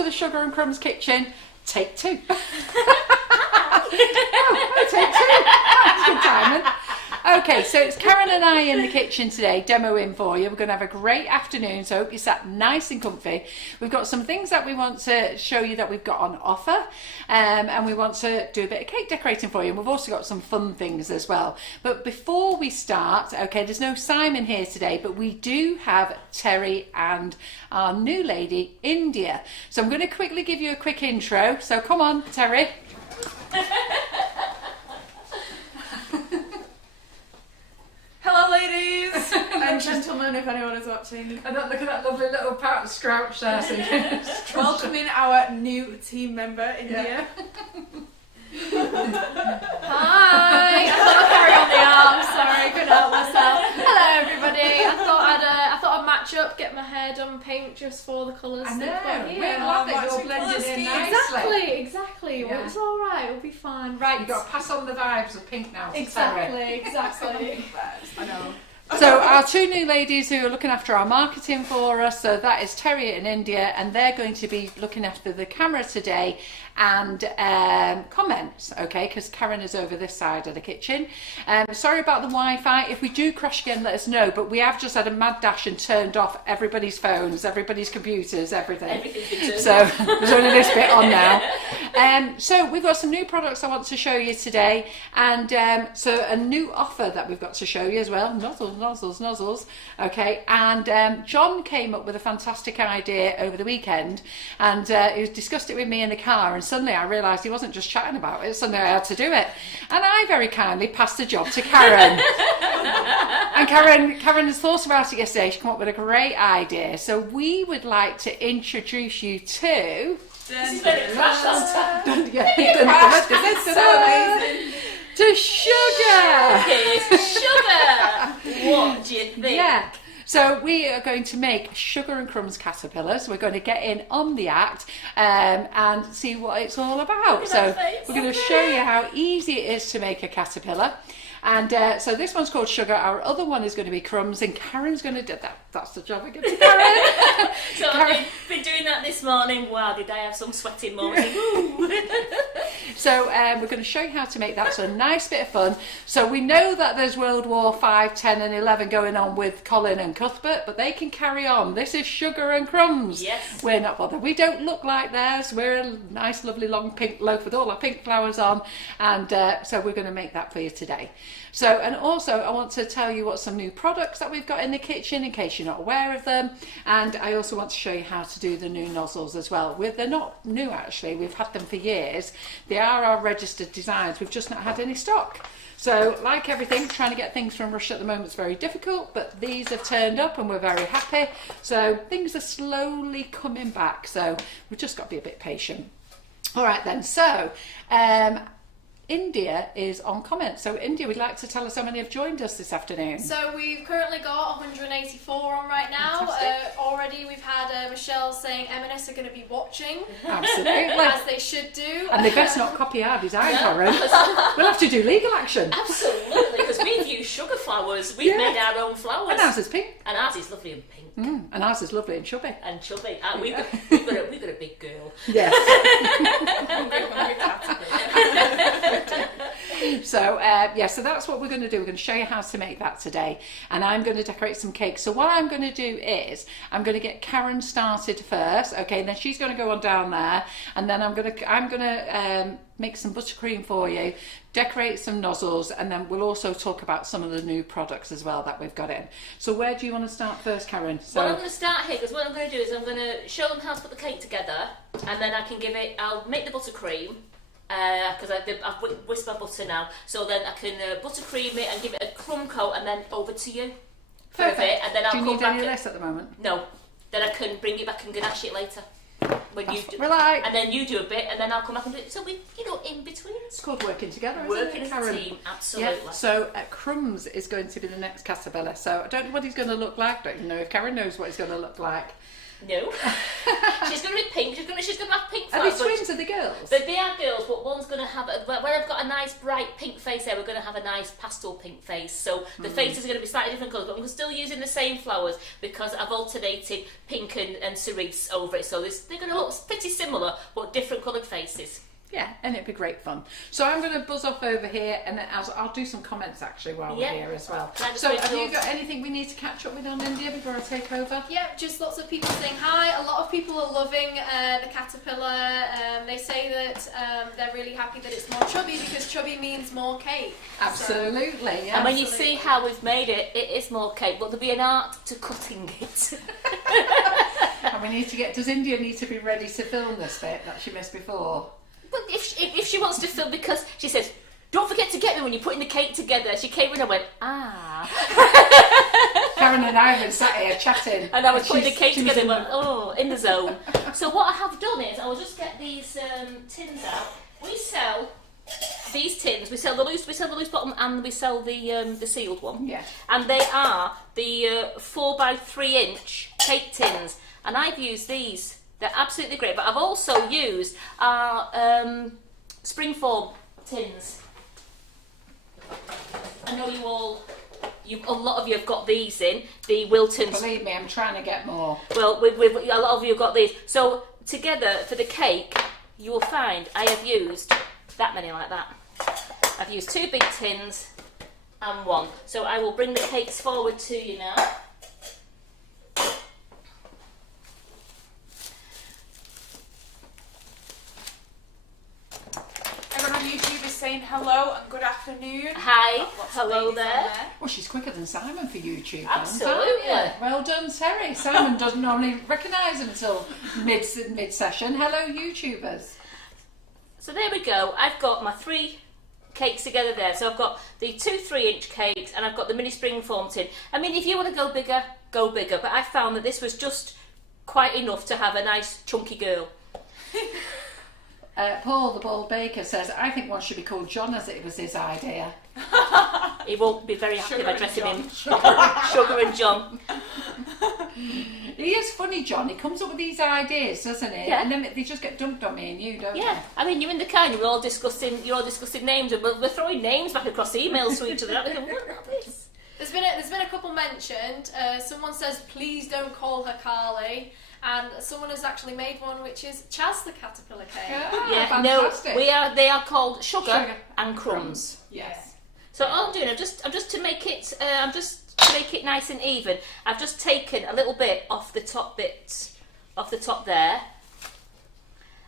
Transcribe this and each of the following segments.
to the Sugar and Crumbs kitchen. Take 2. Oh, take 2. That's good timing. Okay, so it's Karen and I in the kitchen today, demoing for you. We're going to have a great afternoon, so I hope you sat nice and comfy. We've got some things that we want to show you that we've got on offer, and we want to do a bit of cake decorating for you. And we've also got some fun things as well. But before we start, okay, there's no Simon here today, but we do have Terry and our new lady, India. So I'm going to quickly give you a quick intro. So come on, Terry. Hello ladies and gentlemen, if anyone is watching. And look at that lovely little pout scrouch there. So Welcoming our new team member, India. Hi! I thought I'd carry on the arm, sorry, couldn't help myself. Hello everybody, I thought I'd match up, get my hair done pink just for the colours. I know, that we're glad that you're blended in nicely. Exactly. Yeah. Well, it's alright, it'll be fine. Right. You've got to pass on the vibes of pink now. Exactly. I know. So our 2 new ladies who are looking after our marketing for us, so that is Terry and India, and they're going to be looking after the camera today and comments, okay, because Karen is over this side of the kitchen. Sorry about the Wi-Fi. If we do crash again, let us know, but we have just had a mad dash and turned off everybody's phones, everybody's computers, everything. So there's only this bit on now. So we've got some new products I want to show you today, and so a new offer that we've got to show you as well. Nozzles, okay, and John came up with a fantastic idea over the weekend, and he discussed it with me in the car, and suddenly I realised he wasn't just chatting about it, suddenly I had to do it, and I very kindly passed the job to Karen. And Karen has thought about it yesterday. She came up with a great idea, so we would like to introduce you to to Sugar! Sugar! What do you think? Yeah. So we are going to make Sugar and Crumbs caterpillars. We're going to get in on the act and see what it's all about. So we're going to show you how easy it is to make a caterpillar. And so this one's called Sugar. Our other one is going to be Crumbs, and Karen's going to do that. That's the job again, Karen. So I've been doing that this morning. Wow, did I have some sweating moments? So we're going to show you how to make that. So a nice bit of fun. So we know that there's World War 5, 10 and 11 going on with Colin and Cuthbert, but they can carry on. This is Sugar and Crumbs. Yes. We're not bothered. We don't look like theirs. We're a nice, lovely, long pink loaf with all our pink flowers on. And so we're going to make that for you today. So, and also I want to tell you what some new products that we've got in the kitchen in case you're not aware of them. And I also want to show you how to do the new nozzles as well. They're not new actually, we've had them for years. They are our registered designs, we've just not had any stock. So like everything, trying to get things from Russia at the moment is very difficult, but these have turned up and we're very happy. So things are slowly coming back, so we've just got to be a bit patient. All right then, so India is on comment. So India, would like to tell us how many have joined us this afternoon? So we've currently got 184 on right now. Already we've had Michelle saying M&S are going to be watching. Absolutely. As they should do. And they best not copy our design, Karen. We'll have to do legal action. Absolutely, because we've used sugar flowers. We've made our own flowers. And ours is pink. And ours is lovely and pink. And ours is lovely and chubby. And chubby. We've got a big girl. Yes. So so that's what we're going to do. We're going to show you how to make that today, and I'm going to decorate some cakes. So what I'm going to do is I'm going to get Karen started first, okay, and then she's going to go on down there, and then I'm going to make some buttercream for you, decorate some nozzles, and then we'll also talk about some of the new products as well that we've got in. So where do you want to start first, Karen? So well, I'm going to start here because what I'm going to do is I'm going to show them how to put the cake together, and then I'll make the buttercream. Because I've whisked my butter now, so then I can buttercream it and give it a crumb coat, and then over to you. Perfect. A bit, and then I'll do you come need back any less at the moment? No. Then I can bring it back and ganache it later. When you do, and then you do a bit, and then I'll come back and do it. So we, in between. It's called working together, working isn't it, as Karen? a team, absolutely. Yeah. So Crumbs is going to be the next caterpillar. So I don't know what he's going to look like. Don't even know if Karen knows what he's going to look like. No. She's going to be pink. She's going to have pink Are they flowers. twins? Are they girls? They are girls, but one's going to have, where I've got a nice bright pink face there, we're going to have a nice pastel pink face. So the faces are going to be slightly different colours, but I'm still using the same flowers because I've alternated pink and cerise over it. So they're going to look pretty similar, but different coloured faces. Yeah, and it'd be great fun. So I'm going to buzz off over here, and I'll do some comments actually while we're here as well. So have you got anything we need to catch up with on India before I take over? Yep, just lots of people saying hi. A lot of people are loving the caterpillar. They say that they're really happy that it's more chubby because chubby means more cake. Absolutely, yeah. And when you see how we've made it, it is more cake, but there'll be an art to cutting it. And we need to does India need to be ready to film this bit that she missed before? But if she wants to film, because she says, don't forget to get me when you're putting the cake together. She came in and went, ah. Karen and I have been sat here chatting. And I was putting the cake together and went, oh, in the zone. So what I have done is, I'll just get these tins out. We sell these tins. We sell the loose bottom, and we sell the sealed one. Yeah. And they are the 4x3 inch cake tins. And I've used these. They're absolutely great, but I've also used our springform tins. I know a lot of you have got these in, the Wiltons. Believe me, I'm trying to get more. Well, a lot of you have got these. So together, for the cake, you will find I have used that many like that. I've used 2 big tins and 1. So I will bring the cakes forward to you now. Everyone on YouTube is saying hello and good afternoon. Hi, Lots of hello ladies there. on Well, she's quicker than Simon for YouTube. Absolutely. Well done, Terry. Simon doesn't normally recognise until mid-session. Hello, YouTubers. So there we go. I've got my 3 cakes together there. So I've got the 2 3-inch cakes, and I've got the mini springform tin. I mean, if you want to go bigger, go bigger. But I found that this was just quite enough to have a nice chunky girl. Paul, the bald baker, says, I think one should be called John, as it was his idea. He won't be very happy if I dress him in John. Sugar and John. He is funny, John. He comes up with these ideas, doesn't he? Yeah. And then they just get dumped on me and you, don't Yeah, I mean, you're in the car and you're all discussing names, and we're throwing names back across emails to each other. I'm thinking, what is this? There's been a couple mentioned. Someone says, please don't call her Carly. And someone has actually made one which is Chaz the caterpillar cake. Yeah, fantastic. fantastic. They are called Sugar and Crumbs. Yes. So all I'm doing, I'm just to make it nice and even. I've just taken a little bit off the top there,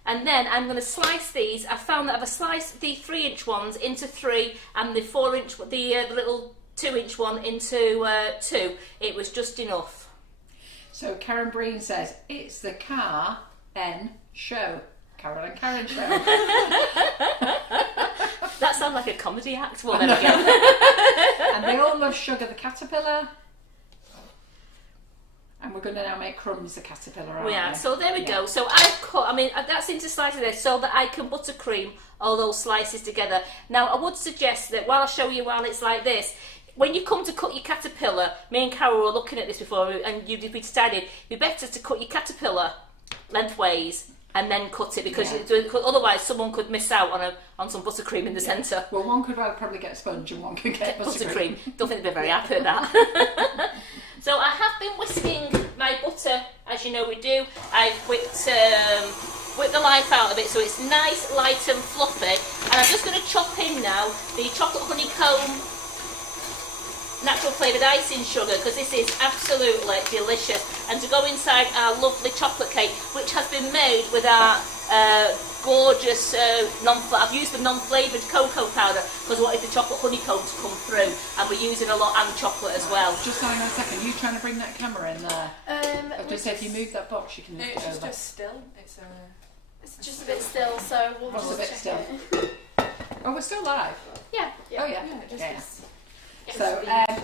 and then I'm going to slice these. I found that if I slice the 3-inch ones into 3 and the 4-inch, the little 2-inch one into 2, it was just enough. So Karen Breen says, it's the Car N show. Carol and Karen show. That sounds like a comedy act. Well, there we go. And they all love Sugar the caterpillar. And we're going to now make Crumbs the caterpillar, aren't we? Yeah, so there we go. So I've cut, that's into slices there so that I can buttercream all those slices together. Now, I would suggest that while I show you while it's like this, when you come to cut your caterpillar, me and Carol were looking at this before, and we decided it'd be better to cut your caterpillar lengthways and then cut it, because otherwise someone could miss out on some buttercream in the centre. Well, one could probably get sponge and one could get buttercream. Don't think they'd be very happy with that. So I have been whisking my butter, as you know we do. I've whipped the life out of it so it's nice, light and fluffy. And I'm just going to chop in now the chocolate honeycomb natural flavoured icing sugar, because this is absolutely delicious. And to go inside our lovely chocolate cake, which has been made with our gorgeous I've used the non-flavoured cocoa powder because I wanted the chocolate honeycomb to come through, and we're using a lot and chocolate as well. Just hang on a second, you trying to bring that camera in there? Just say if you move that box you can move it It's over. just still. It's just a bit still, so we'll What's a bit check still? it. Oh, we're still live? Yeah. Oh yeah. Just Yeah. is.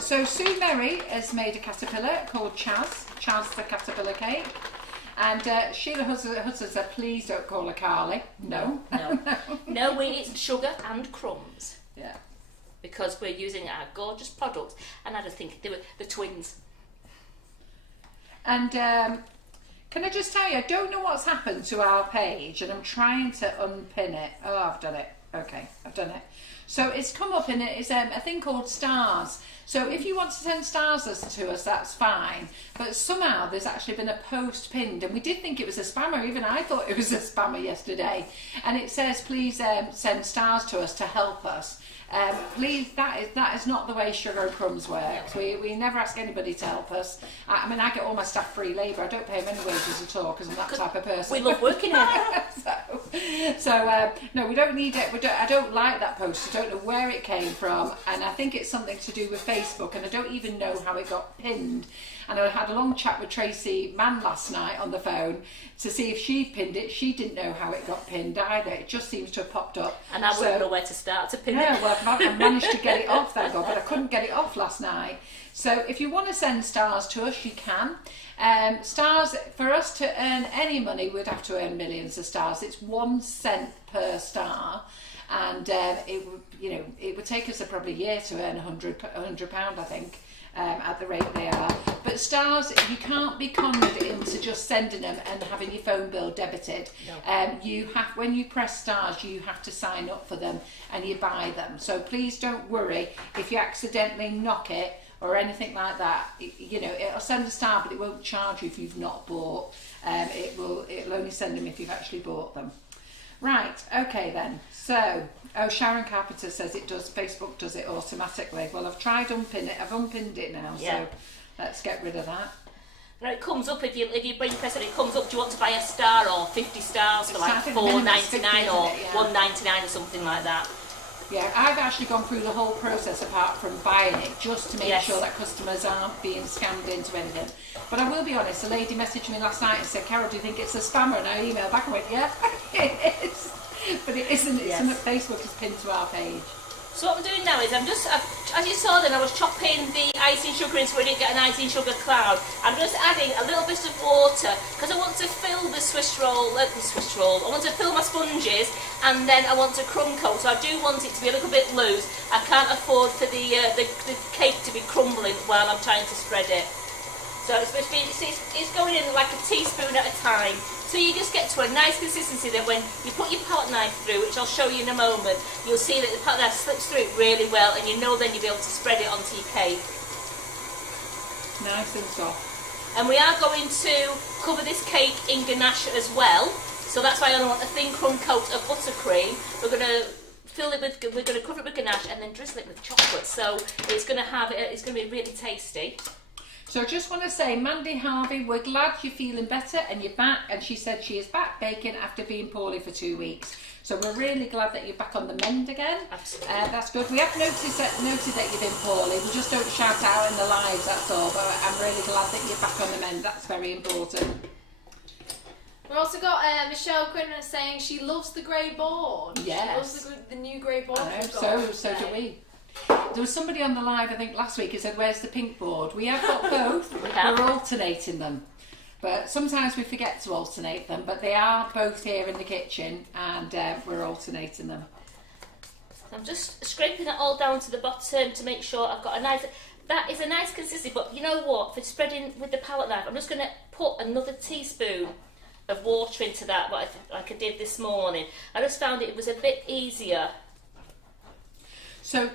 So Sue Merry has made a caterpillar called Chaz the caterpillar cake. And Sheila Hudson said, please don't call her Carly. No. No, it's Sugar and Crumbs. Yeah. Because we're using our gorgeous product, and I just think they were the twins. And Can I just tell you, I don't know what's happened to our page, and I'm trying to unpin it. Oh, I've done it. Okay, I've done it. So it's come up and it's a thing called stars. So if you want to send stars to us, that's fine. But somehow there's actually been a post pinned, and we did think it was a spammer. Even I thought it was a spammer yesterday. And it says, please send stars to us to help us. Please, that is not the way Sugar and Crumbs works. We never ask anybody to help us. I mean, I get all my staff free labour. I don't pay them any wages at all because I'm that type of person. We love working here. so no, we don't need it. I don't like that post. I don't know where it came from, and I think it's something to do with Facebook, and I don't even know how it got pinned. And I had a long chat with Tracy Mann last night on the phone to see if she pinned it. She didn't know how it got pinned either. It just seems to have popped up. And I wouldn't know where to start to pin it. Yeah, well, I managed to get it off, thank God, but I couldn't get it off last night. So if you want to send stars to us, you can. Stars, for us to earn any money, we'd have to earn millions of stars. It's 1 cent per star. And it would take us probably a year to earn £100, I think. At the rate they are. But stars, you can't be conned into just sending them and having your phone bill debited. No. When you press stars, you have to sign up for them and you buy them. So please don't worry if you accidentally knock it or anything like that. It'll send a star, but it won't charge you if you've not bought. It'll only send them if you've actually bought them. Right, okay then. So, Sharon Carpenter says it does, Facebook does it automatically. Well, I've tried unpin it, I've unpinned it now, so let's get rid of that. Now it comes up, if you press it, it comes up, do you want to buy a star or 50 stars for like $4.99 or $1.99 or something like that? Yeah, I've actually gone through the whole process apart from buying it, just to make sure that customers aren't being scammed into anything. But I will be honest, a lady messaged me last night and said, Carol, do you think it's a spammer? And I emailed back and went, yeah, it is. But it isn't, it's something Facebook has pinned to our page. So what I'm doing now is as you saw then, I was chopping the icing sugar in so we didn't get an icing sugar cloud. I'm just adding a little bit of water because I want to fill the Swiss roll, I want to fill my sponges, and then I want to crumb coat, so I do want it to be a little bit loose. I can't afford for the cake to be crumbling while I'm trying to spread it. So it's going in like a teaspoon at a time. So you just get to a nice consistency that when you put your pot knife through, which I'll show you in a moment, you'll see that the pot knife slips through it really well, and you know then you'll be able to spread it onto your cake. Nice and soft. And we are going to cover this cake in ganache as well. So that's why I want a thin crumb coat of buttercream. We're going to cover it with ganache and then drizzle it with chocolate. So it's going to be really tasty. So I just want to say, Mandy Harvey, we're glad you're feeling better and you're back. And she said she is back baking after being poorly for 2 weeks. So we're really glad that you're back on the mend again. Absolutely. That's good. We have noted that you've been poorly. We just don't shout out in the lives, that's all. But I'm really glad that you're back on the mend. That's very important. We've also got Michelle Quinn saying she loves the grey board. Yes. She loves the new grey board. I know, so do we. There was somebody on the live, I think last week, who said, where's the pink board? We have got both. We're alternating them. But sometimes we forget to alternate them, but they are both here in the kitchen and we're alternating them. I'm just scraping it all down to the bottom to make sure I've got a nice... That is a nice consistency, but you know what? For spreading with the palette knife, I'm just going to put another teaspoon of water into that, like I did this morning. I just found it was a bit easier. So,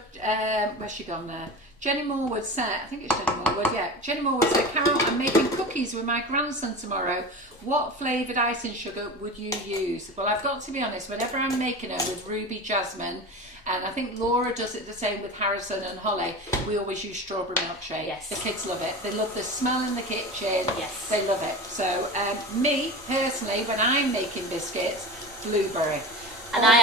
where's she gone there? Jenny Morwood said, I think it's Jenny Morwood, yeah. Jenny Morwood said, Carol, I'm making cookies with my grandson tomorrow. What flavoured icing sugar would you use? Well, I've got to be honest, whenever I'm making them with ruby jasmine, and I think Laura does it the same with Harrison and Holly, we always use strawberry milkshake. Yes. The kids love it. They love the smell in the kitchen. Yes. They love it. So, me, personally, when I'm making biscuits, blueberry. And I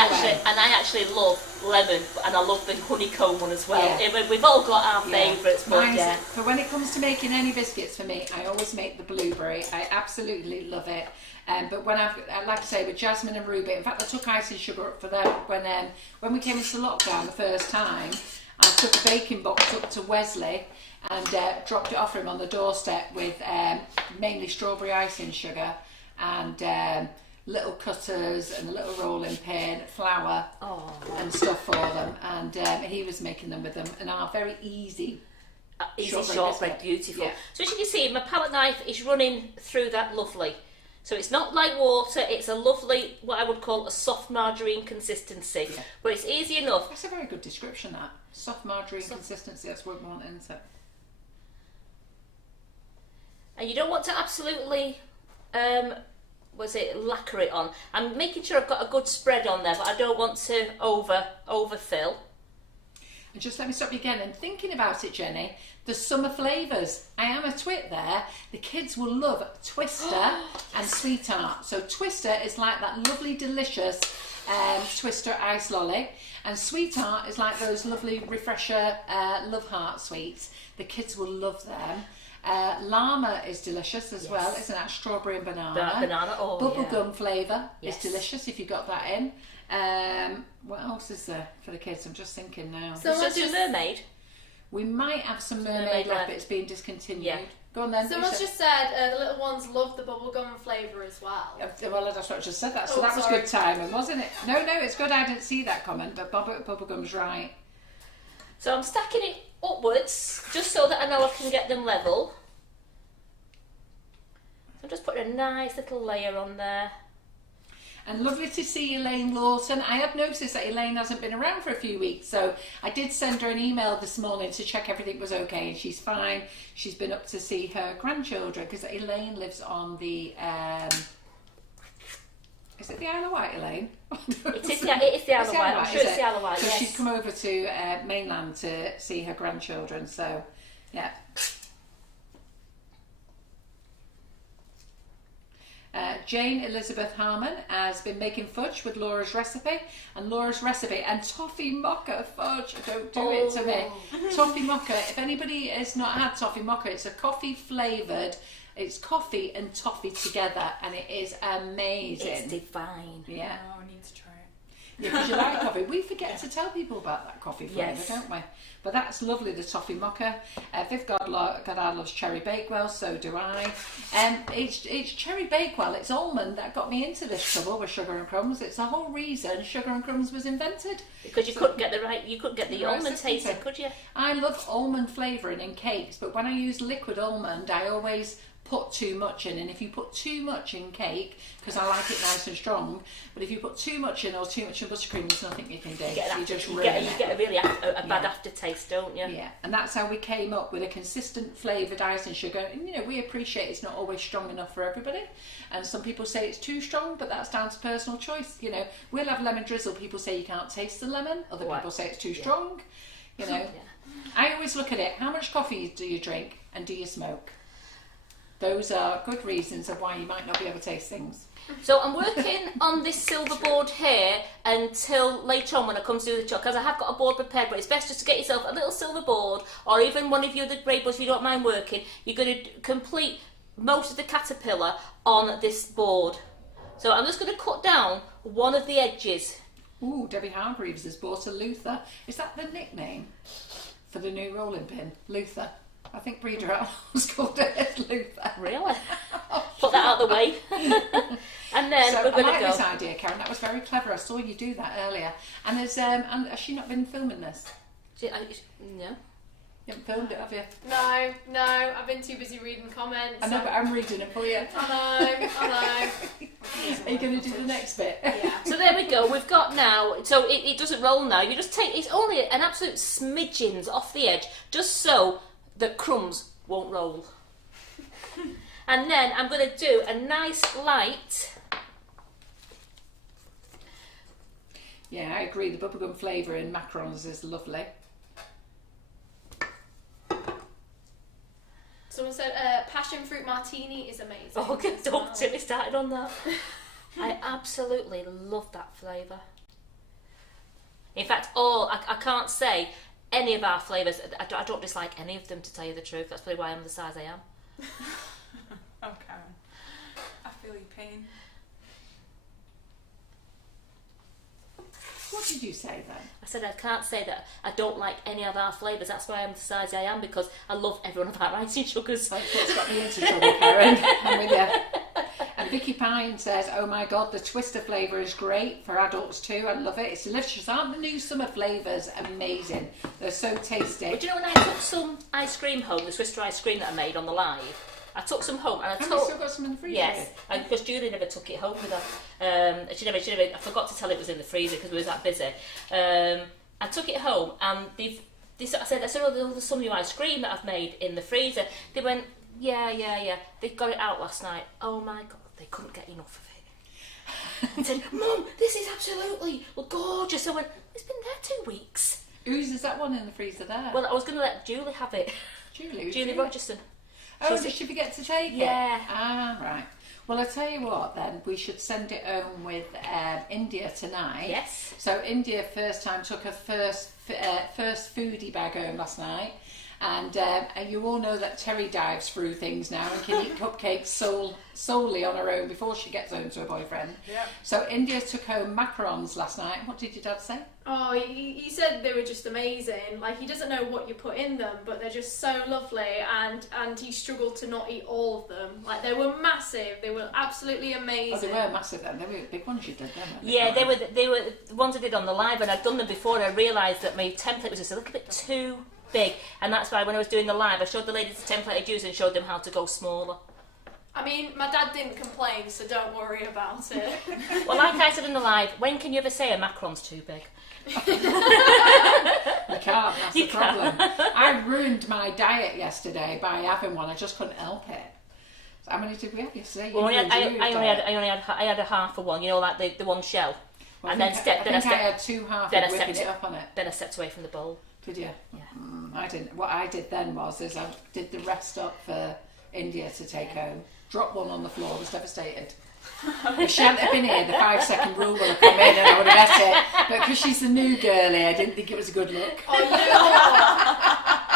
actually love lemon, and I love the honeycomb one as well. Yeah. We've all got our favourites, but For when it comes to making any biscuits for me, I always make the blueberry. I absolutely love it. But when I like to say with jasmine and ruby, in fact I took icing sugar up for them when we came into lockdown the first time. I took a baking box up to Wesley and dropped it off for him on the doorstep with mainly strawberry icing sugar and little cutters and a little rolling pin, flour and stuff for them, and he was making them with them, and are very easy easy shortbread, beautiful. Yeah. So as you can see, my palette knife is running through that lovely. So it's not like water, it's a lovely, what I would call a soft margarine consistency. Yeah. But it's easy enough. That's a very good description, that. Soft margarine consistency, that's what we want, isn't it? And you don't want to absolutely, lacquer it on. I'm making sure I've got a good spread on there, but I don't want to overfill. And just let me stop you again. And thinking about it, Jenny, the summer flavours. I am a twit there. The kids will love Twister and Sweetheart. So Twister is like that lovely, delicious Twister ice lolly. And Sweetheart is like those lovely, refresher Love Heart sweets. The kids will love them. Llama is delicious as well, isn't that? Strawberry and banana. Bubblegum flavour is delicious if you got that in. What else is there for the kids? I'm just thinking now. So let's do mermaid. We might have some mermaid left, but it's been discontinued. Yeah. Go on then. Someone's just said the little ones love the bubblegum flavour as well. Well, that's what I just said. That, so that was good timing, wasn't it? No, it's good. I didn't see that comment, but bubblegum's right. So I'm stacking it upwards just so that I know I can get them level. So I'm just putting a nice little layer on there. And lovely to see Elaine Lawson. I have noticed that Elaine hasn't been around for a few weeks, so I did send her an email this morning to check everything was okay, and she's fine. She's been up to see her grandchildren, because Elaine lives on the... is it the Isle of Wight, Elaine? It is the Isle of Wight. I'm sure it's the Isle of Wight, so yes. She's come over to mainland to see her grandchildren, so yeah. Jane Elizabeth Harmon has been making fudge with Laura's recipe, and toffee mocha fudge. Don't do it to me. Toffee mocha. If anybody has not had toffee mocha, it's a coffee flavoured. It's coffee and toffee together, and it is amazing. It's divine. Yeah. Oh, I need to try it. Yeah, because you like coffee. We forget to tell people about that coffee flavour, don't we? But that's lovely, the toffee mocha. Viv Goddard loves cherry bakewell, so do I. It's cherry bakewell, it's almond that got me into this trouble with Sugar and Crumbs. It's the whole reason Sugar and Crumbs was invented. Because you couldn't get the almond taste, could you? I love almond flavouring in cakes, but when I use liquid almond, I always put too much in, and if you put too much in cake, because I like it nice and strong, but if you put too much in or too much in buttercream, there's nothing you can do. You get a really bad aftertaste, don't you? Yeah, and that's how we came up with a consistent flavoured icing sugar. And you know, we appreciate it's not always strong enough for everybody, and some people say it's too strong, but that's down to personal choice. You know, we'll have lemon drizzle, people say you can't taste the lemon, other people say it's too strong. You know, I always look at it, how much coffee do you drink and do you smoke? Those are good reasons of why you might not be able to taste things. So I'm working on this silver board here until later on when I come to do the chocolate, because I have got a board prepared, but it's best just to get yourself a little silver board, or even one of your other grey boards if you don't mind working. You're going to complete most of the caterpillar on this board. So I'm just going to cut down one of the edges. Ooh, Debbie Hargreaves has bought a Luther. Is that the nickname for the new rolling pin? Luther. I think Breeder was called it Luther. Really? Put that out of the way. And then we're going to go. I like this idea, Karen. That was very clever. I saw you do that earlier. And has she not been filming this? No. You haven't filmed it, have you? No. I've been too busy reading comments. I know, but I'm reading it for you. I know. Are you going to do the next bit? Yeah. So there we go. We've got now. So it doesn't roll now. You just take. It's only an absolute smidgens off the edge, just so the crumbs won't roll. And then I'm going to do a nice light. Yeah, I agree. The bubblegum flavour in macarons is lovely. Someone said passion fruit martini is amazing. Oh, don't get me started on that. I absolutely love that flavour. In fact, I can't say any of our flavours. I don't dislike any of them, to tell you the truth. That's probably why I'm the size I am. Oh, Karen. I feel your pain. What did you say then? I said I can't say that I don't like any of our flavours. That's why I'm the size I am, because I love every one of our icing sugars. That's what's got me into trouble, Karen. I'm with you. And Vicky Pine says, "Oh my God, the Twister flavour is great for adults too. I love it. It's delicious. Aren't the new summer flavours amazing? They're so tasty." But do you know when I took some ice cream home, the Twister ice cream that I made on the live? I took some home and I Have told... you still got some in the freezer? Yes, because Julie never took it home with her. She never, I forgot to tell it was in the freezer because we was that busy. I took it home and I said, oh, there's some new ice cream that I've made in the freezer. They went, yeah. They got it out last night. Oh my God, they couldn't get enough of it. And said, "Mum, this is absolutely gorgeous." I went, "It's been there 2 weeks." Whose is that one in the freezer there? Well, I was going to let Julie have it. Julie Rogerson. Oh, did she forget to take it? Yeah. Ah, right. Well, I tell you what then, we should send it home with India tonight. Yes. So India first time took her first foodie bag home last night. And you all know that Terry dives through things now and can eat cupcakes solely on her own before she gets home to her boyfriend. Yep. So India took home macarons last night. What did your dad say? Oh, he said they were just amazing. Like, he doesn't know what you put in them, but they're just so lovely, and he struggled to not eat all of them. Like, they were massive. They were absolutely amazing. Oh, they were massive then. They were big ones you did, weren't they? Yeah, they were the ones I did on the live, and I'd done them before, and I realised that my template was just a little bit too big, and that's why when I was doing the live, I showed the ladies the template I'd use and showed them how to go smaller. I mean, my dad didn't complain, so don't worry about it. Well, like I said in the live, when can you ever say a macaron's too big? You can't, that's the can't. problem. I ruined my diet yesterday by having one. I just couldn't help it. So how many did we have yesterday? Well, I had a half of one, you know, like the one shell. Well, and I had two half then and I whipping stepped it up on it. Then I stepped away from the bowl. Did you? Yeah. I didn't. What I did then I did the rest up for India to take home. Dropped one on the floor. Was devastated. If she hadn't have been here, the 5-second rule would have come in and I would have ate it. But because she's the new girlie, I didn't think it was a good look. Oh,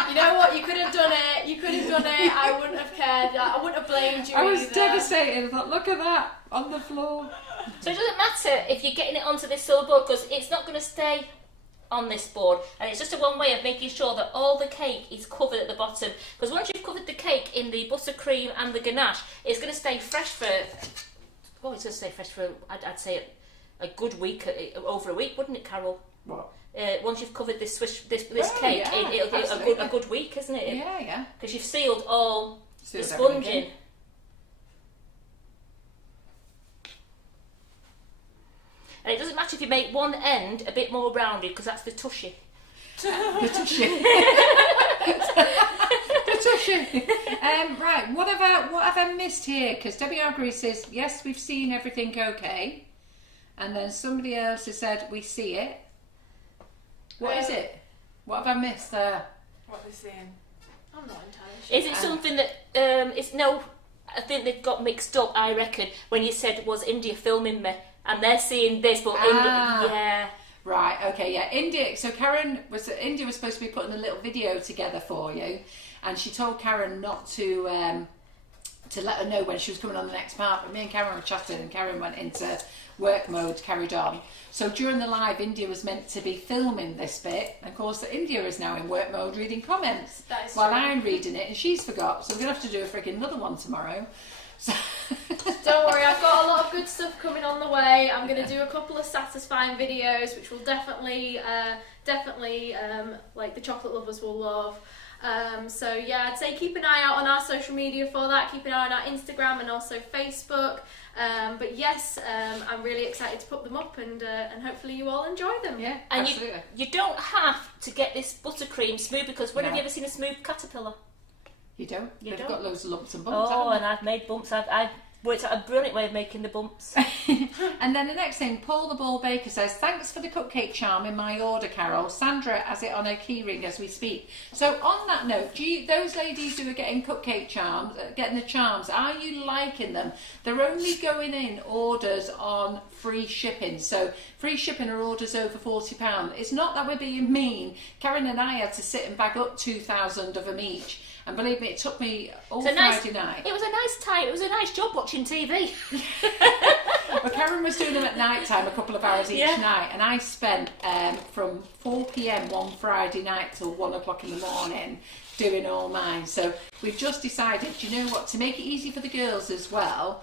you know what? You could have done it. You could have done it. I wouldn't have cared. I wouldn't have blamed you. I was either. devastated. I thought, look at that on the floor. So it doesn't matter if you're getting it onto this silver board because it's not going to stay on this board, and it's just a one way of making sure that all the cake is covered at the bottom, because once you've covered the cake in the buttercream and the ganache, it's going to stay fresh for it's going to stay fresh for I'd say a good week, over a week, wouldn't it, Carol? What? Once you've covered this cake, yeah, it'll be a good week, isn't it? Yeah. Because you've sealed all the Sealed sponge everything in. And it doesn't matter if you make one end a bit more rounded, because that's the tushy. The tushy. The tushy. Right, what have I missed here? Because Debbie Aubrey says, yes, we've seen everything okay. And then somebody else has said, we see it. What is it? What have I missed there? What are they saying? I'm not entirely sure. Is it something that, I think they've got mixed up, I reckon, when you said, was India filming me? And they're seeing this, but India, yeah. Right, okay, yeah. India was supposed to be putting a little video together for you, and she told Karen not to let her know when she was coming on the next part, but me and Karen were chatting and Karen went into work mode, carried on. So during the live, India was meant to be filming this bit, and of course India is now in work mode reading comments while true. I'm reading it, and she's forgot, so we're going to have to do a freaking another one tomorrow. So Don't worry, I've got a lot of good stuff coming on the way. I'm going to do a couple of satisfying videos, which will definitely, like the chocolate lovers will love. So yeah, I'd say keep an eye out on our social media for that. Keep an eye on our Instagram and also Facebook. But yes, I'm really excited to put them up, and hopefully you all enjoy them. yeah, And absolutely. you don't have to get this buttercream smooth, because when have No. you ever seen a smooth caterpillar? You don't? You They've don't. got loads of lumps and bumps, Oh, haven't and I've made bumps. I've worked out a brilliant way of making the bumps. they? And then the next thing, Paul the Ball Baker says, thanks for the cupcake charm in my order, Carol. Sandra has it on her keyring as we speak. So on that note, those ladies who are getting cupcake charms, getting the charms, are you liking them? They're only going in orders on free shipping. So free shipping are orders over £40. It's not that we're being mean. Karen and I had to sit and bag up 2,000 of them each. And believe me, it took me all Friday night. It was a nice time. It was a nice job watching TV. Well, Karen was doing them at night time, a couple of hours each night, and I spent from 4 p.m. one Friday night till 1 o'clock in the morning doing all mine. So we've just decided, do you know what, to make it easy for the girls as well,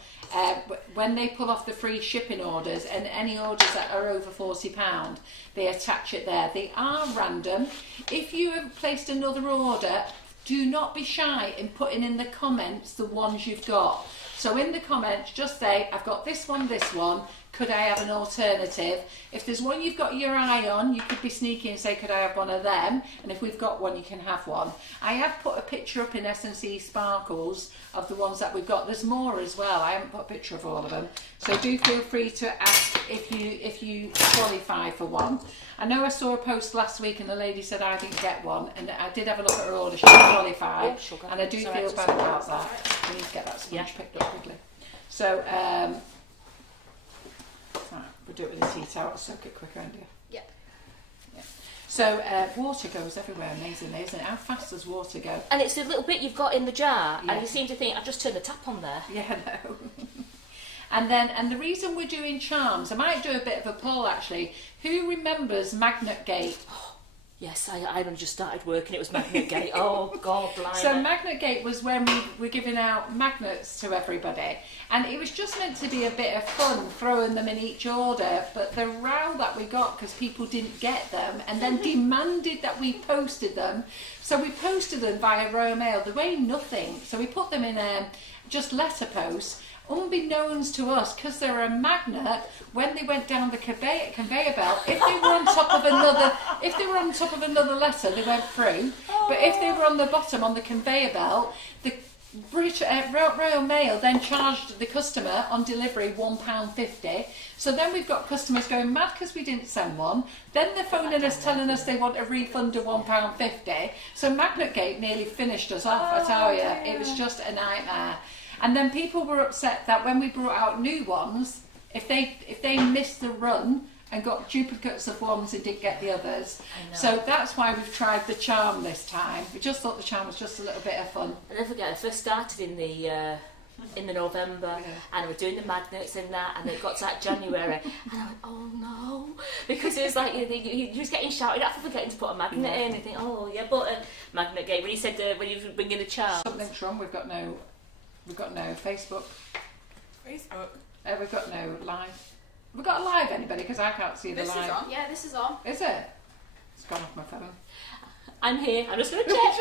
when they pull off the free shipping orders, and any orders that are over £40, they attach it there. They are random. If you have placed another order, do not be shy in putting in the comments the ones you've got. So in the comments, just say, I've got this one, could I have an alternative? If there's one you've got your eye on, you could be sneaky and say, could I have one of them? And if we've got one, you can have one. I have put a picture up in S&C Sparkles of the ones that we've got. There's more as well. I haven't put a picture of all of them. So do feel free to ask if you qualify for one. I know I saw a post last week and the lady said I didn't get one, and I did have a look at her order. She qualified, and I do feel bad about that. I need to get that sponge picked up quickly. So, right, we'll do it with a tea towel, soak it quicker, Andy. Yeah. So water goes everywhere amazingly, isn't it? How fast does water go? And it's a little bit you've got in the jar, and you seem to think, I've just turned the tap on there. Yeah, no. And the reason we're doing charms, I might do a bit of a poll actually. Who remembers Magnet Gate? Oh, yes, I only just started working. It was Magnet Gate. Oh God, blimey. So Magnet Gate was when we were giving out magnets to everybody, and it was just meant to be a bit of fun, throwing them in each order. But the row that we got because people didn't get them, and then demanded that we posted them. So we posted them via Royal Mail. They weigh nothing, so we put them in just letter post. Unbeknownst to us, because they're a magnet, when they went down the conveyor belt, if they were on top of another letter, they went through. But if they were on the bottom on the conveyor belt, the British Royal Mail then charged the customer on delivery £1.50. So then we've got customers going mad because we didn't send one. Then they're phoning us telling us they want a refund of £1.50. So Magnet Gate nearly finished us off, I tell you. It was just a nightmare. And then people were upset that when we brought out new ones, if they missed the run and got duplicates of ones and didn't get the others. So that's why we've tried the charm this time. We just thought the charm was just a little bit of fun. I never forget, I first started in the November, and we're doing the magnets and that, and it got to that January, and I went, oh no, because it was like you was getting shouted at for forgetting to put a magnet in. You think, oh yeah, but Magnet Gate. When you said when you were bringing the charm, Something's wrong. We've got no Facebook. We've got no live. We've got a live, anybody? Because I can't see the live. This is on. Yeah, this is on. Is it? It's gone off my phone. I'm here. I'm just going to check.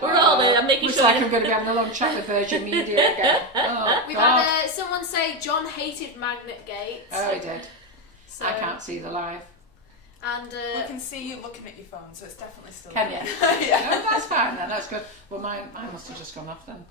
We're all in. I'm making Looks sure. like I'm going to be having a long chat with Virgin Media again. Oh, We've God. had someone say John hated Magnet Gate. Oh, he did. So, I can't see the live. And We can see you looking at your phone, so it's definitely still Can there. you? Yeah. No, that's fine then. That's good. Well, mine must have just gone off then.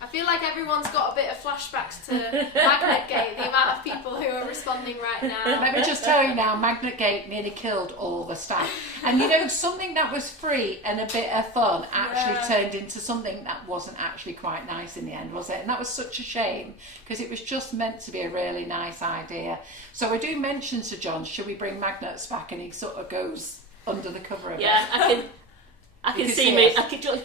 I feel like everyone's got a bit of flashbacks to Magnet Gate, the amount of people who are responding right now. Let me just tell you now, Magnet Gate nearly killed all the staff. And you know, something that was free and a bit of fun actually turned into something that wasn't actually quite nice in the end, was it? And that was such a shame, because it was just meant to be a really nice idea. So I do mention to John, should we bring magnets back? And he sort of goes under the cover of it. Yeah, I can see me. I can just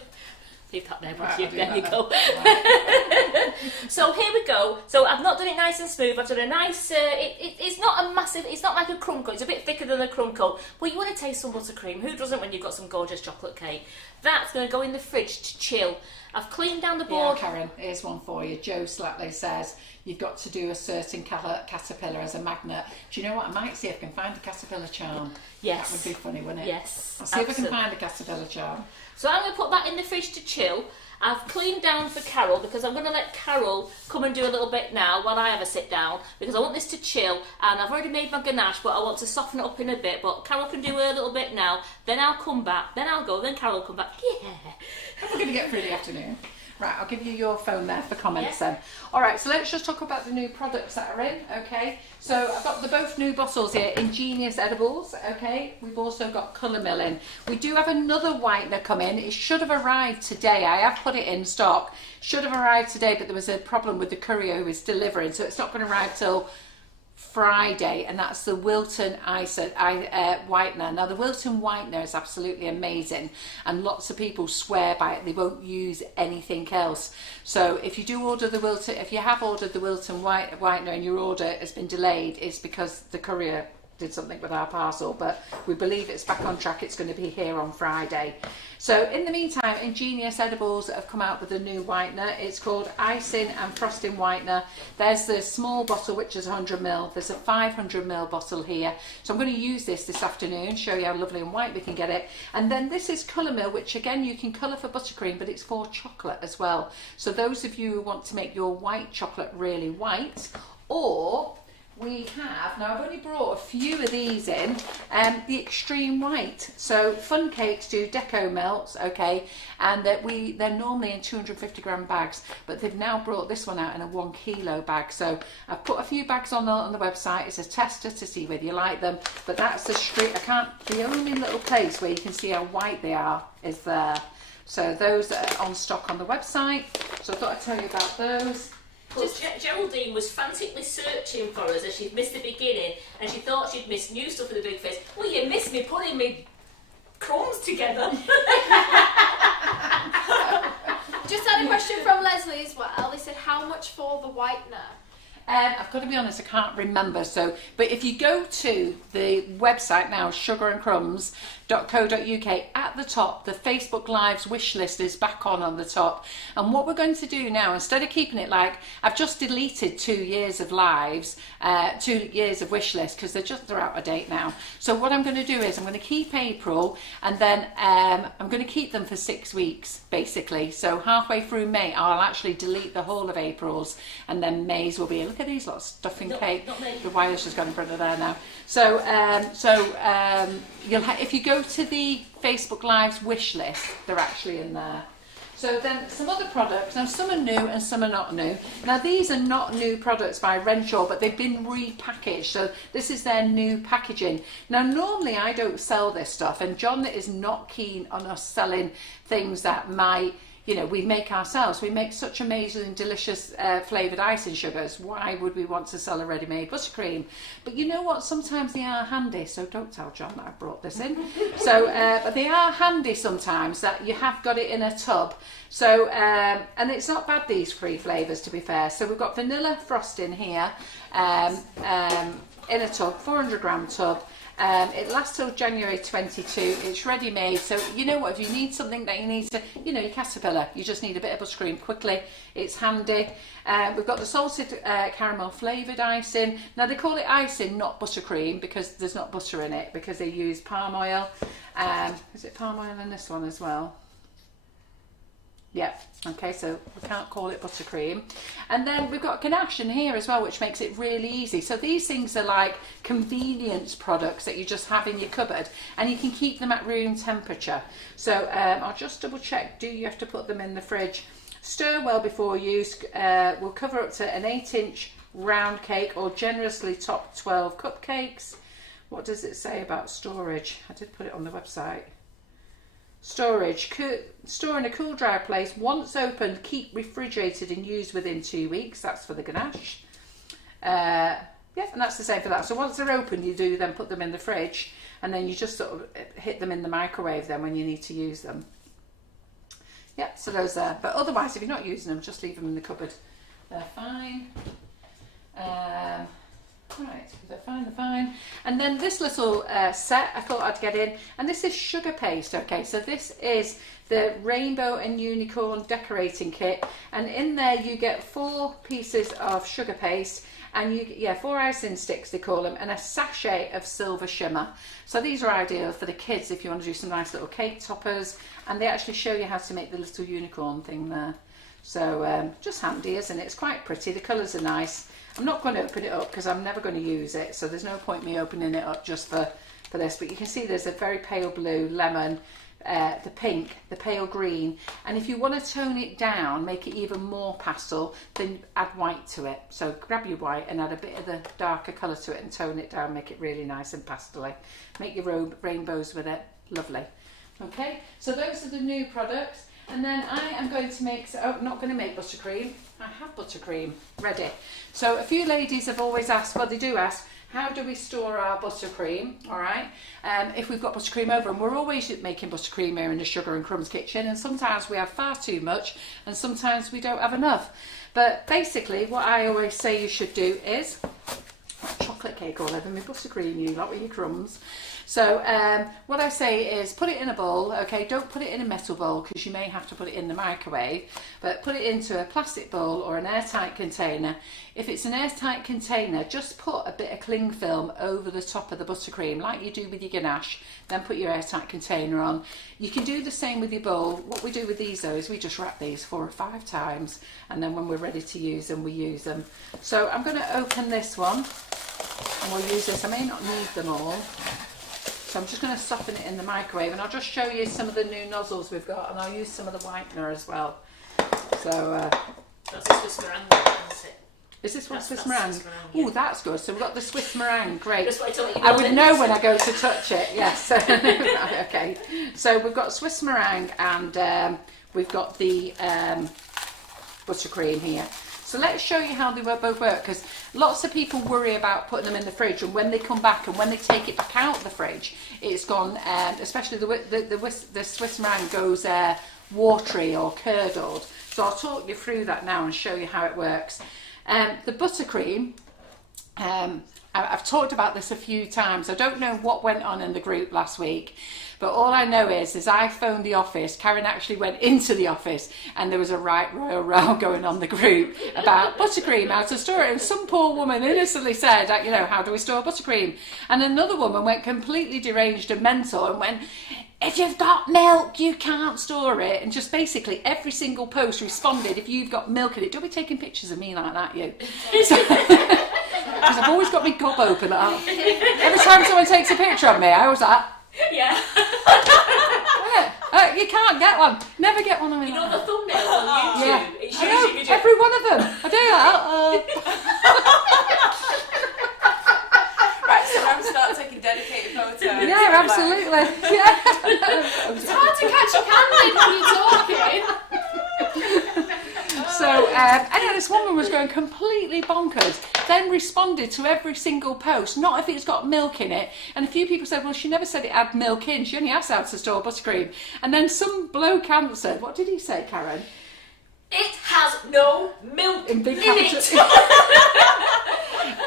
leave that there with you. There you go. Right. So here we go. So I've not done it nice and smooth. I've done a nice. It's not a massive. It's not like a crumb coat. It's a bit thicker than a crumb coat. But you want to taste some buttercream. Who doesn't when you've got some gorgeous chocolate cake? That's going to go in the fridge to chill. I've cleaned down the board. Yeah, Karen, here's one for you. Joe Slatley says you've got to do a certain caterpillar as a magnet. Do you know what? I might see if I can find a caterpillar charm. Yes. That would be funny, wouldn't it? Yes. I'll see if I can find a caterpillar charm. So I'm going to put that in the fridge to chill. I've cleaned down for Carol because I'm going to let Carol come and do a little bit now while I have a sit down, because I want this to chill, and I've already made my ganache but I want to soften it up in a bit, but Carol can do a little bit now, then I'll come back, then I'll go, then Carol will come back. Yeah. And we're going to get through the afternoon. Right, I'll give you your phone there for comments then. All right, so let's just talk about the new products that are in, okay? So I've got both new bottles here, Ingenious Edibles, okay? We've also got Colour Milling. We do have another whitener come in. It should have arrived today. I have put it in stock. Should have arrived today, but there was a problem with the courier who is delivering, so it's not going to arrive till Friday, and that's the Wilton whitener. Now the Wilton whitener is absolutely amazing, and lots of people swear by it. They won't use anything else. So if you do order the Wilton, if you have ordered the Wilton whitener and your order has been delayed, it's because the courier did something with our parcel, but we believe it's back on track. It's going to be here on Friday. So in the meantime, Ingenious Edibles have come out with a new whitener. It's called Icing and Frosting Whitener. There's the small bottle, which is 100ml. There's a 500ml bottle here. So I'm going to use this afternoon, show you how lovely and white we can get it. And then this is Colour Mill, which again, you can colour for buttercream, but it's for chocolate as well. So those of you who want to make your white chocolate really white, or we have, now I've only brought a few of these in, the extreme white. So Fun Cakes do deco melts, okay, and they're normally in 250 gram bags, but they've now brought this one out in a 1 kilo bag. So I've put a few bags on the website. It's a tester to see whether you like them, but that's the only little place where you can see how white they are is there. So those are on stock on the website. So I thought I'd tell you about those. Geraldine was frantically searching for us as she'd missed the beginning, and she thought she'd missed new stuff with a big face. Well, you missed me putting me crumbs together. Just had a question from Leslie as well. They said, how much for the whitener? I've got to be honest, I can't remember. But if you go to the website now, sugarandcrumbs.co.uk, at the top, the Facebook Lives wish list is back on the top. And what we're going to do now, instead of keeping it like, I've just deleted 2 years of lives, 2 years of wish list, because they're out of date now. So what I'm going to do is I'm going to keep April, and then I'm going to keep them for 6 weeks, basically. So halfway through May, I'll actually delete the whole of April's, and then May's will be, look at these lots of stuffing cake. The wire's just gone in front of there now. So if you go to the Facebook Lives wish list, they're actually in there. So then some other products. Now some are new and some are not new. Now these are not new products by Renshaw, but they've been repackaged. So this is their new packaging. Now normally I don't sell this stuff, and John is not keen on us selling things that might, we make ourselves. We make such amazing, delicious flavoured icing sugars. Why would we want to sell a ready-made buttercream? But you know what? Sometimes they are handy. So don't tell John that I brought this in. So, but they are handy sometimes that you have got it in a tub. So, and it's not bad, these 3 flavours, to be fair. So we've got vanilla frosting here in a tub, 400 gram tub. It lasts till January 22. It's ready made, so you know what, if you need something that you need to, your caterpillar, you just need a bit of buttercream quickly. It's handy. We've got the salted caramel flavoured icing. Now they call it icing, not buttercream, because there's not butter in it, because they use palm oil. Is it palm oil in this one as well? Yep, okay, so we can't call it buttercream. And then we've got ganache in here as well, which makes it really easy. So these things are like convenience products that you just have in your cupboard, and you can keep them at room temperature. So I'll just double check, do you have to put them in the fridge? Stir well before use. We'll cover up to an 8-inch round cake, or generously topped 12 cupcakes. What does it say about storage? I did put it on the website. Storage, store in a cool, dry place. Once opened, keep refrigerated and used within 2 weeks. That's for the ganache. Yeah, and that's the same for that. So once they're open, you do then put them in the fridge, and then you just sort of hit them in the microwave then when you need to use them. Yeah, so those there. But otherwise, if you're not using them, just leave them in the cupboard. They're fine. Right, they're fine. And then this little set I thought I'd get in, and this is sugar paste. Okay, so this is the rainbow and unicorn decorating kit, and in there you get 4 pieces of sugar paste, and 4 icing sticks they call them, and a sachet of silver shimmer. So these are ideal for the kids if you want to do some nice little cake toppers, and they actually show you how to make the little unicorn thing there. So just handy, isn't it? It's quite pretty, the colours are nice. I'm not going to open it up because I'm never going to use it, so there's no point me opening it up just for this. But you can see there's a very pale blue, lemon, the pink, the pale green, and if you want to tone it down, make it even more pastel, then add white to it. So grab your white and add a bit of the darker colour to it and tone it down, make it really nice and pastel-y. Make your rainbows with it, lovely. Okay, so those are the new products. And then I am going to make, not going to make buttercream. I have buttercream ready. So a few ladies have always asked, well they do ask, how do we store our buttercream, all right? If we've got buttercream over, and we're always making buttercream here in the Sugar and Crumbs kitchen, and sometimes we have far too much, and sometimes we don't have enough. But basically, what I always say you should do is, chocolate cake all over my buttercream, you lot with your crumbs. So what I say is put it in a bowl, okay, don't put it in a metal bowl because you may have to put it in the microwave, but put it into a plastic bowl or an airtight container. If it's an airtight container, just put a bit of cling film over the top of the buttercream like you do with your ganache, then put your airtight container on. You can do the same with your bowl. What we do with these though is we just wrap these 4 or 5 times, and then when we're ready to use them, we use them. So I'm going to open this one and we'll use this. I may not need them all. So I'm just going to soften it in the microwave, and I'll just show you some of the new nozzles we've got, and I'll use some of the whitener as well. So that's a Swiss meringue, isn't it? Is this one Swiss meringue? Yeah. Oh, that's good. So we've got the Swiss meringue. Great. Just wait till you I would know when I go to touch it. Yes. Okay. So we've got Swiss meringue, and we've got the buttercream here. So let's show you how they both work, because lots of people worry about putting them in the fridge, and when they come back and when they take it back out of the fridge, it's gone, especially the Swiss meringue goes watery or curdled. So I'll talk you through that now and show you how it works. The buttercream, I've talked about this a few times. I don't know what went on in the group last week, but all I know is I phoned the office. Karen actually went into the office, and there was a right royal row going on the group about buttercream, how to store it. And some poor woman innocently said, you know, how do we store buttercream? And another woman went completely deranged and mental and went, if you've got milk, you can't store it. And just basically every single post responded, if you've got milk in it. Don't be taking pictures of me like that, you. Because I've always got my gob open up. Every time someone takes a picture of me, I always like, yeah. You can't get one. Never get one of me. You know like the that. thumbnail on YouTube? Yeah. It shows I know, you every one of them. I do that. Right, so now start taking dedicated photos. Yeah, absolutely. Yeah. It's hard to catch a candid when you're talking. So anyway, this woman was going completely bonkers, then responded to every single post, not if it's got milk in it. And a few people said, well, she never said it had milk in, she only asked how to store buttercream. And then some bloke answered, what did he say, Karen? It has no milk In big in capitals. it.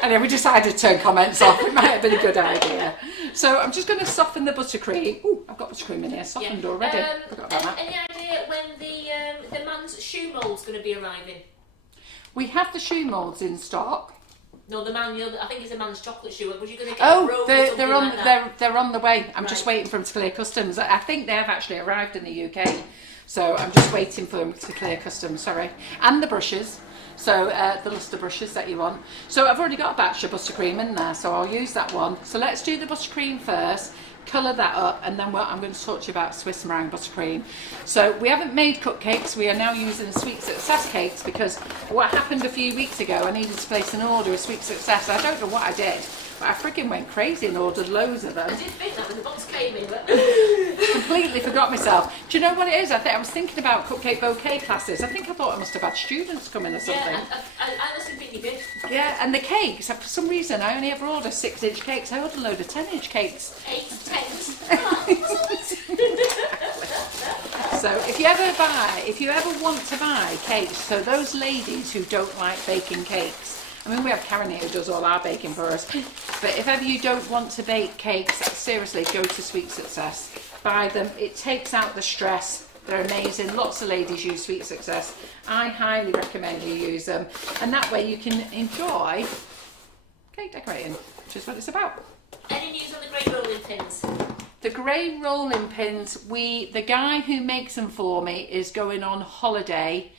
And then we decided to turn comments off. It might have been a good idea. So I'm just going to soften the buttercream. Ooh, I've got buttercream in here, softened already. Forgot about that. Any idea when the man's shoe mould's going to be arriving? We have the shoe moulds in stock. No, the man. I think it's a man's chocolate shoe. Was you going to get Oh, a robe or something they're on like that? they're on the way. I'm just waiting for them to clear customs. I think they have actually arrived in the UK, so I'm just waiting for them to clear customs. Sorry, and the brushes. So the lustre brushes that you want. So I've already got a batch of buttercream in there, so I'll use that one. So let's do the buttercream first, colour that up, and then I'm going to talk to you about Swiss meringue buttercream. So we haven't made cupcakes, we are now using Sweet Success cakes, because what happened a few weeks ago, I needed to place an order of Sweet Success. I don't know what I did, but I freaking went crazy and ordered loads of them. I did think that when the box came in, but Completely forgot myself. Do you know what it is? I was thinking about cupcake bouquet classes. I thought I must have had students coming or something. yeah, I honestly think you did. Yeah, and the cakes, for some reason, I only ever order 6-inch cakes. I ordered a load of 10-inch cakes. 8 to 10. So if you ever want to buy cakes, so those ladies who don't like baking cakes, I mean, we have Karen here who does all our baking for us, but if ever you don't want to bake cakes, seriously, go to Sweet Success. Buy them. It takes out the stress. They're amazing. Lots of ladies use Sweet Success. I highly recommend you use them. And that way you can enjoy cake decorating, which is what it's about. Any news on the grey rolling pins? The grey rolling pins, the guy who makes them for me is going on holiday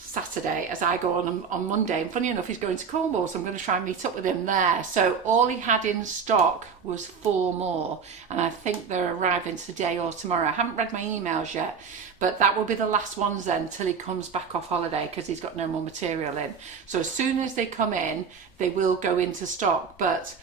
Saturday as I go on Monday, and funny enough he's going to Cornwall, so I'm going to try and meet up with him there. So all he had in stock was 4 more, and I think they're arriving today or tomorrow. I haven't read my emails yet, but that will be the last ones then till he comes back off holiday, because he's got no more material in. So as soon as they come in, they will go into stock. But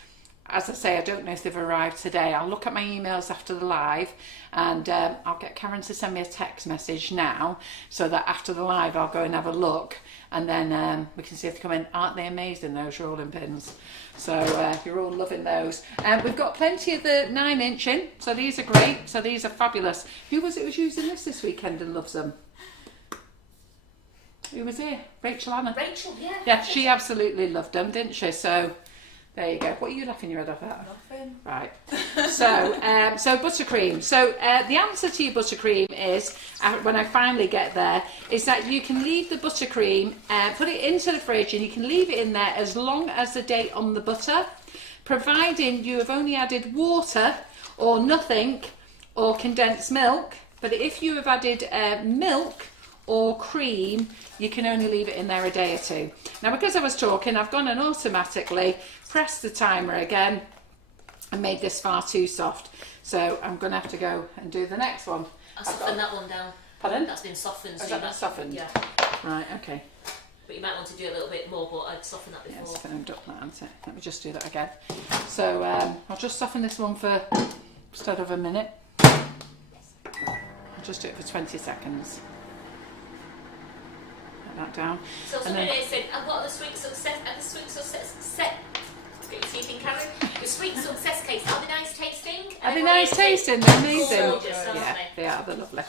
as I say, I don't know if they've arrived today. I'll look at my emails after the live, and I'll get Karen to send me a text message now, so that after the live I'll go and have a look, and then we can see if they come in. Aren't they amazing, those rolling pins? So you're all loving those. We've got plenty of the 9-inch in, so these are great. So these are fabulous. Who was it was using this weekend and loves them? Who was here? Rachel Anna. Rachel, yeah. Yeah, she absolutely loved them, didn't she? So there you go. What are you laughing your head off at? Nothing. Right. So buttercream. So the answer to your buttercream is, when I finally get there, is that you can leave the buttercream, put it into the fridge, and you can leave it in there as long as the date on the butter, providing you have only added water or nothing or condensed milk. But if you have added milk or cream, you can only leave it in there a day or two. Now, because I was talking, I've gone and automatically pressed the timer again and made this far too soft. So I'm going to have to go and do the next one. I'll soften that one down. Pardon? That's been softened. Has that been softened? Yeah. Right, okay. But you might want to do a little bit more, but I'd soften that before. Yeah, it's foamed up that, hasn't it? Let me just do that again. So I'll just soften this one for instead of a minute. I'll just do it for 20 seconds. That down. So somebody said, what are the sweet success and the sweet success get your teeth in, Karen? The sweet success cakes, are they nice tasting? Are they nice tasting? They're amazing. Gorgeous, aren't Yeah, they? they are. They're lovely.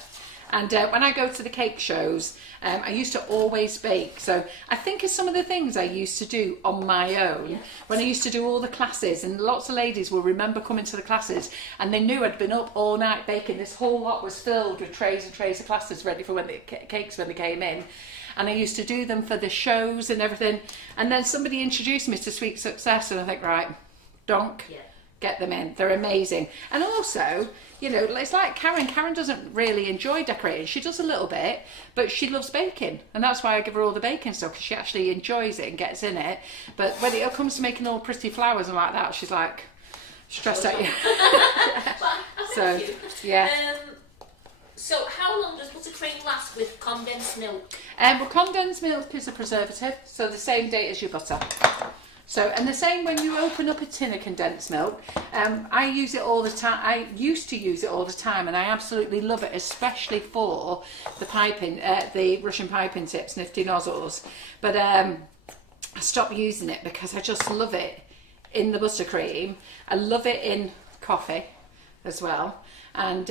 And when I go to the cake shows, I used to always bake. So I think of some of the things I used to do on my own when I used to do all the classes. And lots of ladies will remember coming to the classes and they knew I'd been up all night baking. This whole lot was filled with trays and trays of classes ready for when the cakes when they came in. And I used to do them for the shows and everything. And then somebody introduced me to Sweet Success, and I think, right, get them in. They're amazing. And also, you know, it's like Karen. Karen doesn't really enjoy decorating. She does a little bit, but she loves baking. And that's why I give her all the baking stuff, because she actually enjoys it and gets in it. But when it comes to making all pretty flowers and like that, she's like stressed out. So, yeah. So how long does buttercream last with condensed milk? Well, condensed milk is a preservative, so the same date as your butter. So, and the same when you open up a tin of condensed milk. I use it all the time. I used to use it all the time, and I absolutely love it, especially for the piping, the Russian piping tips, nifty nozzles. But I stopped using it because I just love it in the buttercream. I love it in coffee as well, and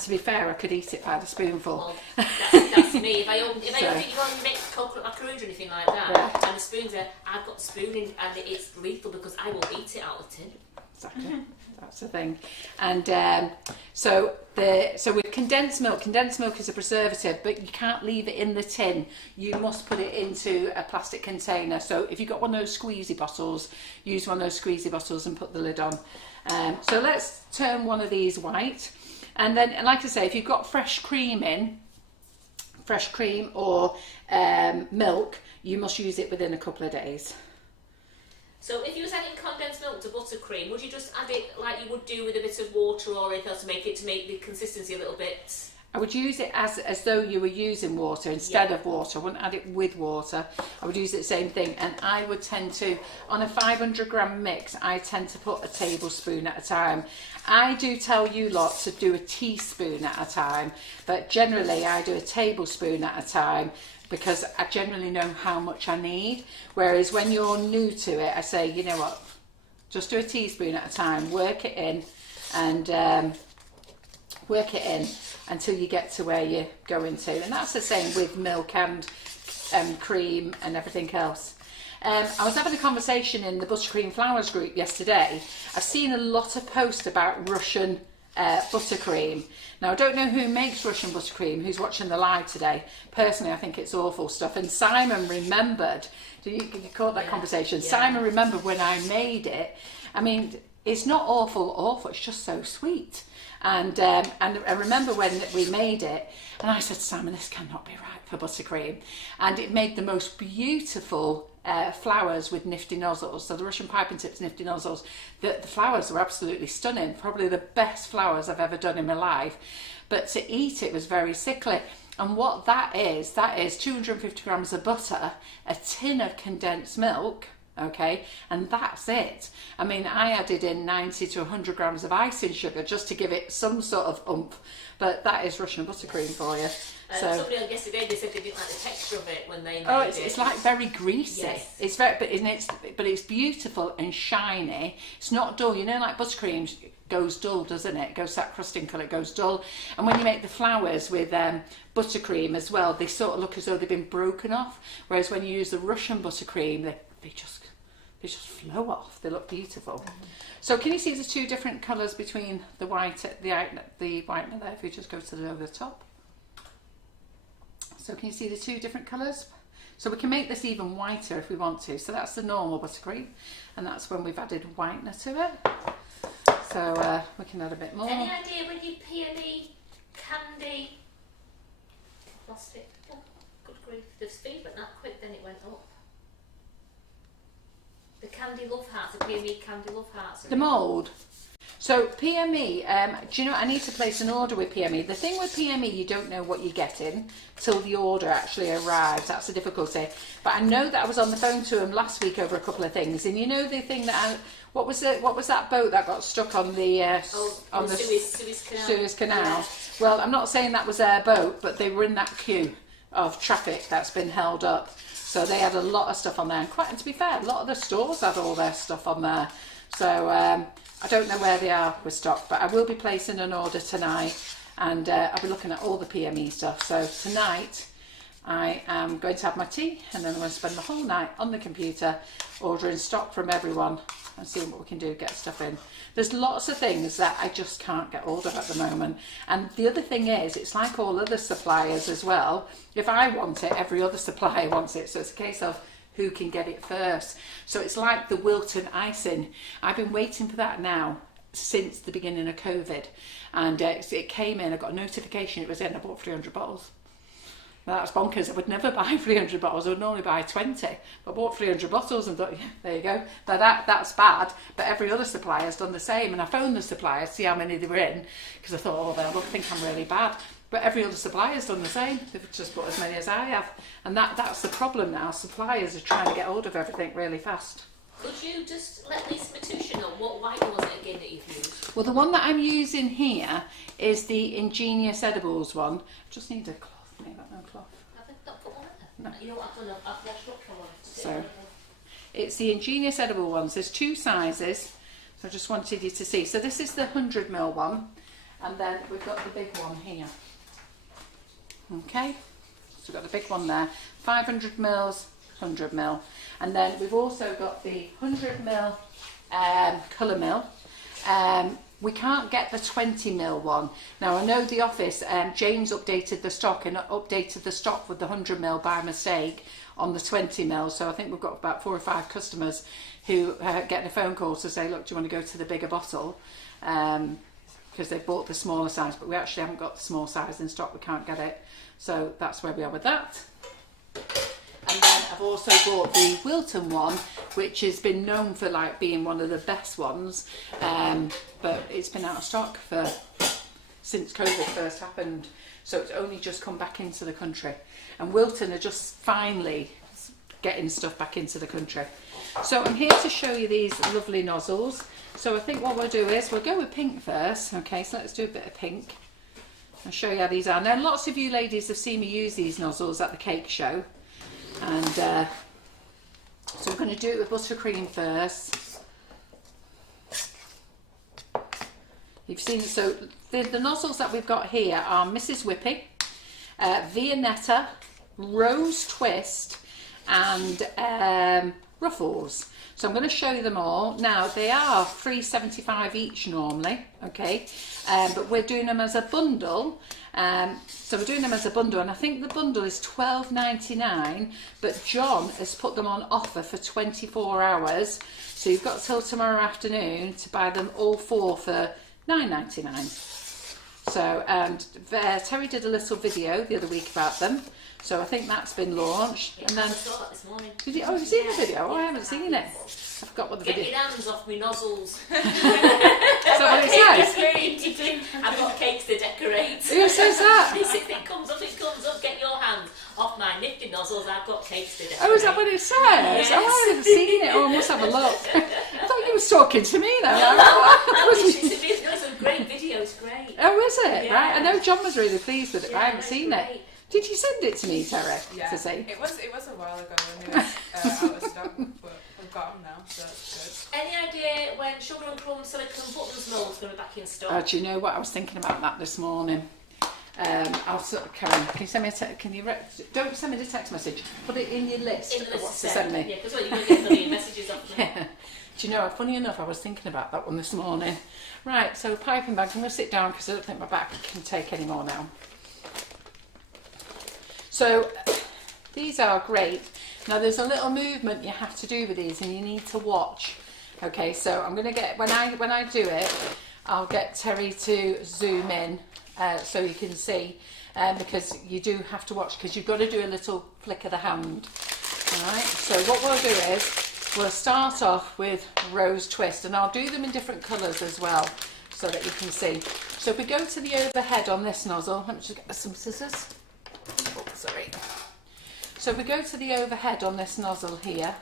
to be fair, I could eat it by the spoonful. Well, that's me. If I don't think you want to make coconut macaroons or anything like that, and the spoon's there, I've got the spoon in, and it's lethal because I will eat it out of the tin. Exactly, that's the thing. And so with condensed milk is a preservative, but you can't leave it in the tin. You must put it into a plastic container. So if you've got one of those squeezy bottles, use one of those squeezy bottles and put the lid on. So let's turn one of these white. And then, like I say, if you've got fresh cream or milk, you must use it within a couple of days. So if you was adding condensed milk to buttercream, would you just add it like you would do with a bit of water or anything else to make the consistency a little bit? I would use it as though you were using water instead of water. I wouldn't add it with water. I would use it the same thing. And I would tend to, on a 500 gram mix, I tend to put a tablespoon at a time. I do tell you lot to do a teaspoon at a time, but generally I do a tablespoon at a time because I generally know how much I need. Whereas when you're new to it, I say, you know what, just do a teaspoon at a time, work it in, and work it in until you get to where you're going to. And that's the same with milk and cream and everything else. I was having a conversation in the Buttercream Flowers group yesterday. I've seen a lot of posts about Russian buttercream. Now, I don't know who makes Russian buttercream, who's watching the live today. Personally, I think it's awful stuff. And Simon remembered, did you caught that conversation? Yeah. Simon remembered when I made it. I mean, it's not awful, it's just so sweet. And I remember when we made it, and I said, Simon, this cannot be right for buttercream. And it made the most beautiful flowers with nifty nozzles. So the Russian piping tips nifty nozzles, the flowers were absolutely stunning. Probably the best flowers I've ever done in my life. But to eat it was very sickly. And what that is 250 grams of butter, a tin of condensed milk, okay, and that's it. I mean, I added in 90 to 100 grams of icing sugar just to give it some sort of oomph, but that is Russian buttercream for you. So somebody else yesterday, they said they didn't like the texture of it when they made it. It's like very greasy. Yes. It's very, but it's beautiful and shiny. It's not dull. You know, like buttercream goes dull, doesn't it? It goes that crusting colour, it goes dull. And when you make the flowers with buttercream as well, they sort of look as though they've been broken off. Whereas when you use the Russian buttercream, they just flow off. They look beautiful. So can you see the two different colours between the white, the whitener there? If you just go to the over the top. So can you see the two different colours? So we can make this even whiter if we want to. So that's the normal buttercream, and that's when we've added whitener to it. So we can add a bit more. Any idea when you PME candy? Lost it. Oh, good grief. The speed went that quick, then it went up. The candy love hearts, the PME candy love hearts. The mould. So PME, do you know, I need to place an order with PME. The thing with PME, you don't know what you're getting till the order actually arrives. That's the difficulty. But I know that I was on the phone to him last week over a couple of things, and you know the thing that what was that boat that got stuck on the Suez Canal? Yeah. Well, I'm not saying that was their boat, but they were in that queue of traffic that's been held up. So they had a lot of stuff on there, and to be fair, a lot of the stores had all their stuff on there. So I don't know where they are with stock, but I will be placing an order tonight, and I'll be looking at all the PME stuff. So tonight I am going to have my tea, and then I'm going to spend the whole night on the computer ordering stock from everyone and seeing what we can do, get stuff in. There's lots of things that I just can't get hold of at the moment. And the other thing is, it's like all other suppliers as well. If I want it, every other supplier wants it. So it's a case of who can get it first. So it's like the Wilton icing. I've been waiting for that now since the beginning of COVID. And it came in, I got a notification it was in, I bought 300 bottles. Now that's bonkers. I would never buy 300 bottles. I would normally buy 20. But I bought 300 bottles and thought, yeah, there you go. Now that's bad. But every other supplier's done the same. And I phoned the supplier to see how many they were in, because I thought, oh, they'll think I'm really bad. But every other supplier's done the same. They've just bought as many as I have. And that's the problem now. Suppliers are trying to get hold of everything really fast. Could you just let Lisa Matusha know what whitener was it again that you've used? Well, the one that I'm using here is the Ingenious Edibles one. Just need a cloth. I've got no cloth. Have I not put one in there? No. You know what I've done? I've washed up for one. So it's the Ingenious Edible ones. There's two sizes. So I just wanted you to see. So this is the 100ml one. And then we've got the big one here. Okay. So we've got the big one there. 500 mils, 100 ml. And then we've also got the 100 ml colour mill. We can't get the 20 ml one. Now I know the office, James updated the stock with the 100 ml by mistake on the 20 ml. So I think we've got about 4 or 5 customers who get a phone call to say, look, do you want to go to the bigger bottle? Because they bought the smaller size, but we actually haven't got the small size in stock. We can't get it. So that's where we are with that. And then I've also bought the Wilton one, which has been known for like being one of the best ones, but it's been out of stock since COVID first happened. So it's only just come back into the country. And Wilton are just finally getting stuff back into the country. So I'm here to show you these lovely nozzles. So I think what we'll do is we'll go with pink first. Okay, so let's do a bit of pink. I'll show you how these are. Now lots of you ladies have seen me use these nozzles at the cake show. And so we're going to do it with buttercream first. You've seen, so the nozzles that we've got here are Mrs. Whippy, Viennetta, Rose Twist, and Ruffles. So I'm going to show you them all. Now they are $3.75 each normally, okay, but we're doing them as a bundle. So we're doing them as a bundle, and I think the bundle is $12.99, but John has put them on offer for 24 hours. So you've got till tomorrow afternoon to buy them all 4 for $9.99. So, and Terry did a little video the other week about them. So I think that's been launched. Yeah, and then I saw that this morning. did you? Oh, have you seen the video? Oh, I haven't seen it. I forgot what the Get video. your hands off me nozzles. Is that what it says? I've got cakes to decorate. Who says that? If it comes up, it comes up. Get your hands off off my nifty nozzles, I've got cakes today. Oh, is that what it says? Yes. Oh, I haven't seen it. Oh, I must have a look. I thought you was talking to me though. It's a great video, it's great. Oh, is it? Yeah. Right. I know John was really pleased with it, but I Yeah, haven't it's seen great. it. Did you send it to me, Terry, Yeah, to see? it was a while ago when it was out of stock, but we've got them now, so that's Any idea when Sugar and Crumbs silicone buttons mold's going to be back in stock? Oh, do you know what? I was thinking about that this morning. Karen, can you send me a don't send me the text message. Put it in your list In the of list what to to send me. Yeah, because you're going to get a million messages off me. Yeah. Do you know, funny enough, I was thinking about that one this morning. Right, so piping bags. I'm going to sit down because I don't think my back can take any more now. So these are great. Now there's a little movement you have to do with these, and you need to watch. Okay, so I'm going to get when I do it, I'll get Terry to zoom in so you can see, because you do have to watch, because you've got to do a little flick of the hand. All right. So what we'll do is we'll start off with rose twist, and I'll do them in different colours as well, so that you can see. So if we go to the overhead on this nozzle, let me just get some scissors. Oh, sorry. So if we go to the overhead on this nozzle here,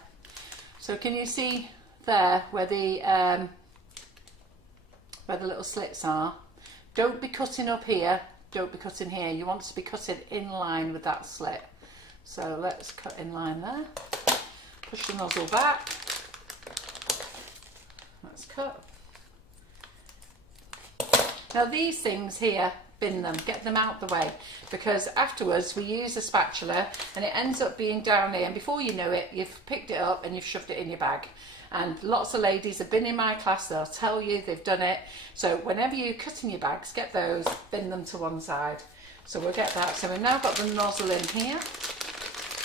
so can you see there where the little slits are? Don't be cutting up here, don't be cutting here. You want to be cutting in line with that slit. So let's cut in line there. Push the nozzle back. Let's cut. Now these things here, bin them, get them out the way, because afterwards we use a spatula and it ends up being down here, and before you know it, you've picked it up and you've shoved it in your bag. And lots of ladies have been in my class, they'll tell you they've done it. So whenever you're cutting your bags, get those, bin them to one side. So we'll get that. So we've now got the nozzle in here.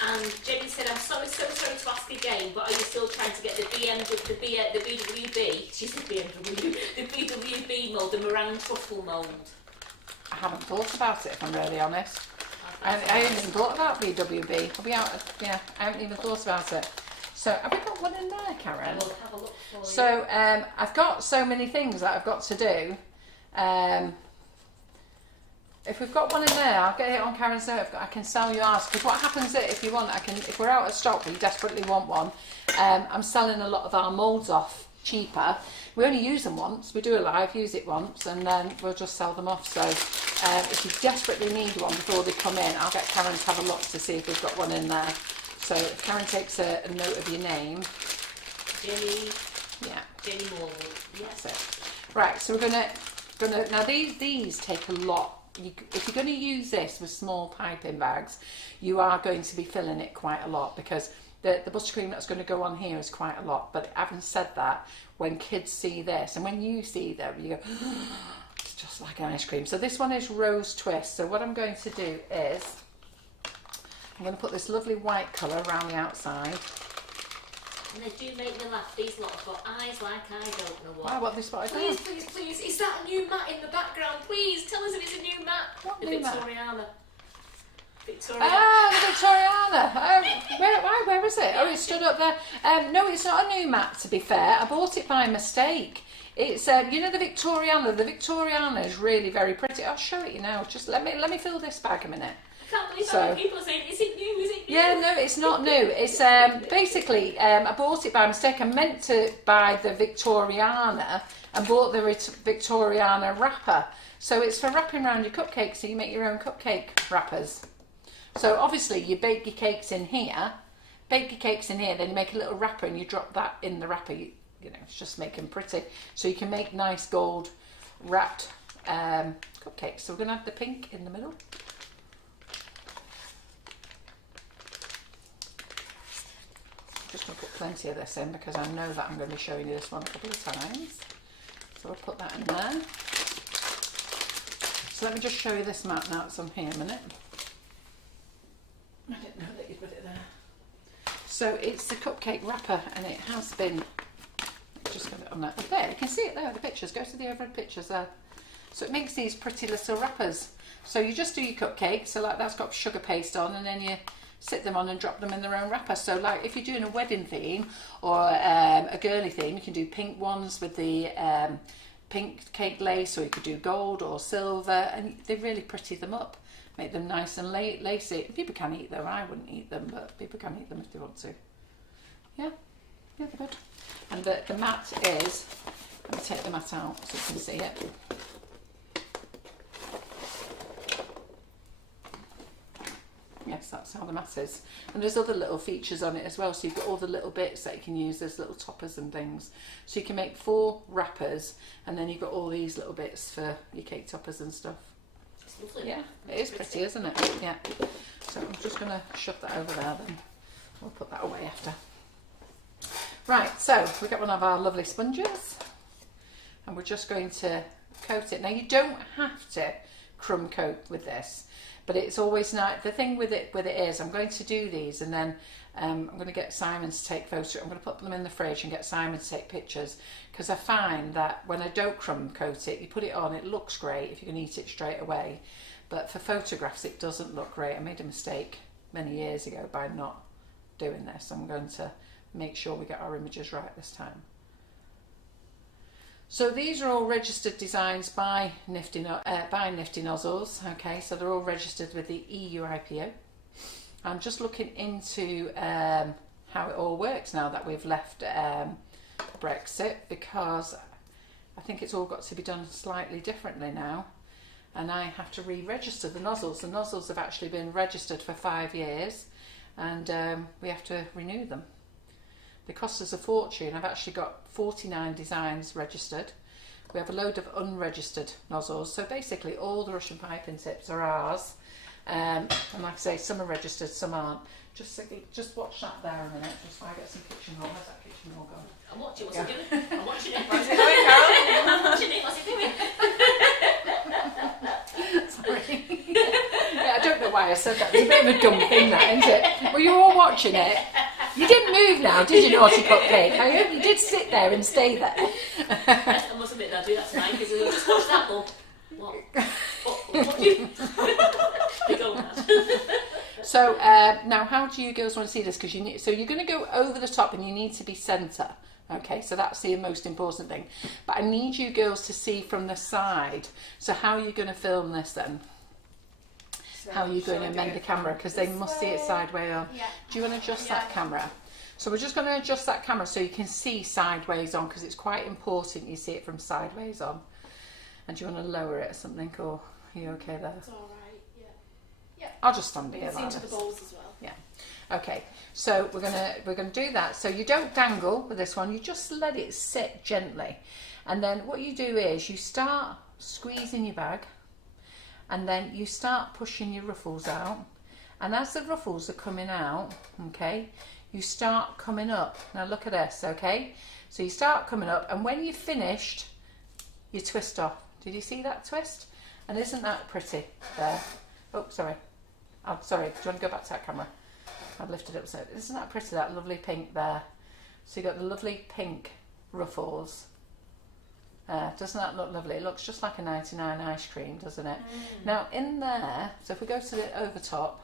And Jenny said, I'm so sorry to ask again, but are you still trying to get the BWB, she's the BMW, the BWB mould, the meringue truffle mould? I haven't thought about it, if I'm really honest. I haven't even thought about BWB. I'll be out. Yeah, I haven't even thought about it. So have we got one in there, Karen? We'll have a look for you. So I've got so many things that I've got to do. If we've got one in there, I'll get it on Karen's note. I can sell you ours, because what happens is, if you want, if we're out of stock but you desperately want one, I'm selling a lot of our moulds off cheaper. We only use them once. We do a live, use it once, and then we'll just sell them off. So if you desperately need one before they come in, I'll get Karen to have a look to see if we've got one in there. So if Karen takes a note of your name. Jenny. Yeah. Jenny Mould. Yes. That's it. Right. So we're gonna now these take a lot. If you're going to use this with small piping bags, you are going to be filling it quite a lot, because the buttercream that's going to go on here is quite a lot. But having said that, when kids see this, and when you see them, you go, it's just like ice cream. So this one is rose twist. So what I'm going to do is I'm going to put this lovely white colour around the outside. And they do make me laugh. These lot have got eyes like I don't know what. Wow, what have they spotted Please, there? please, please. Is that a new mat in the background? Please tell us if it's a new mat. What the new mat? Victoriana. Victoriana. Ah, the Victoriana. Where is it? Oh, it stood up there. No, it's not a new mat, to be fair. I bought it by mistake. It's you know, the Victoriana. The Victoriana is really very pretty. I'll show it you now. Just let me fill this bag a minute. I can't believe So- how many people are saying, is it new? Is it new? Yeah, no, it's not new. It's basically I bought it by mistake. I meant to buy the Victoriana and bought the Victoriana wrapper. So it's for wrapping around your cupcakes, so you make your own cupcake wrappers. So obviously you bake your cakes in here, then you make a little wrapper and you drop that in the wrapper. You know, it's just make them pretty. So you can make nice gold wrapped cupcakes. So we're going to have the pink in the middle. Just going to put plenty of this in, because I know that I'm going to be showing you this one a couple of times. So I'll put that in there. So let me just show you this mat now that's on here a minute. I didn't know that you'd put it there. So it's the cupcake wrapper, and it has been, just got it on there. Oh, there, you can see it there, the pictures. Go to the overhead pictures there. So it makes these pretty little wrappers. So you just do your cupcakes, so like that's got sugar paste on, and then you sit them on and drop them in their own wrapper. So like if you're doing a wedding theme or a girly theme, you can do pink ones with the pink cake lace, or you could do gold or silver, and they really pretty them up, make them nice and lacy. People can eat them. I wouldn't eat them, but people can eat them if they want to. Yeah, they're good. And the mat is, let me take the mat out so you can see it. Yes, that's how the mat is. And there's other little features on it as well. So you've got all the little bits that you can use as little toppers and things. So you can make 4 wrappers, and then you've got all these little bits for your cake toppers and stuff. It's lovely. Yeah, it is pretty, isn't it? Yeah. So I'm just going to shove that over there then. We'll put that away after. Right, so we got one of our lovely sponges, and we're just going to coat it. Now you don't have to crumb coat with this, but it's always nice. The thing with it is, I'm going to do these, and then I'm going to get Simon to take photos. I'm going to put them in the fridge and get Simon to take pictures, because I find that when I don't crumb coat it, you put it on, it looks great if you can eat it straight away, but for photographs it doesn't look great. I made a mistake many years ago by not doing this. I'm going to make sure we get our images right this time. So these are all registered designs by Nifty Nozzles. Okay, so they're all registered with the EU IPO. I'm just looking into how it all works now that we've left Brexit, because I think it's all got to be done slightly differently now, and I have to re-register the nozzles. The nozzles have actually been registered for 5 years, and we have to renew them. They cost us a fortune. I've actually got 49 designs registered. We have a load of unregistered nozzles. So basically all the Russian piping tips are ours. And like I say, some are registered, some aren't. Just watch that there a minute, just while I get some kitchen roll. Where's that kitchen roll going? I'm watching. What's it doing? I'm watching it. What's it doing, Carol? I'm watching it. What's it doing? Sorry. Yeah, I don't know why I said that. It's a bit of a dumb thing, that, isn't it? Were you all watching it? You didn't move now, did you, naughty cupcake? I hope you did sit there and stay there. I must admit that I do that tonight, because I just watched that one. What do you? Big old man. So now, how do you girls want to see this? Because you're going to go over the top, and you need to be centre. Okay, so that's the most important thing. But I need you girls to see from the side. So how are you going to film this then? How are you going to amend the camera? Because they must see it sideways on. Yeah. Do you want to adjust that camera? So we're just going to adjust that camera so you can see sideways on, because it's quite important you see it from sideways on. And do you want to lower it or something, or are you okay there? It's all right. Yeah. I'll just stand You here can like see into this. the bowls as well. Yeah. Okay. So we're gonna do that. So you don't dangle with this one. You just let it sit gently, and then what you do is you start squeezing your bag, and then you start pushing your ruffles out. And as the ruffles are coming out, okay, you start coming up. Now look at this, okay? So you start coming up, and when you're finished, you twist off. Did you see that twist? And isn't that pretty there? Oh, sorry. Oh, sorry. Do you want to go back to that camera? I've lifted it up. So isn't that pretty, that lovely pink there? So you've got the lovely pink ruffles. Doesn't that look lovely? It looks just like a 99 ice cream, doesn't it? Now in there, so if we go to the over top,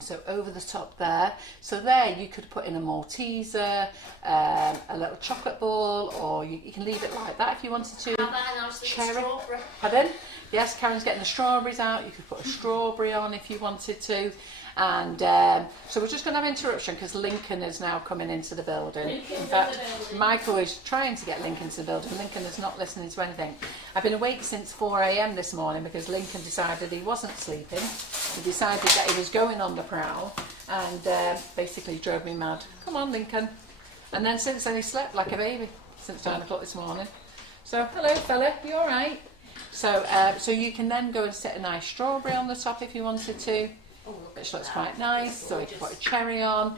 so over the top there, so there you could put in a Malteser, a little chocolate ball, or you can leave it like that if you wanted to. How about a nice little strawberry? Pardon? Yes, Karen's getting the strawberries out. You could put a strawberry on if you wanted to. And so we're just going to have interruption because Lincoln is now coming into the building. In fact, Michael is trying to get Lincoln to the building. Lincoln is not listening to anything. I've been awake since 4 a.m. this morning because Lincoln decided he wasn't sleeping. He decided that he was going on the prowl, and basically drove me mad. Come on, Lincoln. And then since then he slept like a baby since 9 o'clock this morning. So hello fella, you all right? So so you can then go and set a nice strawberry on the top if you wanted to, which looks quite nice. So you can put a cherry on.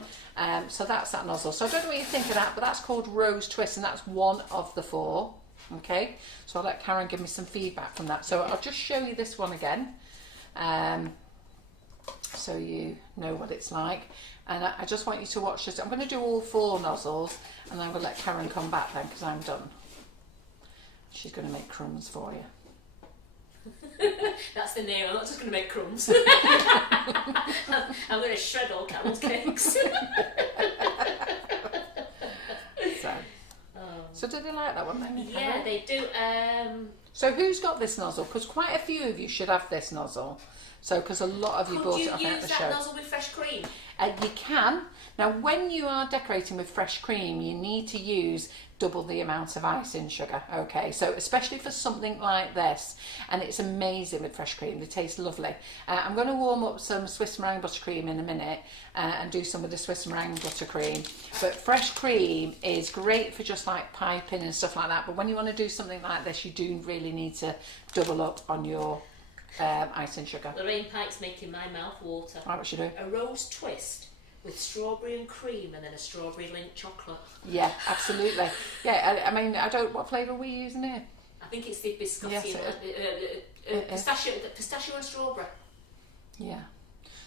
So that's that nozzle. So I don't know what you think of that, but that's called Rose Twist, and that's one of the 4. Okay, so I'll let Karen give me some feedback from that. So I'll just show you this one again, so you know what it's like. And I just want you to watch this. I'm going to do all 4 nozzles, and I'm going to let Karen come back then because I'm done. She's going to make crumbs for you. That's the name. I'm not just going to make crumbs. I'm going to shred all Carol's cakes. So So do they like that one then? Yeah, they do. So who's got this nozzle? Because quite a few of you should have this nozzle. So, because a lot of you bought it off at the show. Could you use that nozzle with fresh cream? You can. Now, when you are decorating with fresh cream, you need to use double the amount of icing sugar, okay? So, especially for something like this, and it's amazing with fresh cream. They taste lovely. I'm going to warm up some Swiss meringue buttercream in a minute and do some of the Swiss meringue buttercream. But fresh cream is great for just like piping and stuff like that. But when you want to do something like this, you do really need to double up on your icing sugar. Lorraine Pike's making my mouth water. Right, what should you do? A rose twist with strawberry and cream, and then a strawberry Lindt chocolate. Yeah, absolutely. Yeah, I mean, I don't. What flavour are we using here? I think it's the biscotti, Yes, pistachio and strawberry. Yeah.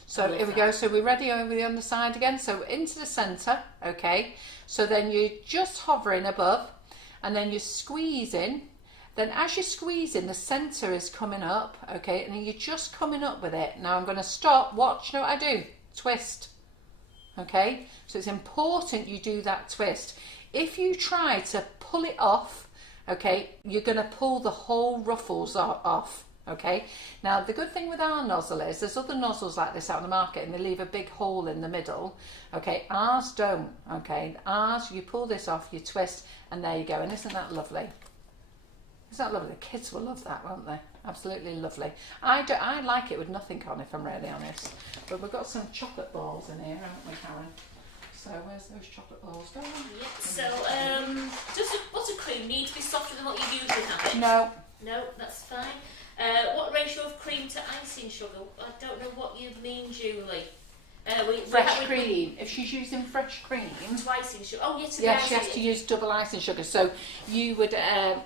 So here we go. So we're ready over the other side again. So into the centre, okay. So then you're just hovering above, and then you're squeezing. Then as you're squeezing, the centre is coming up, okay, and then you're just coming up with it. Now I'm going to stop, watch, you know what I do? Twist, okay? So it's important you do that twist. If you try to pull it off, okay, you're going to pull the whole ruffles off, okay? Now the good thing with our nozzle is, there's other nozzles like this out in the market and they leave a big hole in the middle, okay? Ours don't, okay? Ours, you pull this off, you twist, and there you go. And isn't that lovely? Isn't that lovely? The kids will love that, won't they? Absolutely lovely. I like it with nothing on, if I'm really honest. But we've got some chocolate balls in here, haven't we, Karen? So where's those chocolate balls going? Yep. So does the buttercream need to be softer than what you usually have it? No. No, that's fine. What ratio of cream to icing sugar? I don't know what you mean, Julie. Fresh cream. If she's using fresh cream, to icing sugar. Oh, yes, yeah, she has to use double icing sugar. So you would have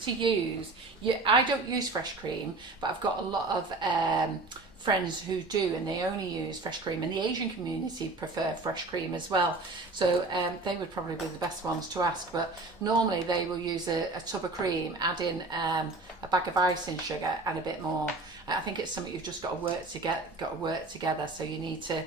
to use. I don't use fresh cream, but I've got a lot of friends who do, and they only use fresh cream. And the Asian community prefer fresh cream as well. So they would probably be the best ones to ask. But normally they will use a tub of cream, add in a bag of icing sugar, and a bit more. I think it's something you've just got to work together. So you need to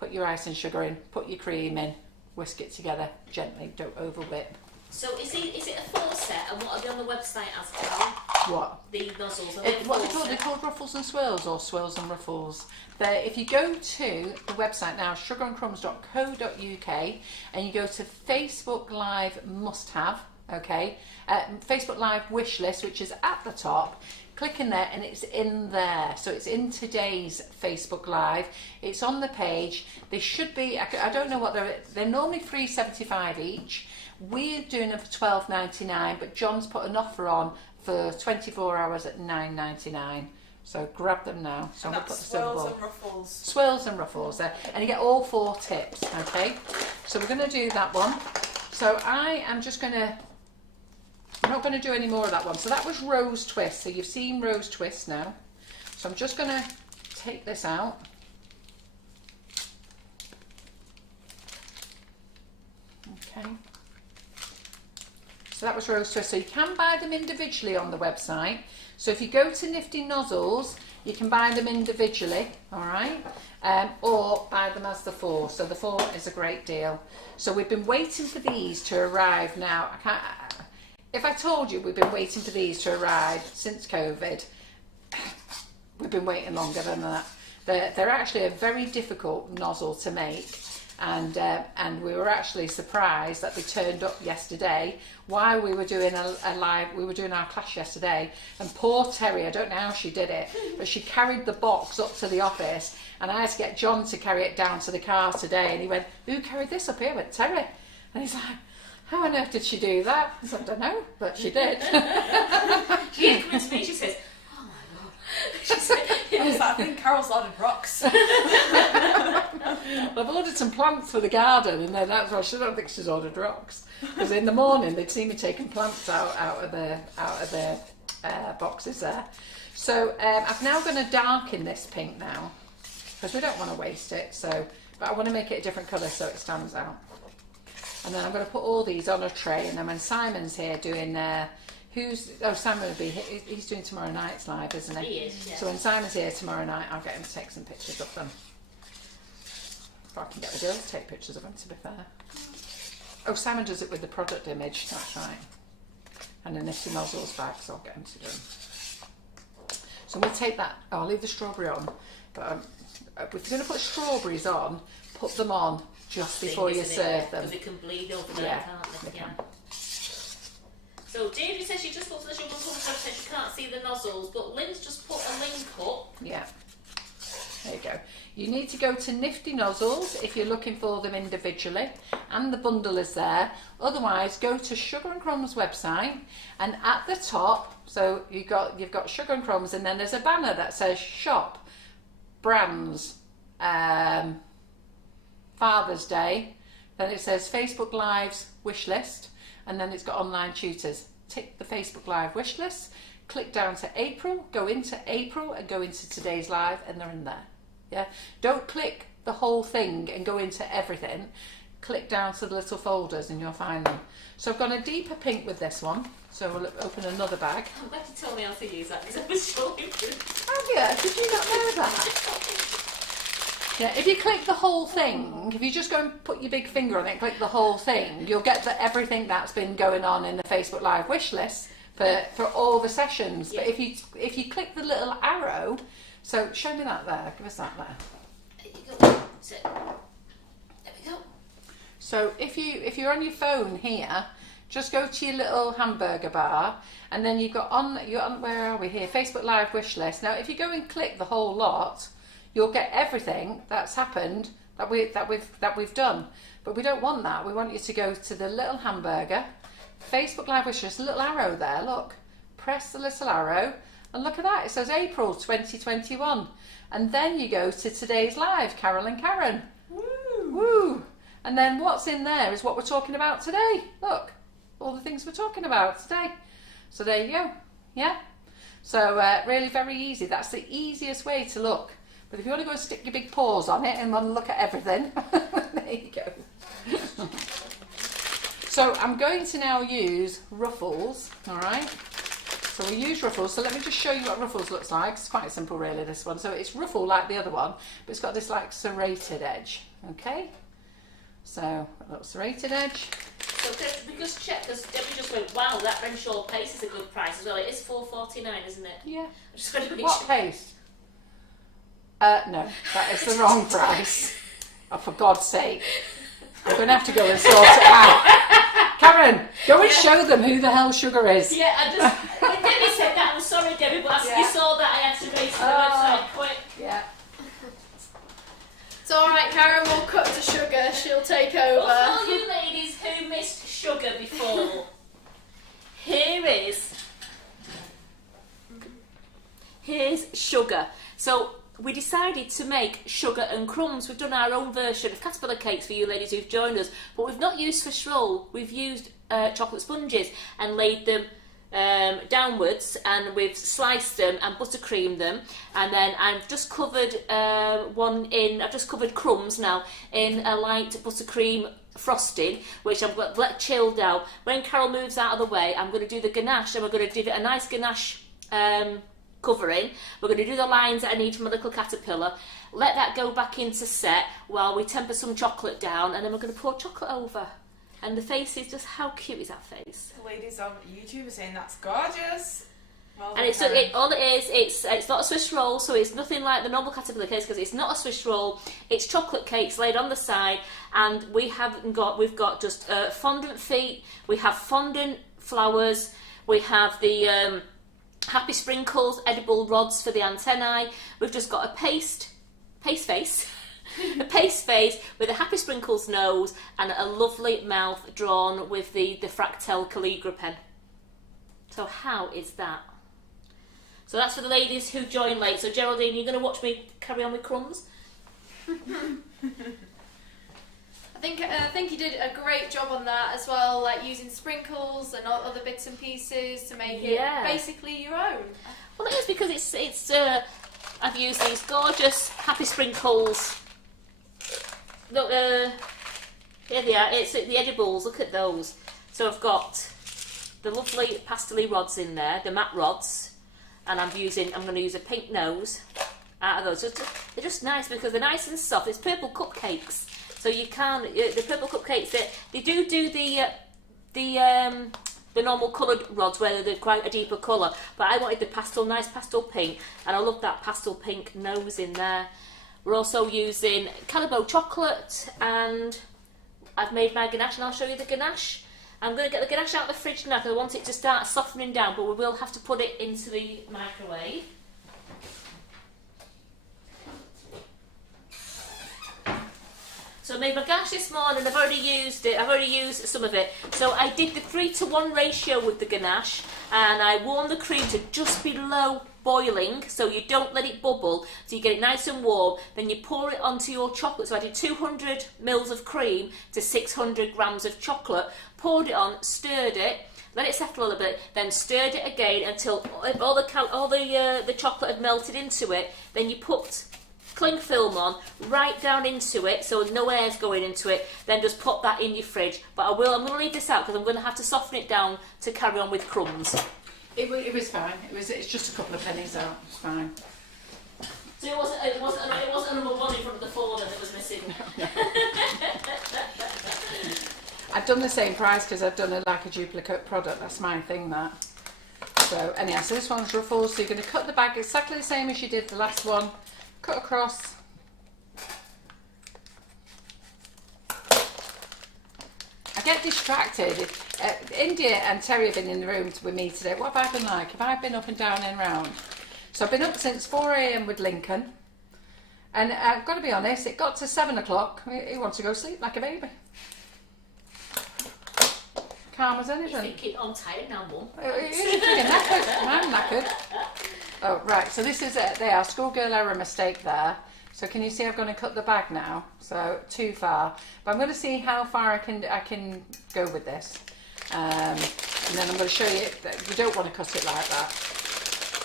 put your icing sugar in, put your cream in, whisk it together gently. Don't over whip. So is it a full set? And what are they on the website as, Carol? What? The nozzles. What are they called? They're called Ruffles and Swirls, or Swirls and Ruffles. If you go to the website now, sugarandcrumbs.co.uk, and you go to Facebook Live Must Have, okay, Facebook Live Wish List, which is at the top. Click in there and it's in there. So it's in today's Facebook Live. It's on the page. They should be, I don't know what they're normally $3.75 each. We're doing them for $12.99, but John's put an offer on for 24 hours at $9.99. So grab them now. So I'm going to put the Swirls and Ruffles. Swirls and Ruffles there. And you get all 4 tips, okay? So we're going to do that one. So I am just going to, I'm not going to do any more of that one. So that was Rose Twist. So you've seen Rose Twist now. So I'm just going to take this out. Okay. So that was Rose Twist. So you can buy them individually on the website. So if you go to Nifty Nozzles, you can buy them individually, all right? Or buy them as the 4. So the 4 is a great deal. So we've been waiting for these to arrive now. If I told you we've been waiting for these to arrive since COVID, we've been waiting longer than that. They're actually a very difficult nozzle to make, and we were actually surprised that they turned up yesterday while we were doing a live. We were doing our class yesterday, and poor Terry, I don't know how she did it, but she carried the box up to the office, and I had to get John to carry it down to the car today, and he went, "Who carried this up here?" I went, "Terry," and he's like, "How on earth did she do that?" I said, "I don't know, but she did." She came to me, she says, "Oh my God." She said, I was like, I think Carol's ordered rocks. I've ordered some plants for the garden, and then that's why I don't think she's ordered rocks. Because in the morning they'd see me taking plants out of the boxes there. So I'm now going to darken this pink now, because we don't want to waste it. So, but I want to make it a different colour so it stands out. And then I'm going to put all these on a tray, and then when Simon's here doing Simon will be, he's doing tomorrow night's live, isn't he? He is, yeah. So when Simon's here tomorrow night, I'll get him to take some pictures of them. Or I can get the girls to take pictures of them, to be fair. Oh, Simon does it with the product image, that's right. And a Nifty Nozzles bag, so I'll get him to do them. So we'll take that, I'll leave the strawberry on, but if you're going to put strawberries on, put them on just before you serve them. Because it can bleed over there, can't it? Yeah. So Daisy says she just looks at the Sugar and Crumbs website, she can't see the nozzles, but Lynn's just put a link up. Yeah. There you go. You need to go to Nifty Nozzles if you're looking for them individually, and the bundle is there. Otherwise, go to Sugar and Crumbs website, and at the top, so you've got Sugar and Crumbs, and then there's a banner that says Shop, Brands, Father's Day. Then it says Facebook Live's wish list, and then it's got online tutors. Tick the Facebook Live wish list, click down to April, go into April, and go into today's live, and they're in there. Yeah, don't click the whole thing and go into everything. Click down to the little folders and you'll find them. So I've gone a deeper pink with this one. So we'll open another bag. I'm glad you told me how to use that because I was showing you. Oh yeah, did you not know that? Yeah, if you click the whole thing, if you just go and put your big finger on it, click the whole thing, you'll get everything that's been going on in the Facebook Live wish list for all the sessions. Yeah. But if you click the little arrow, so show me that there, give us that there. There you go. So, there we go. So if you're on your phone here, just go to your little hamburger bar, and then you're on where are we here? Facebook Live wish list. Now if you go and click the whole lot, you'll get everything that's happened that we've done. But we don't want that. We want you to go to the little hamburger, Facebook Live wish list, a little arrow there, look. Press the little arrow and look at that. It says April 2021. And then you go to today's live, Carol and Karen. Woo! Woo! And then what's in there is what we're talking about today. Look, all the things we're talking about today. So there you go. Yeah? So really very easy. That's the easiest way to look. But if you want to go and stick your big paws on it and want to look at everything, there you go. So I'm going to now use Ruffles, all right? So we'll use Ruffles. So let me just show you what Ruffles looks like. It's quite simple really, this one. So it's ruffle like the other one, but it's got this like serrated edge, okay? So a little serrated edge. So because Debbie just went, wow, that Renshaw paste is a good price as well. It is $4.49, isn't it? Yeah. I'm just going to make What sure. paste? No, that is the wrong price. Oh, for God's sake. I'm going to have to go and sort it out. Karen, go and show them who the hell Sugar is. Yeah, when Debbie said that, I'm sorry, Debbie, but you saw that I had to raise the website quick. Yeah. It's alright, Karen, we'll cut to Sugar, she'll take over. Well, for all you ladies who missed Sugar before, here's Sugar. So we decided to make Sugar and Crumbs. We've done our own version of caterpillar cakes for you ladies who've joined us, but we've not used Swiss roll. We've used chocolate sponges and laid them downwards, and we've sliced them and buttercreamed them, and then I've just covered I've just covered crumbs now in a light buttercream frosting, which I'm going to let chill down. When Carol moves out of the way, I'm going to do the ganache, and we're going to give it a nice ganache covering. We're going to do the lines that I need from a little caterpillar, let that go back into set while we temper some chocolate down, and then we're going to pour chocolate over. And the face is just, how cute is that face? The ladies on YouTube are saying that's gorgeous. Well, And all it is, it's not a Swiss roll, so it's nothing like the normal caterpillar cakes because it's not a Swiss roll. It's chocolate cakes laid on the side, and we've got just fondant feet. We have fondant flowers. We have the happy sprinkles, edible rods for the antennae. We've just got a paste face. A paste face with a happy sprinkles nose and a lovely mouth drawn with the Fractel calligraphy pen. So how is that? So that's for the ladies who joined late. So Geraldine, you're going to watch me carry on with crumbs? I think you did a great job on that as well, like using sprinkles and other bits and pieces to make it basically your own. Well, it is because it's I've used these gorgeous happy sprinkles. Look, here they are. It's the edibles. Look at those. So I've got the lovely pastel rods in there, the matte rods, and I'm going to use a pink nose out of those. They're just nice because they're nice and soft. It's purple cupcakes, So you can, the purple cupcakes, they do the normal coloured rods where they're quite a deeper colour, but I wanted the pastel, nice pastel pink, and I love that pastel pink nose in there. We're also using Calibo chocolate, and I've made my ganache, and I'll show you the ganache. I'm going to get the ganache out of the fridge now because I want it to start softening down, but we will have to put it into the microwave. So I made my ganache this morning. I've already used it. I've already used some of it. So I did the 3-to-1 ratio with the ganache, and I warmed the cream to just below boiling, so you don't let it bubble, so you get it nice and warm. Then you pour it onto your chocolate. So I did 200 mils of cream to 600 grams of chocolate. Poured it on, stirred it, let it settle a little bit, then stirred it again until all the chocolate had melted into it. Then you put cling film on right down into it, so no air's going into it. Then just pop that in your fridge. But I'm going to leave this out because I'm going to have to soften it down to carry on with crumbs. It was fine. It's just a couple of pennies out. It's fine. So it wasn't a number 1 in front of the 4 that was missing. No. I've done the same price because I've done a duplicate product. That's my thing, that. So anyhow, so this one's ruffles. So you're going to cut the bag exactly the same as you did the last one. Cut across. I get distracted. India and Terry have been in the room with me today. What have I been like? Have I been up and down and round? So I've been up since 4 a.m. with Lincoln. And I've got to be honest, it got to 7 o'clock. He wants to go sleep like a baby. Calm as anything. He's thinking, I'm tired now, Mum. He's thinking knackered. I'm knackered. Oh, right. So this is it. There, schoolgirl error mistake there. So can you see I've gone and cut the bag now? So too far. But I'm going to see how far I can go with this. And then I'm going to show you that you don't want to cut it like that.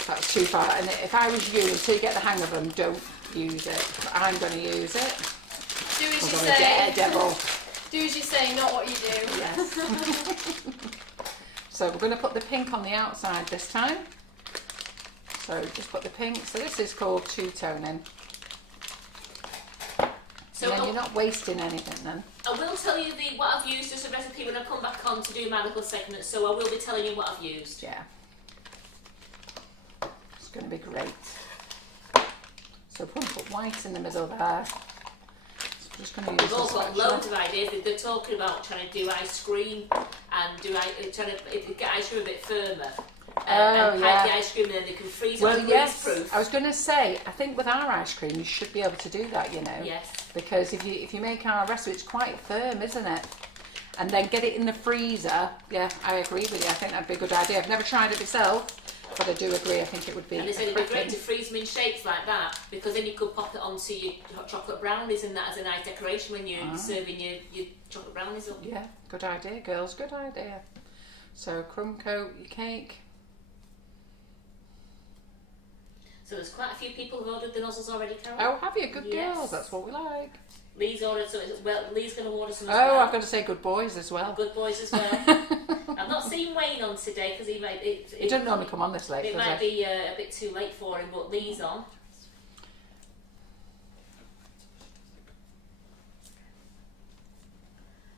That's too far. And if I was you, until you get the hang of them, don't use it. But I'm going to use it. Do as you I'm say. daredevil. Do as you say, not what you do. Yes. So we're going to put the pink on the outside this time. So just put the pink. So this is called two-toning. So and then you're not wasting anything then. I will tell you what I've used as a recipe when I come back on to do my little segment, so I will be telling you what I've used. Yeah. It's going to be great. So we're going to put white in the middle there. So I'm just going to use We've also got loads of ideas. They're talking about trying to do ice cream and trying to get ice cream a bit firmer. And hide the ice cream, and then they can freeze it. Well, yes. Proof. I was going to say, I think with our ice cream, you should be able to do that, you know. Yes. Because if you make our recipe, it's quite firm, isn't it? And then get it in the freezer. Yeah, I agree with you. I think that'd be a good idea. I've never tried it myself, but I do agree. I think it would be. And they said it'd be great to freeze them in shapes like that, because then you could pop it onto your hot chocolate brownies and that as a nice decoration when you're serving your chocolate brownies up. Yeah, good idea, girls. Good idea. So crumb coat your cake. So there's quite a few people who've ordered the nozzles already, Carol. Oh, have you? Good Yes. girls. That's what we like. Lee's ordered some. Well, Lee's going to order some. Oh, as well. I've got to say good boys as well. Good boys as well. I've not seen Wayne on today because he might. He doesn't normally come on this late. It might be a bit too late for him, but Lee's on.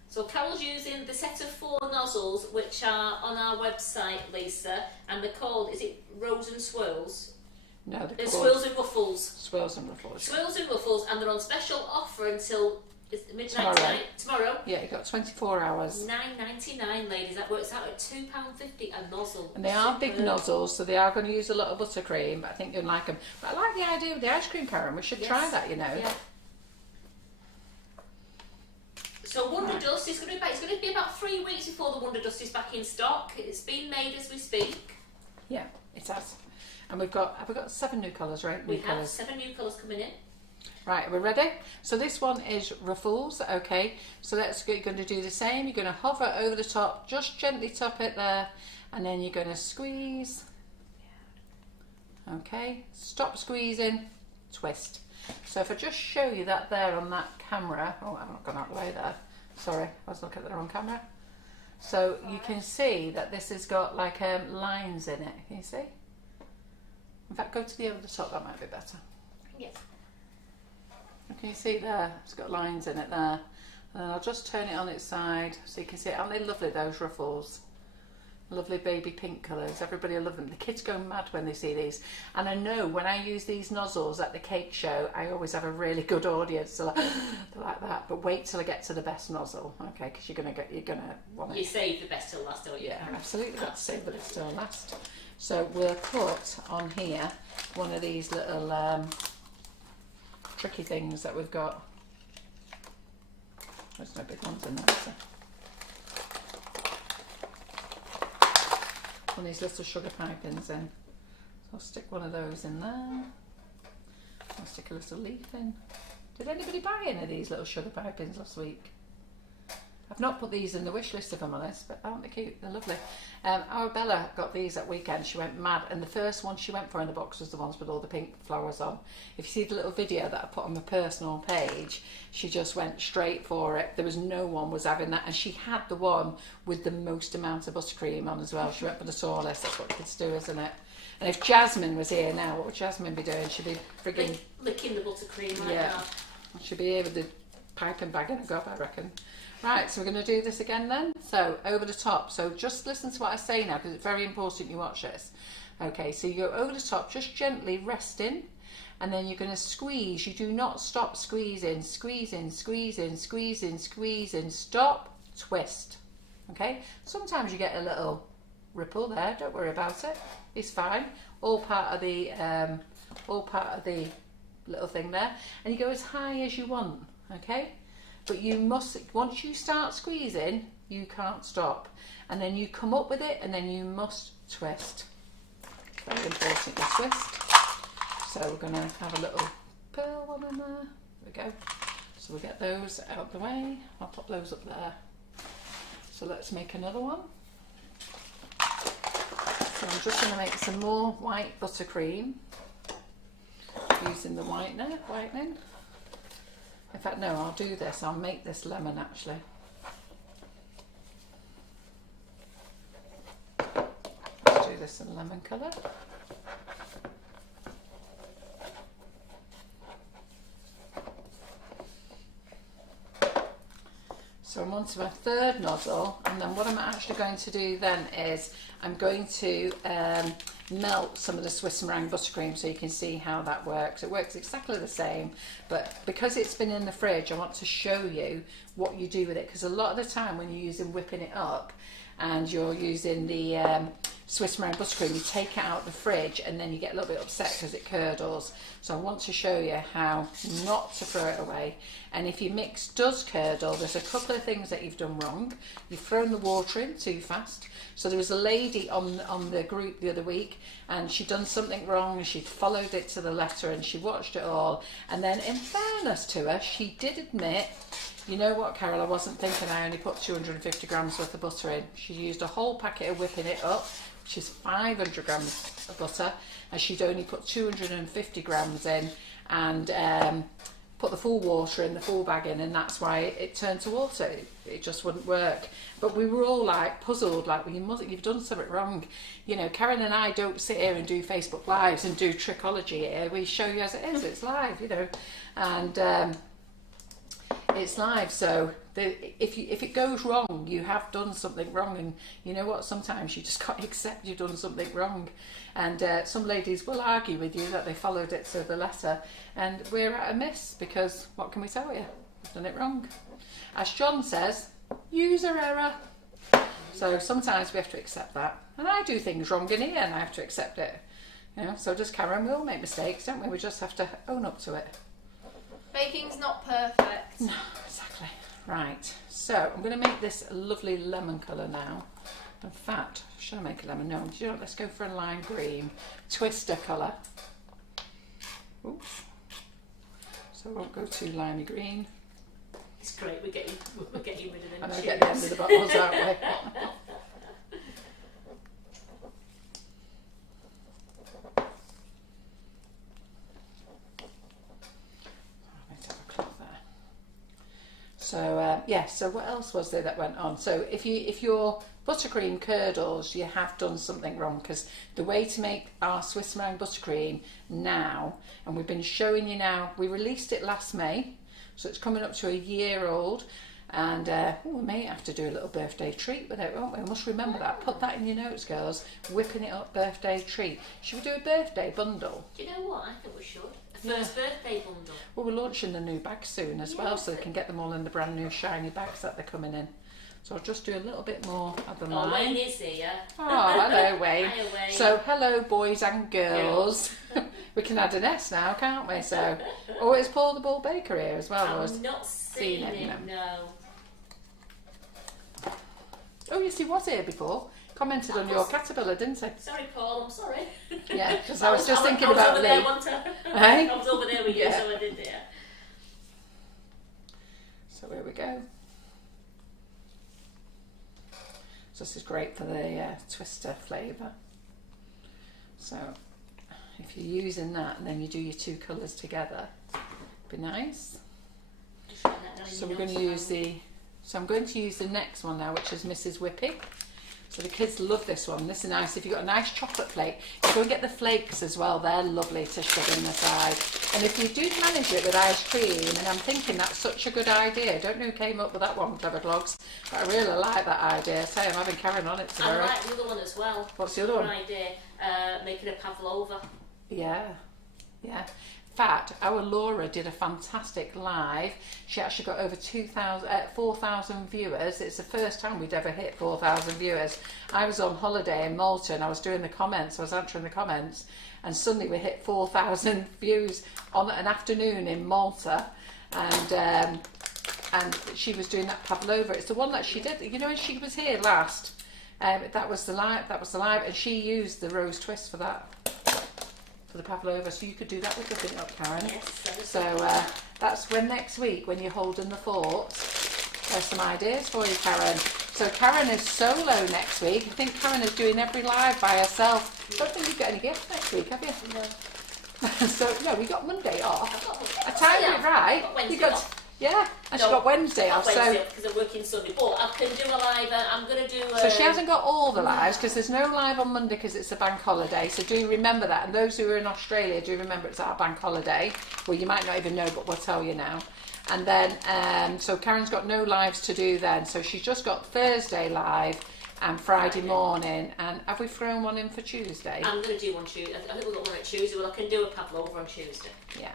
So Carol's using the set of 4 nozzles, which are on our website, Lisa, and they're called. Is it Rose and Swirls? No, they're It's called Swirls and Ruffles. Swirls and Ruffles. Swirls and Ruffles, and they're on special offer until midnight tonight. Tomorrow. Yeah, you've got 24 hours. £9.99, ladies. That works out at £2.50 a nozzle. And they are big nozzles, so they are going to use a lot of buttercream, but I think you'll like them. But I like the idea of the ice cream, Karen. We should try that, you know. Yeah. So Wonder Dust is going to be about 3 weeks before the Wonder Dust is back in stock. It's being made as we speak. Yeah, it has. And have we got 7 new colours, right? We have 7 new colours coming in. Right, we're ready. So this one is Ruffles, okay. So you're going to do the same. You're going to hover over the top, just gently top it there, and then you're going to squeeze. Okay, stop squeezing, twist. So if I just show you that there on that camera, oh, I've not gone out the way there. Sorry, I was looking at the wrong camera. So you can see that this has got like lines in it. Can you see? In fact, go to the over the top. That might be better. Yes. Can you see there? It's got lines in it there. And I'll just turn it on its side so you can see it. Aren't they lovely, those ruffles? Lovely baby pink colours. Everybody will love them. The kids go mad when they see these. And I know when I use these nozzles at the cake show, I always have a really good audience. So they're like that. But wait till I get to the best nozzle, okay? Because you're gonna want it. You save the best till last, don't you? Yeah, absolutely. Got to save the best till last. So we'll put on here one of these little tricky things that we've got. There's no big ones in there, so. One of these little sugar pipings in. So I'll stick one of those in there. I'll stick a little leaf in. Did anybody buy any of these little sugar pipings last week? I've not put these in the wish list if I'm honest, but aren't they cute? They're lovely. Our Bella got these at weekend. She went mad, and the first one she went for in the box was the ones with all the pink flowers on. If you see the little video that I put on my personal page, she just went straight for it. There was no one was having that, and she had the one with the most amount of buttercream on as well. She went for the tallest. That's what kids do, isn't it? And if Jasmine was here now, what would Jasmine be doing? She'd be frigging licking the buttercream right yeah. now. She'd be here with the piping bag in a gob, I reckon. Right, so we're going to do this again then. So over the top. So just listen to what I say now because it's very important you watch this. Okay, so you go over the top, just gently resting, and then you're going to squeeze. You do not stop squeezing. Squeeze in, squeeze in, squeeze in, squeeze in. Stop, twist. Okay. Sometimes you get a little ripple there. Don't worry about it. It's fine. All part of the little thing there, and you go as high as you want. Okay. But you must, once you start squeezing, you can't stop. And then you come up with it, and then you must twist. Very important to twist. So we're going to have a little pearl one in there. There we go. So we'll get those out of the way. I'll pop those up there. So let's make another one. So I'm just going to make some more white buttercream using the whitening. In fact, no, I'll do this. I'll make this lemon actually. Let's do this in lemon colour. So I'm on to my third nozzle, and then what I'm actually going to do then is I'm going to melt some of the Swiss meringue buttercream so you can see how that works. It works exactly the same, but because it's been in the fridge, I want to show you what you do with it, because a lot of the time when you're using whipping it up and you're using the Swiss meringue buttercream, you take it out of the fridge and then you get a little bit upset because it curdles. So I want to show you how not to throw it away. And if your mix does curdle, there's a couple of things that you've done wrong. You've thrown the water in too fast. So there was a lady on the group the other week, and she'd done something wrong, and she'd followed it to the letter, and she watched it all. And then in fairness to her, she did admit, you know what, Carol, I wasn't thinking I only put 250 grams worth of butter in. She used a whole packet of whipping it up, which is 500 grams of butter, and she'd only put 250 grams in, and put the full water in, the full bag in, and that's why it turned to water. It just wouldn't work. But we were all like puzzled, like, well, you've done something wrong. You know, Karen and I don't sit here and do Facebook Lives and do trickology here. We show you as it is. It's live, you know, and it's live. So if it goes wrong, you have done something wrong, and you know what? Sometimes you just can't accept you've done something wrong. And some ladies will argue with you that they followed it to the letter, and we're at a miss because what can we tell you? We've done it wrong. As John says, user error. So sometimes we have to accept that, and I do things wrong in here, and I have to accept it. You know, so does Karen. We all make mistakes, don't we? We just have to own up to it. Baking's not perfect. No, exactly. Right, so I'm going to make this a lovely lemon colour now. In fact, should I make a lemon? No, do you know what? Let's go for a lime green twister colour. Oops. So I won't go too limey green. It's great, we're getting rid of them. And I get the end of the bottles out way. So Yes, so what else was there that went on? So if your buttercream curdles, you have done something wrong, because the way to make our Swiss meringue buttercream now, and we've been showing you now, we released it last May, so it's coming up to a year old, and we may have to do a little birthday treat with it, won't we? We must remember that. Put that in your notes, girls. Whipping it up birthday treat. Should we do a birthday bundle? Do you know what? I think we should. A first birthday bundle. Well, we're launching the new bags soon as well, so they can get them all in the brand new shiny bags that they're coming in. So I'll just do a little bit more of the lime. Oh, Wayne is here. Oh, hello, Wayne. Hi, Wayne. So, hello, boys and girls. We can add an S now, can't we? So, oh, it's Paul the Bull Baker here as well. I've not seen him, no. Oh, yes, he was here before. Commented on your caterpillar, didn't he? Sorry, Paul, I'm sorry. Yeah, because I was just thinking about Lee. I was over there with you, Yeah. so I did there. So here we go. So this is great for the twister flavour. So if you're using that and then you do your two colours together, it'd be nice. So we're going to use I'm going to use the next one now, which is Mrs. Whippy. So the kids love this one. This is nice. If you've got a nice chocolate flake, you go and get the flakes as well. They're lovely to shove in the side. And if you do manage it with ice cream, and I'm thinking that's such a good idea. I don't know who came up with that one, Clever Clogs, but I really like that idea. So I'm having Karen on it tomorrow. I like the other one as well. What's the other one? Idea, making a pavlova. Yeah, yeah. In fact, our Laura did a fantastic live. She actually got over 4,000 viewers. It's the first time we'd ever hit 4,000 viewers. I was on holiday in Malta and I was doing the comments, I was answering the comments, and suddenly we hit 4,000 views on an afternoon in Malta. And she was doing that pavlova. It's the one that she did, you know, when she was here last. That was the live, and she used the rose twist for that. For the pavlova, so you could do that with whipping it up, Karen. Yes. So that's when next week, when you're holding the fort, there's some ideas for you, Karen. So Karen is solo next week. I think Karen is doing every live by herself. I don't think you've got any guests next week, have you? No. So no, we got Monday off. I've got Monday. I timed it right. I've got Wednesday You got, off. yeah, and she got Wednesday off. Wednesday because I'm working Sunday, but I can do a live. I'm going to do. So she hasn't got all the lives because there's no live on Monday because it's a bank holiday. So do remember that. And those who are in Australia, do remember it's our bank holiday. Well, you might not even know, but we'll tell you now. And then, so Karen's got no lives to do then. So she's just got Thursday live and Friday morning. And have we thrown one in for Tuesday? I'm going to do one Tuesday. I think we've got one at Tuesday. Well, I can do a pavlova on Tuesday. Yeah.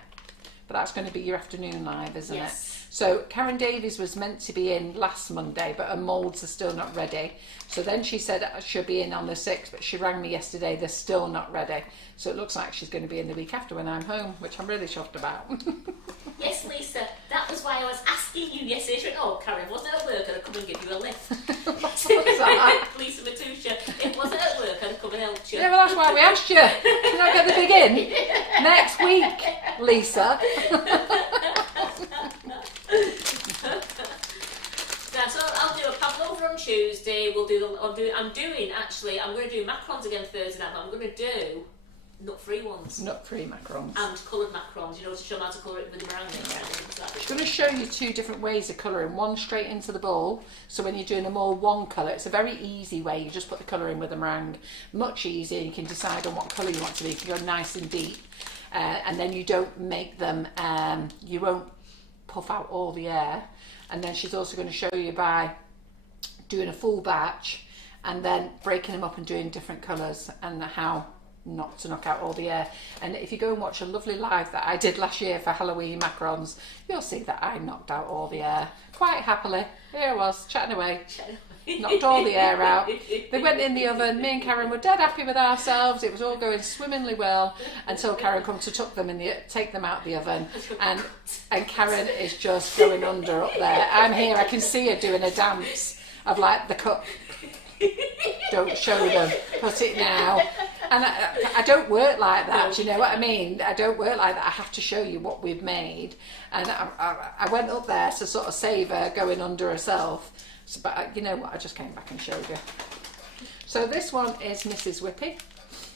But that's going to be your afternoon live, isn't Yes. it? So Karen Davies was meant to be in last Monday, but her moulds are still not ready. So then she said she'll be in on the 6th, but she rang me yesterday, they're still not ready. So it looks like she's going to be in the week after when I'm home, which I'm really chuffed about. Yes, Lisa, that was why I was asking you yesterday. She went, oh, Karen, wasn't it at work? I'd come and give you a lift. What's that? Lisa Matusha, it wasn't at work, I'd come and help you. Yeah, well, that's why we asked you. Can you not get the big in? Next week, Lisa. Yeah, so I'll do a pavlova on Tuesday. I'm going to do macarons again Thursday night, but I'm going to do nut-free ones. Nut-free macarons. And coloured macarons, you know, to show them how to colour it with the meringue. I'm going to show you two different ways of colouring. One straight into the bowl, so when you're doing them all one colour, it's a very easy way. You just put the colour in with the meringue. Much easier, you can decide on what colour you want to be. You can go nice and deep. And then you don't make them, you won't puff out all the air. And then she's also going to show you by doing a full batch and then breaking them up and doing different colours and how not to knock out all the air. And if you go and watch a lovely live that I did last year for Halloween macarons, you'll see that I knocked out all the air quite happily. Here I was chatting away, knocked all the air out. They went in the oven. Me and Karen were dead happy with ourselves. It was all going swimmingly well until Karen come to take them out the oven, and Karen is just going under up there. I'm here. I can see her doing a dance of like the cup. Don't show them. Put it now. And I don't work like that. You know what I mean? I don't work like that. I have to show you what we've made. And I went up there to sort of save her going under herself. So, but you know what? I just came back and showed you. So this one is Mrs. Whippy.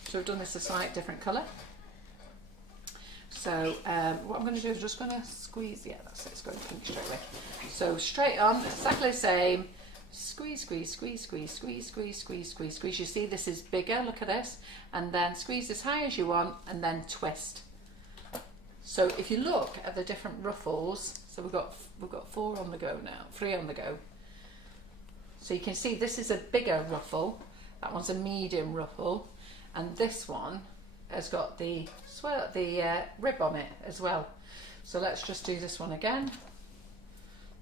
So we've done this a slight different colour. So what I'm going to do is just going to squeeze. Yeah, that's it. It's going pink straight away. So straight on, exactly the same. Squeeze, squeeze, squeeze, squeeze, squeeze, squeeze, squeeze, squeeze, squeeze. You see this is bigger. Look at this, and then squeeze as high as you want, and then twist. So if you look at the different ruffles, so we've got 4 on the go now, 3 on the go. So you can see this is a bigger ruffle. That one's a medium ruffle, and this one has got the rib on it as well. So let's just do this one again,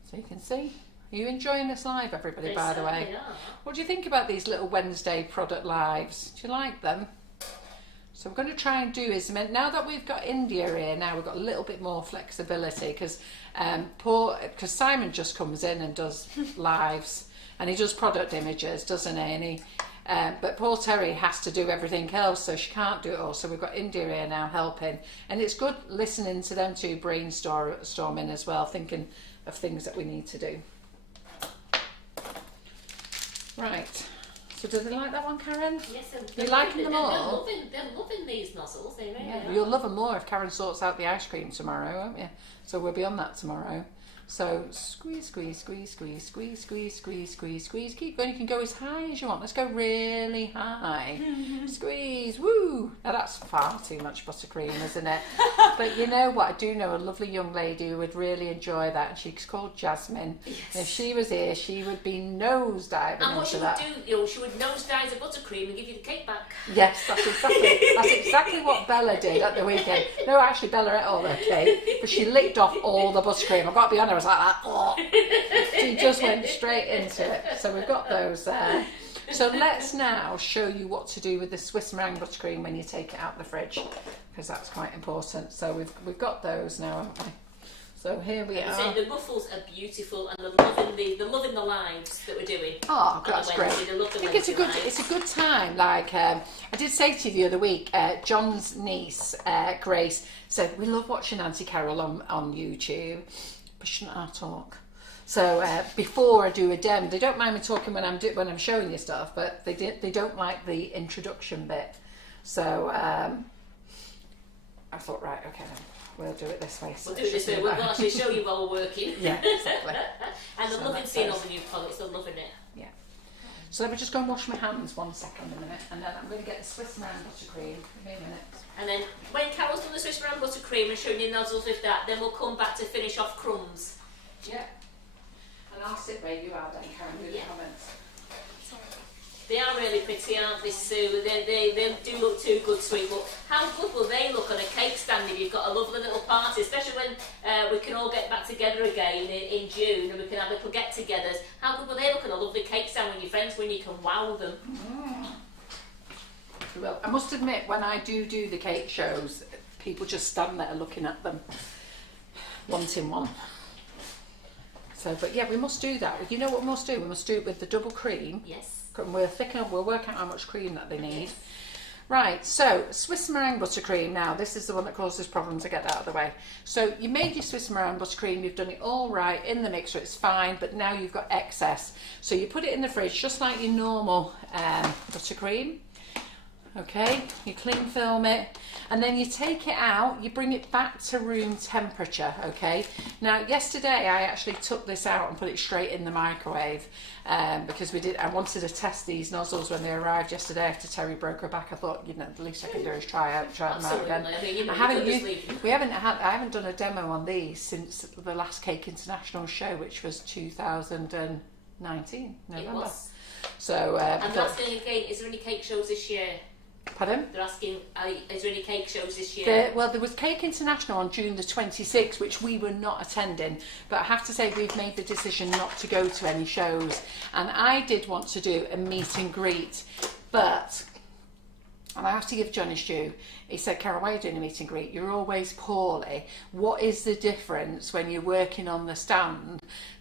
so you can see. Are you enjoying this live, everybody? By the way, what do you think about these little Wednesday product lives? Do you like them? So we're going to try and do is, now that we've got India here, now we've got a little bit more flexibility, because Simon just comes in and does lives, and he does product images, doesn't he? And but Paul Terry has to do everything else, so she can't do it all. So we've got India here now helping, and it's good listening to them two brainstorming as well, thinking of things that we need to do. Right. So do they like that one, Karen? Yes, you liking them all? They're loving these nozzles. They really are. You'll love them more if Karen sorts out the ice cream tomorrow, won't you? So we'll be on that tomorrow. So squeeze, squeeze, squeeze, squeeze, squeeze, squeeze, squeeze, squeeze, squeeze. Keep going. You can go as high as you want. Let's go really high. Squeeze. Woo! Now that's far too much buttercream, isn't it? But you know what? I do know a lovely young lady who would really enjoy that. And she's called Jasmine. Yes. And if she was here, she would be nosediving and what into she that. would do, she would nosedive the buttercream and give you the cake back. Yes, that's exactly what Bella did at the weekend. No, actually, Bella ate all the cake, but she licked off all the buttercream. I've got to be honest, I was like that. Oh. She just went straight into it. So we've got those there. So let's now show you what to do with the Swiss meringue buttercream when you take it out of the fridge, because that's quite important. So we've got those now, haven't we? So here we are. The ruffles are beautiful, and they're loving the lives that we're doing. Oh, that's great. I think it's a good time. Like I did say to you the other week, John's niece Grace said we love watching Auntie Carol on YouTube, but shouldn't I talk? So before I do a dem, they don't mind me talking when I'm showing you stuff, but they don't like the introduction bit. So I thought, right, okay, then we'll do it this way. So we'll do it this way. We'll actually show you while we're working. Yeah, exactly. And they're loving seeing all the new products. They're loving it. Yeah. So let me just go and wash my hands 1 second a minute, and then I'm going to get the Swiss meringue buttercream. Give me a minute. And then when Carol's done the Swiss meringue buttercream and shown you nozzles with that, then we'll come back to finish off crumbs. Yeah. And I'll sit where you are then, Karen, do the comments. They are really pretty, aren't they, Sue? They do look too good, sweet, but how good will they look on a cake stand if you've got a lovely little party, especially when we can all get back together again in June and we can have little get-togethers. How good will they look on a lovely cake stand with your friends when you can wow them? Well, I must admit, when I do the cake shows, people just stand there looking at them, wanting one. So, but yeah, we must do that. You know what we must do? We must do it with the double cream. Yes. We'll work out how much cream that they need. Right, so Swiss meringue buttercream now. This is the one that causes problems to get that out of the way. So you made your Swiss meringue buttercream, you've done it all right in the mixer, it's fine, but now you've got excess. So you put it in the fridge just like your normal buttercream. Okay, you cling film it, and then you take it out, you bring it back to room temperature, okay? Now, yesterday I actually took this out and put it straight in the microwave because I wanted to test these nozzles when they arrived yesterday after Terry broke her back. I thought, you know, the least I can do is try them out again. I mean, I haven't done a demo on these since the last Cake International show, which was 2019, November. It was. So, and they're asking again, is there any cake shows this year? Pardon? They're asking, is there any cake shows this year? Well, there was Cake International on June the 26th, which we were not attending. But I have to say, we've made the decision not to go to any shows. And I did want to do a meet and greet, but, and I have to give John his due, he said, Carol, why are you doing a meet and greet? You're always poorly. What is the difference when you're working on the stand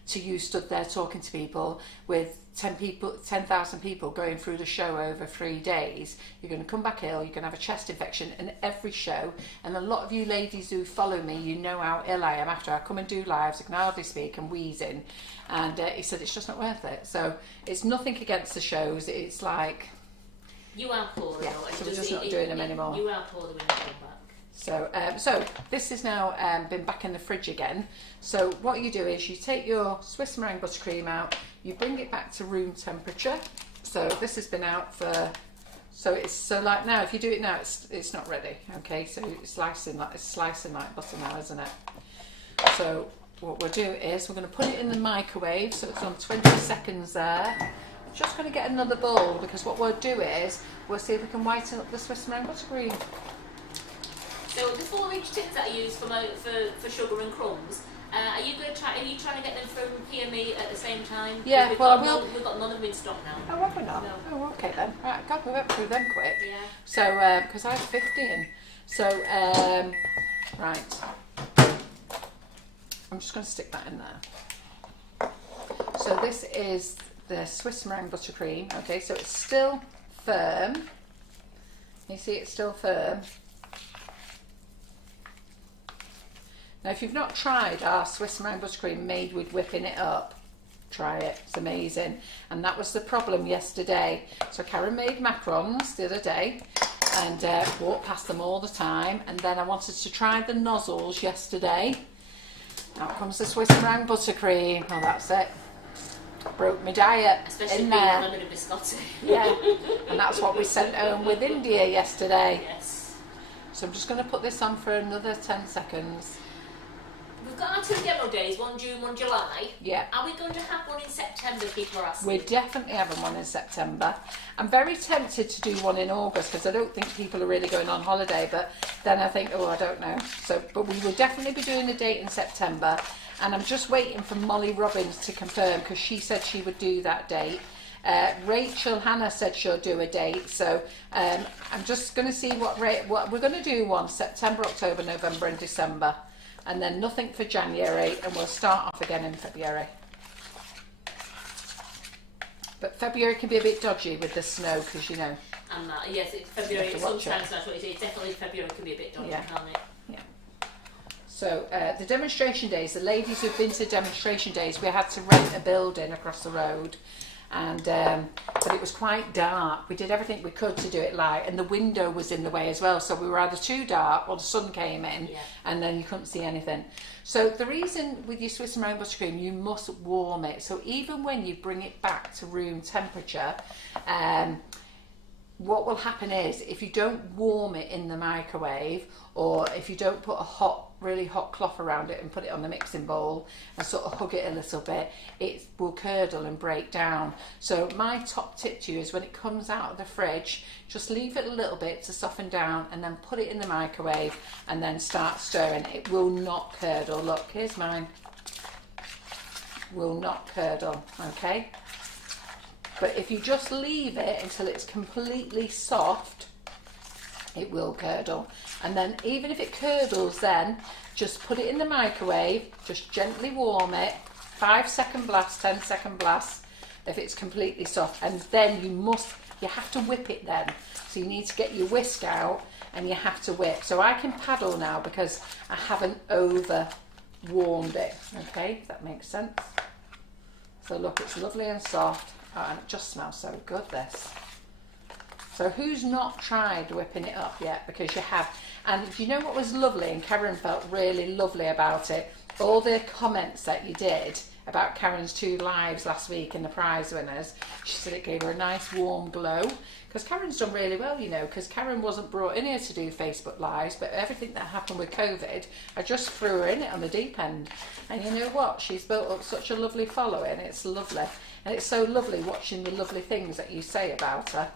to you stood there talking to people with 10,000 people going through the show over 3 days? You're going to come back ill, you're going to have a chest infection in every show, and a lot of you ladies who follow me, you know how ill I am after I come and do lives. I can hardly speak, I'm wheezing, and he said it's just not worth it. So it's nothing against the shows, it's like you are poor, yeah, though. so we're just not doing them anymore. You are poor when you come back. So, so this has now been back in the fridge again. So what you do is you take your Swiss meringue buttercream out, you bring it back to room temperature. So this has been out for, so like now if you do it now it's not ready. Okay, so it's slicing like butter now, isn't it? So what we'll do is we're going to put it in the microwave, so it's on 20 seconds there. Just going to get another bowl because what we'll do is we'll see if we can whiten up the Swiss meringue buttercream. So the 4-inch tins that I use for Sugar and Crumbs, are you trying to get them from PME at the same time? Yeah, we've well, we've got none of them in stock now. Oh, have we not? No. Oh, okay then. Right, God, we went through them quick. Yeah. So, because I have 15. So, right. I'm just going to stick that in there. So this is the Swiss meringue buttercream. Okay, so it's still firm. You see it's still firm. Now, if you've not tried our Swiss meringue buttercream made with whipping it up, try it. It's amazing. And that was the problem yesterday. So Karen made macarons the other day and walked past them all the time. And then I wanted to try the nozzles yesterday. Out comes the Swiss meringue buttercream. Well, that's it. Broke my diet. Especially in being there. on a bit of biscotti. Yeah. And that's what we sent home with India yesterday. Yes. So I'm just going to put this on for another 10 seconds. We've got our 2 demo days, 1 June, 1 July. Yeah. Are we going to have one in September, people are asking? We're definitely having one in September. I'm very tempted to do one in August because I don't think people are really going on holiday, but then I think, oh, I don't know. So, but we will definitely be doing a date in September, and I'm just waiting for Molly Robbins to confirm because she said she would do that date. Rachel Hannah said she'll do a date, so I'm just going to see what we're going to do. One September, October, November, and December. And then nothing for January, and we'll start off again in February. But February can be a bit dodgy with the snow, because you know. And that, yes, it's February. Sometimes that's what it is. Definitely February can be a bit dodgy, Yeah. can't it? Yeah. So the demonstration days, the ladies who've been to demonstration days, we had to rent a building across the road. And but it was quite dark. We did everything we could to do it light, and the window was in the way as well, so we were either too dark or the sun came in, and then you couldn't see anything. So the reason with your Swiss meringue buttercream, you must warm it. So even when you bring it back to room temperature, what will happen is if you don't warm it in the microwave, or if you don't put a really hot cloth around it and put it on the mixing bowl and sort of hug it a little bit, it will curdle and break down. So my top tip to you is when it comes out of the fridge, just leave it a little bit to soften down and then put it in the microwave and then start stirring. It will not curdle. Look, here's mine. Will not curdle, okay? But if you just leave it until it's completely soft, it will curdle. And then even if it curdles, then just put it in the microwave, just gently warm it, 5-second blast, 10-second blast, if it's completely soft. And then you have to whip it then. So you need to get your whisk out and you have to whip. So I can paddle now because I haven't over warmed it, okay, if that makes sense. So look, it's lovely and soft. Oh, and it just smells so good, this. So who's not tried whipping it up yet? Because you have. And do you know what was lovely, and Karen felt really lovely about it? All the comments that you did about Karen's 2 lives last week and the prize winners, she said it gave her a nice warm glow. Because Karen's done really well, you know, because Karen wasn't brought in here to do Facebook Lives, but everything that happened with COVID, I just threw her in it on the deep end. And you know what? She's built up such a lovely following. It's lovely. And it's so lovely watching the lovely things that you say about her.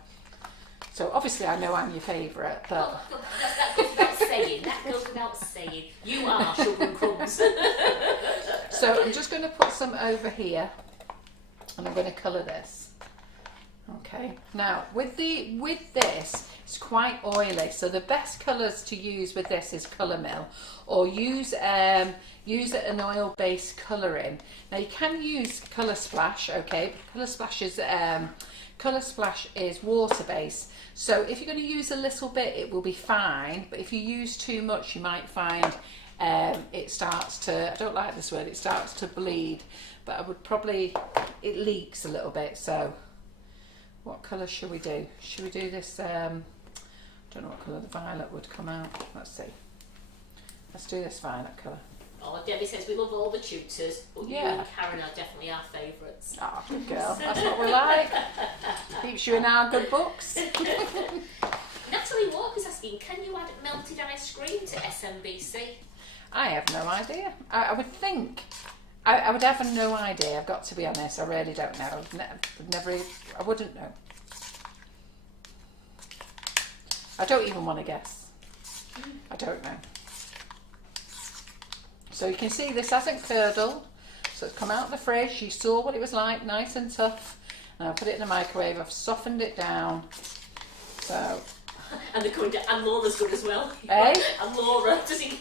So obviously I know I'm your favourite, but... Well, that goes without saying. That goes without saying. You are Sugar and Crumbs. So I'm just going to put some over here, and I'm going to colour this. Okay. Now with this, it's quite oily. So the best colours to use with this is Colour Mill, or use an oil-based colouring. Now you can use Colour Splash. Okay, Colour Splash is water-based. So if you're going to use a little bit, it will be fine. But if you use too much, you might find it starts to, I don't like this word, it starts to bleed. But I would probably, it leaks a little bit. So what colour should we do? Should we do this, I don't know what colour the violet would come out. Let's see. Let's do this violet colour. Oh, Debbie says we love all the tutors, but you and Karen are definitely our favourites. Oh, good girl. That's what we like. Keeps you in our good books. Natalie Walker's asking, can you add melted ice cream to SMBC? I have no idea. I would think. I would have no idea. I've got to be honest. I really don't know. I wouldn't know. I don't even want to guess. I don't know. So you can see this hasn't curdled. So it's come out of the fridge. You saw what it was like, nice and tough. And I put it in the microwave. I've softened it down. So. And they're coming down, and Laura's good as well. Eh? And Laura, does he?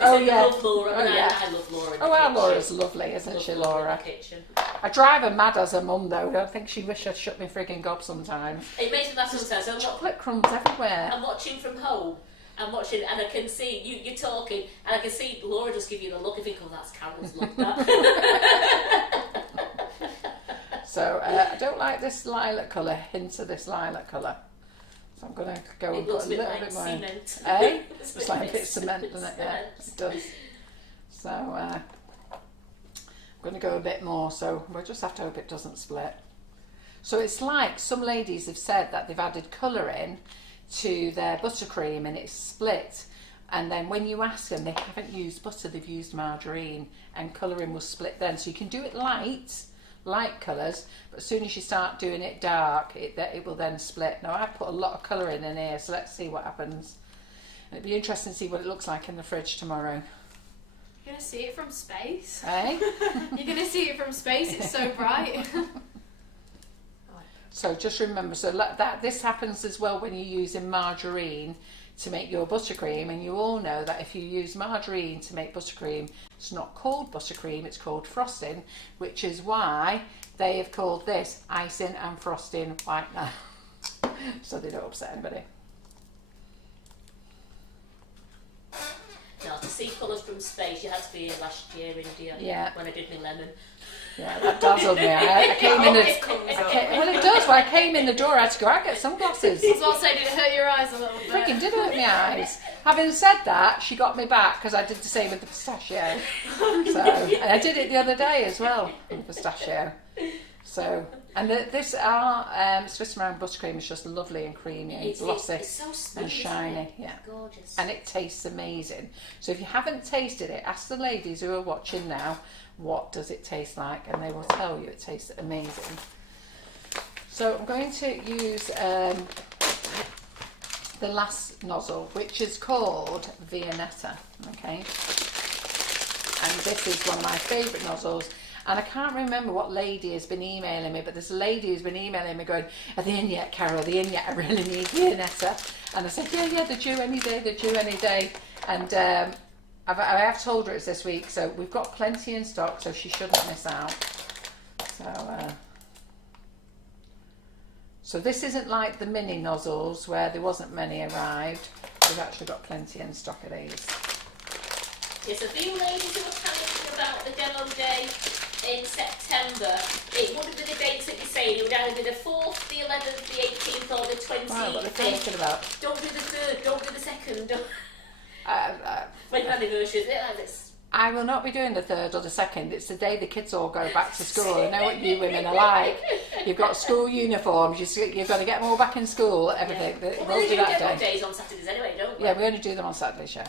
Oh yeah. Love Laura. Oh yeah. I love Laura. Oh well, Laura's lovely, isn't she, Laura? In the kitchen. I drive her mad as her mum though. I don't think she wish I'd shut me frigging gob sometimes. It makes me laugh sometimes. Chocolate crumbs everywhere. I'm watching from home. I'm watching, and I can see you're talking, and I can see Laura just give you the look. I think, oh, that's Carol's look. That. So I don't like this lilac colour. Hint of this lilac colour. So I'm going to go and put a little bit more. Cement. Eh? It's like a bit of cement, doesn't it? Yeah, it does. So I'm going to go a bit more. So we'll just have to hope it doesn't split. So it's like some ladies have said that they've added colour in to their buttercream and it's split, and then when you ask them, they haven't used butter, they've used margarine, and colouring will split then. So you can do it light colours, but as soon as you start doing it dark, it will then split. Now I've put a lot of colour in here, so let's see what happens. And it'd be interesting to see what it looks like in the fridge tomorrow. You're going to see it from space. Eh? You're going to see it from space, it's so bright. So just remember, so this happens as well when you're using margarine to make your buttercream, and you all know that if you use margarine to make buttercream, it's not called buttercream, it's called frosting, which is why they have called this icing and frosting whitener, so they don't upset anybody. Now, to see colours from space, you had to be here last year, India. Yeah. When I did my lemon. Yeah, that dazzled me. I came in well, it does. When I came in the door, I had to go out and get sunglasses. I was about to say, did it hurt your eyes a little bit? Freaking did hurt my eyes. Having said that, she got me back because I did the same with the pistachio. So, and I did it the other day as well with the pistachio. So, and this Swiss meringue buttercream is just lovely and creamy and glossy it's so sweet, and shiny. Yeah, gorgeous. And it tastes amazing. So if you haven't tasted it, ask the ladies who are watching now, what does it taste like, and they will tell you it tastes amazing. So I'm going to use the last nozzle, which is called Viennetta, okay? And this is one of my favourite nozzles, and I can't remember what lady has been emailing me, but there's a lady who's been emailing me going, are they in yet, Carol, are they in yet? I really need Viennetta. And I said, yeah, they're due any day, they're due any day. And I have told her it's this week, so we've got plenty in stock, so she shouldn't miss out. So this isn't like the mini nozzles where there wasn't many arrived. We've actually got plenty in stock of these. Yes, a few ladies who were panicking about the demo day in September. It wouldn't be the dates that you're saying. It would either be the 4th, the 11th, the 18th, or the 25th. Wow, what are they talking about? Don't do the 3rd, don't do the 2nd. When your anniversary is this. I will not be doing the 3rd or the 2nd. It's the day the kids all go back to school. I know what you women are like. You've got school uniforms. You've got to get them all back in school. Everything. Yeah. We'll do that day. Days on Saturdays anyway, don't we? Yeah, we only do them on Saturdays. Yeah.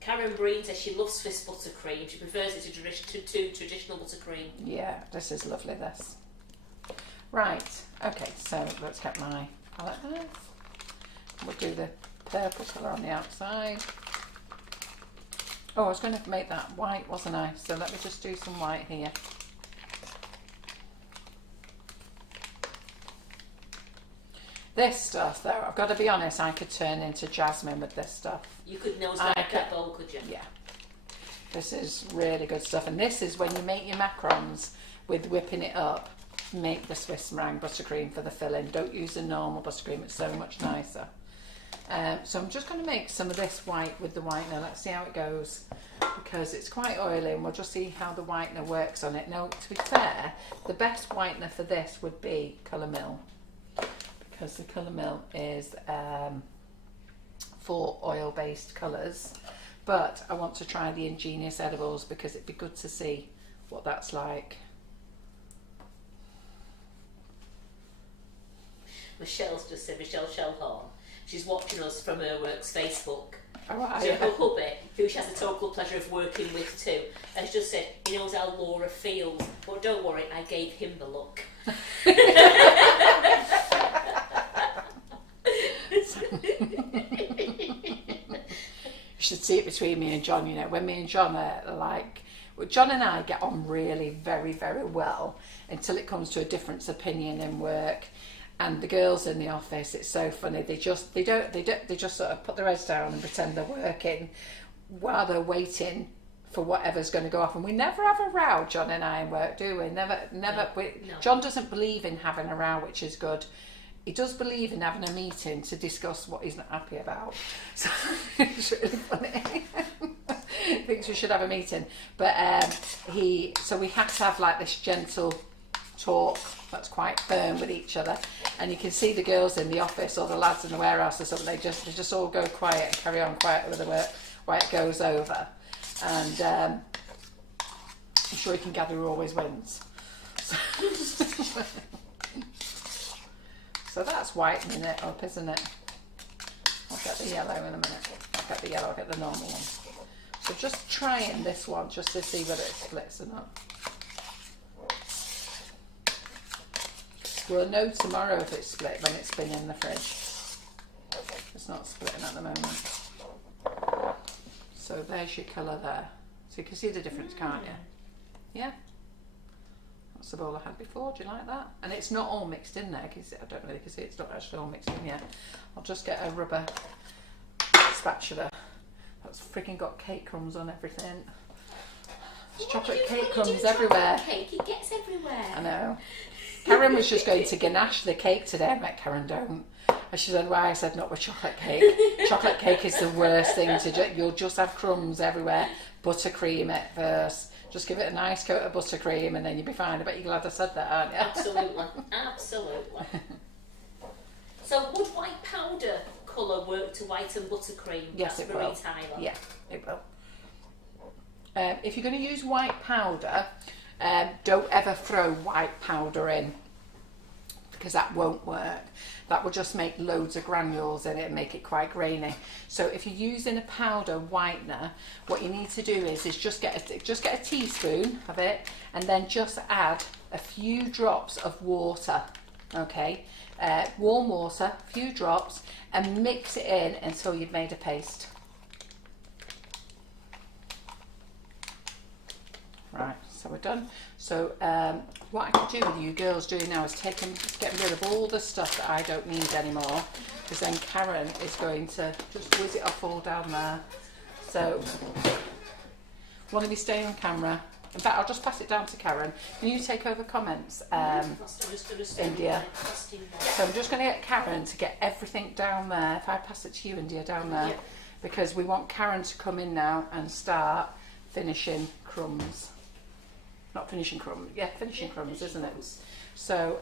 Karen Breen says she loves Swiss buttercream. She prefers it to traditional buttercream. Yeah, this is lovely. This. Right. Okay. So let's get my palette there. We'll do the purple colour on the outside. Oh, I was going to make that white, wasn't I? So let me just do some white here. This stuff, though, I've got to be honest, I could turn into jasmine with this stuff. You could nose that bowl, could you? Yeah. This is really good stuff. And this is when you make your macarons with whipping it up, make the Swiss meringue buttercream for the filling. Don't use the normal buttercream, it's so much nicer. So I'm just going to make some of this white with the whitener. Let's see how it goes, because it's quite oily and we'll just see how the whitener works on it. Now, to be fair, the best whitener for this would be Colour Mill, because the Colour Mill is for oil-based colours, but I want to try the Ingenious Edibles because it'd be good to see what that's like. Michelle's just said, Michelle Shellhorn, she's watching us from her work's Facebook. Oh, right, So yeah. her hubby, who she has the total pleasure of working with too, and she just said, he knows how Laura feels, but don't worry, I gave him the look. You should see it between me and John, you know, when me and John are like, well, John and I get on really very, very well until it comes to a difference of opinion in work. And the girls in the office, it's so funny. They just sort of put their heads down and pretend they're working while they're waiting for whatever's going to go off. And we never have a row, John and I, in work, do we? Never. No. John doesn't believe in having a row, which is good. He does believe in having a meeting to discuss what he's not happy about. So it's really funny. He thinks we should have a meeting, but so we have to have like this gentle talk that's quite firm with each other, and you can see the girls in the office or the lads in the warehouse or something, they just all go quiet and carry on quietly with the work while it goes over, and I'm sure you can gather who always wins. So that's whitening it up, isn't it? I'll get the yellow in a minute. I'll get the yellow, I'll get the normal one. So just trying this one just to see whether it splits or not. We'll know tomorrow if it's split when it's been in the fridge. It's not splitting at the moment. So there's your colour there. So you can see the difference, can't you? Yeah? That's the bowl I had before. Do you like that? And it's not all mixed in there. I don't know if you can see it's not actually all mixed in yet. I'll just get a rubber spatula. That's freaking got cake crumbs on everything. There's chocolate cake crumbs everywhere. Cake, it gets everywhere. I know. Karen was just going to ganache the cake today. I met Karen, don't. And she said, why? I said, not with chocolate cake. Chocolate cake is the worst thing to do. You'll just have crumbs everywhere. Buttercream it first. Just give it a nice coat of buttercream and then you'll be fine. I bet you're glad I said that, aren't you? Absolutely. Absolutely. So would white powder colour work to whiten buttercream? Yes, it will. Marie Tyler. Yeah, it will. If you're going to use white powder, don't ever throw white powder in because that won't work. That will just make loads of granules in it and make it quite grainy. So if you're using a powder whitener, what you need to do is just get a teaspoon of it and then just add a few drops of water, okay? Warm water, a few drops, and mix it in until you've made a paste. Right, so we're done. So what I could do with you girls doing now is get rid of all the stuff that I don't need anymore, because then Karen is going to just whiz it off all down there. So one of you stay on camera. In fact, I'll just pass it down to Karen. Can you take over comments, India? So I'm just going to get Karen to get everything down there. If I pass it to you, India, down there, because we want Karen to come in now and start finishing crumbs. Not finishing crumbs, finishing crumbs, isn't it? So,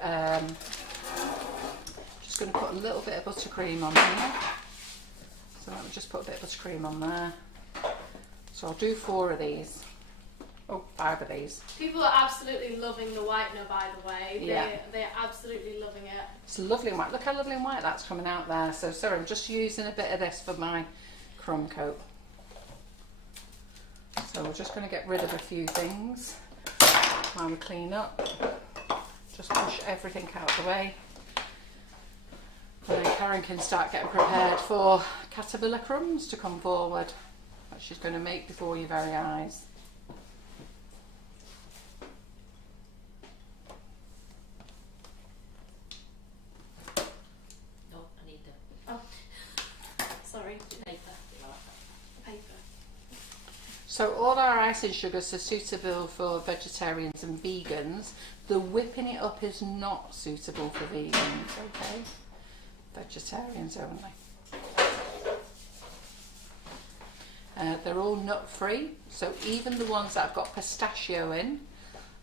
just going to put a little bit of buttercream on here. So let me just put a bit of buttercream on there. So I'll do 4 of these. Oh, 5 of these. People are absolutely loving the whitener, by the way. Yeah. They're absolutely loving it. It's lovely and white. Look how lovely and white that's coming out there. So sorry, I'm just using a bit of this for my crumb coat. So we're just going to get rid of a few things while we clean up. Just push everything out of the way. And then Karen can start getting prepared for caterpillar crumbs to come forward, that she's going to make before your very eyes. No, I need them. Oh, sorry. Paper. Paper. So all our icing sugars are suitable for vegetarians and vegans. The whipping it up is not suitable for vegans, okay? Vegetarians only. They're all nut free, so even the ones that have got pistachio in,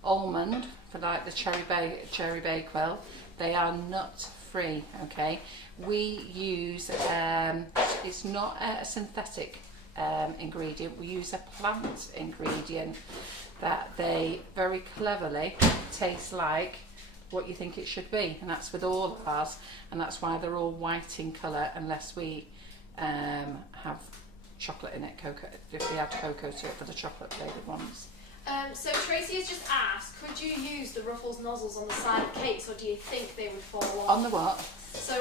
almond, for like the cherry bakewell, they are nut free, okay? We use it's not a synthetic ingredient. We use a plant ingredient that they very cleverly taste like what you think it should be, and that's with all of ours, and that's why they're all white in colour unless we have chocolate in it, cocoa, if we add cocoa to it for the chocolate flavoured ones. So Tracy has just asked, could you use the Ruffles nozzles on the side of cakes, or do you think they would fall off? On the what? So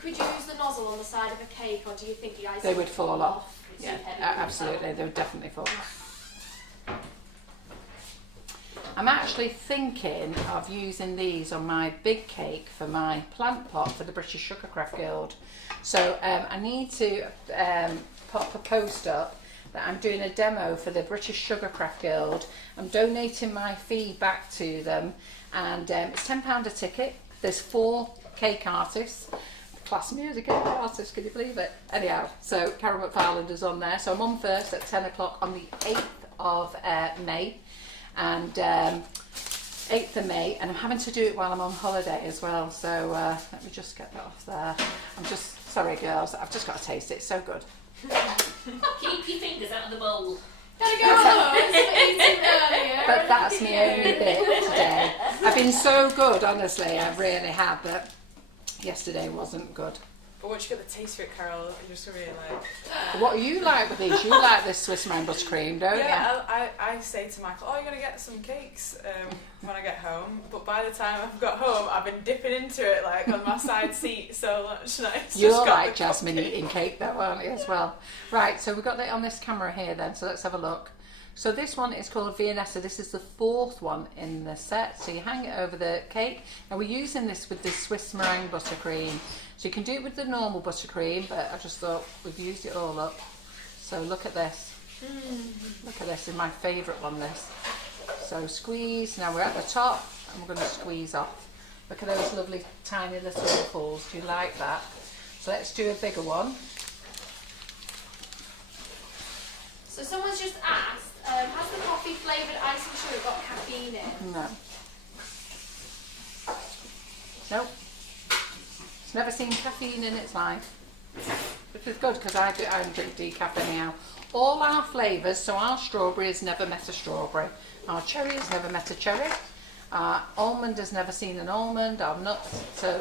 could you use the nozzle on the side of a cake, or do you think the icing They would fall off. It's Yeah, too heavy? absolutely, they would definitely fall off. I'm actually thinking of using these on my big cake for my plant pot for the British Sugar Craft Guild. So I need to pop a post up that I'm doing a demo for the British Sugar Craft Guild. I'm donating my fee back to them, and it's £10 a ticket. There's 4 cake artists, class music cake artists, can you believe it? Anyhow, so Karen McFarland is on there. So I'm on first at 10 o'clock on the 8th of May. And 8th of May, and I'm having to do it while I'm on holiday as well, so let me just get that off there. I'm just, sorry girls, I've just got to taste it, it's so good. Keep your fingers out of the bowl. Gotta go home, it's eating earlier. But that's my only bit today. I've been so good, honestly, I really have, but yesterday wasn't good. But once you get the taste for it, Carol, you're just going to be like... What do you like with these? You like this Swiss meringue buttercream, don't you? Yeah, I say to Michael, oh, you're going to get some cakes when I get home. But by the time I've got home, I've been dipping into it like on my side seat so much. Nice. You're like Jasmine eating cake though, aren't you, as well? Right, so we've got that on this camera here then, so let's have a look. So this one is called Viennetta. This is the 4th one in the set. So you hang it over the cake. And we're using this with the Swiss meringue buttercream. So you can do it with the normal buttercream, but I just thought we've used it all up. So look at this. Look at this, is my favourite one, this. So squeeze. Now we're at the top, and we're going to squeeze off. Look at those lovely tiny little ripples. Do you like that? So let's do a bigger one. So someone's just asked, has the coffee flavoured icing sugar got caffeine in? No. Nope. It's never seen caffeine in its life. Which is good because I don't drink decaf anyhow. All our flavours, so our strawberry has never met a strawberry. Our cherry has never met a cherry. Our almond has never seen an almond. Our nuts. So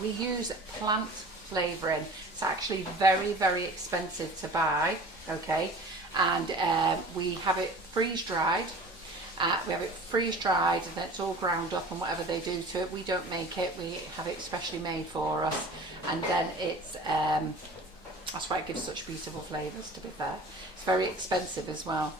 we use plant flavouring. It's actually very, very expensive to buy. Okay. And we have it freeze dried. We have it freeze dried, and it's all ground up and whatever they do to it. We don't make it. We have it specially made for us, and then it's that's why it gives such beautiful flavours. To be fair, it's very expensive as well.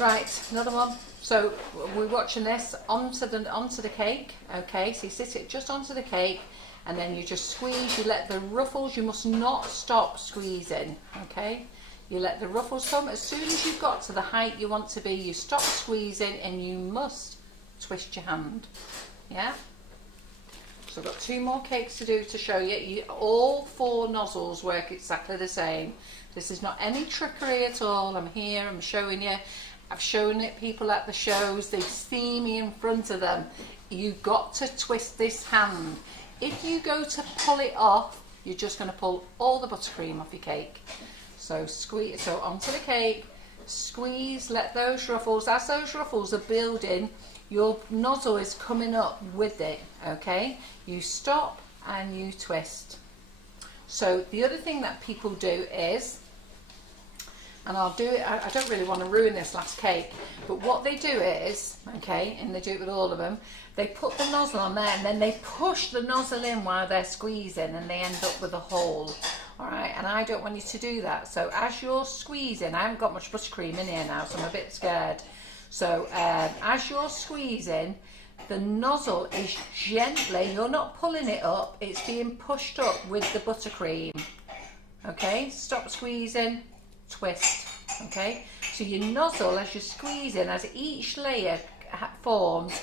Right, another one. So we're watching this onto the cake. Okay, so you sit it just onto the cake, and then you just squeeze. You let the ruffles. You must not stop squeezing. Okay. You let the ruffles come. As soon as you've got to the height you want to be, you stop squeezing and you must twist your hand. Yeah? So I've got 2 more cakes to do to show you. All 4 nozzles work exactly the same. This is not any trickery at all. I'm here, I'm showing you. I've shown it people at the shows. They see me in front of them. You've got to twist this hand. If you go to pull it off, you're just going to pull all the buttercream off your cake. So squeeze, so onto the cake, squeeze, let those ruffles, as those ruffles are building, your nozzle is coming up with it, okay? You stop and you twist. So the other thing that people do is, and I'll do it, I don't really want to ruin this last cake, but what they do is, okay, and they do it with all of them, they put the nozzle on there and then they push the nozzle in while they're squeezing and they end up with a hole. Alright, and I don't want you to do that. So as you're squeezing, I haven't got much buttercream in here now, so I'm a bit scared. So as you're squeezing, the nozzle is gently, you're not pulling it up, it's being pushed up with the buttercream. Okay, stop squeezing, twist. Okay, so your nozzle, as you're squeezing, as each layer forms,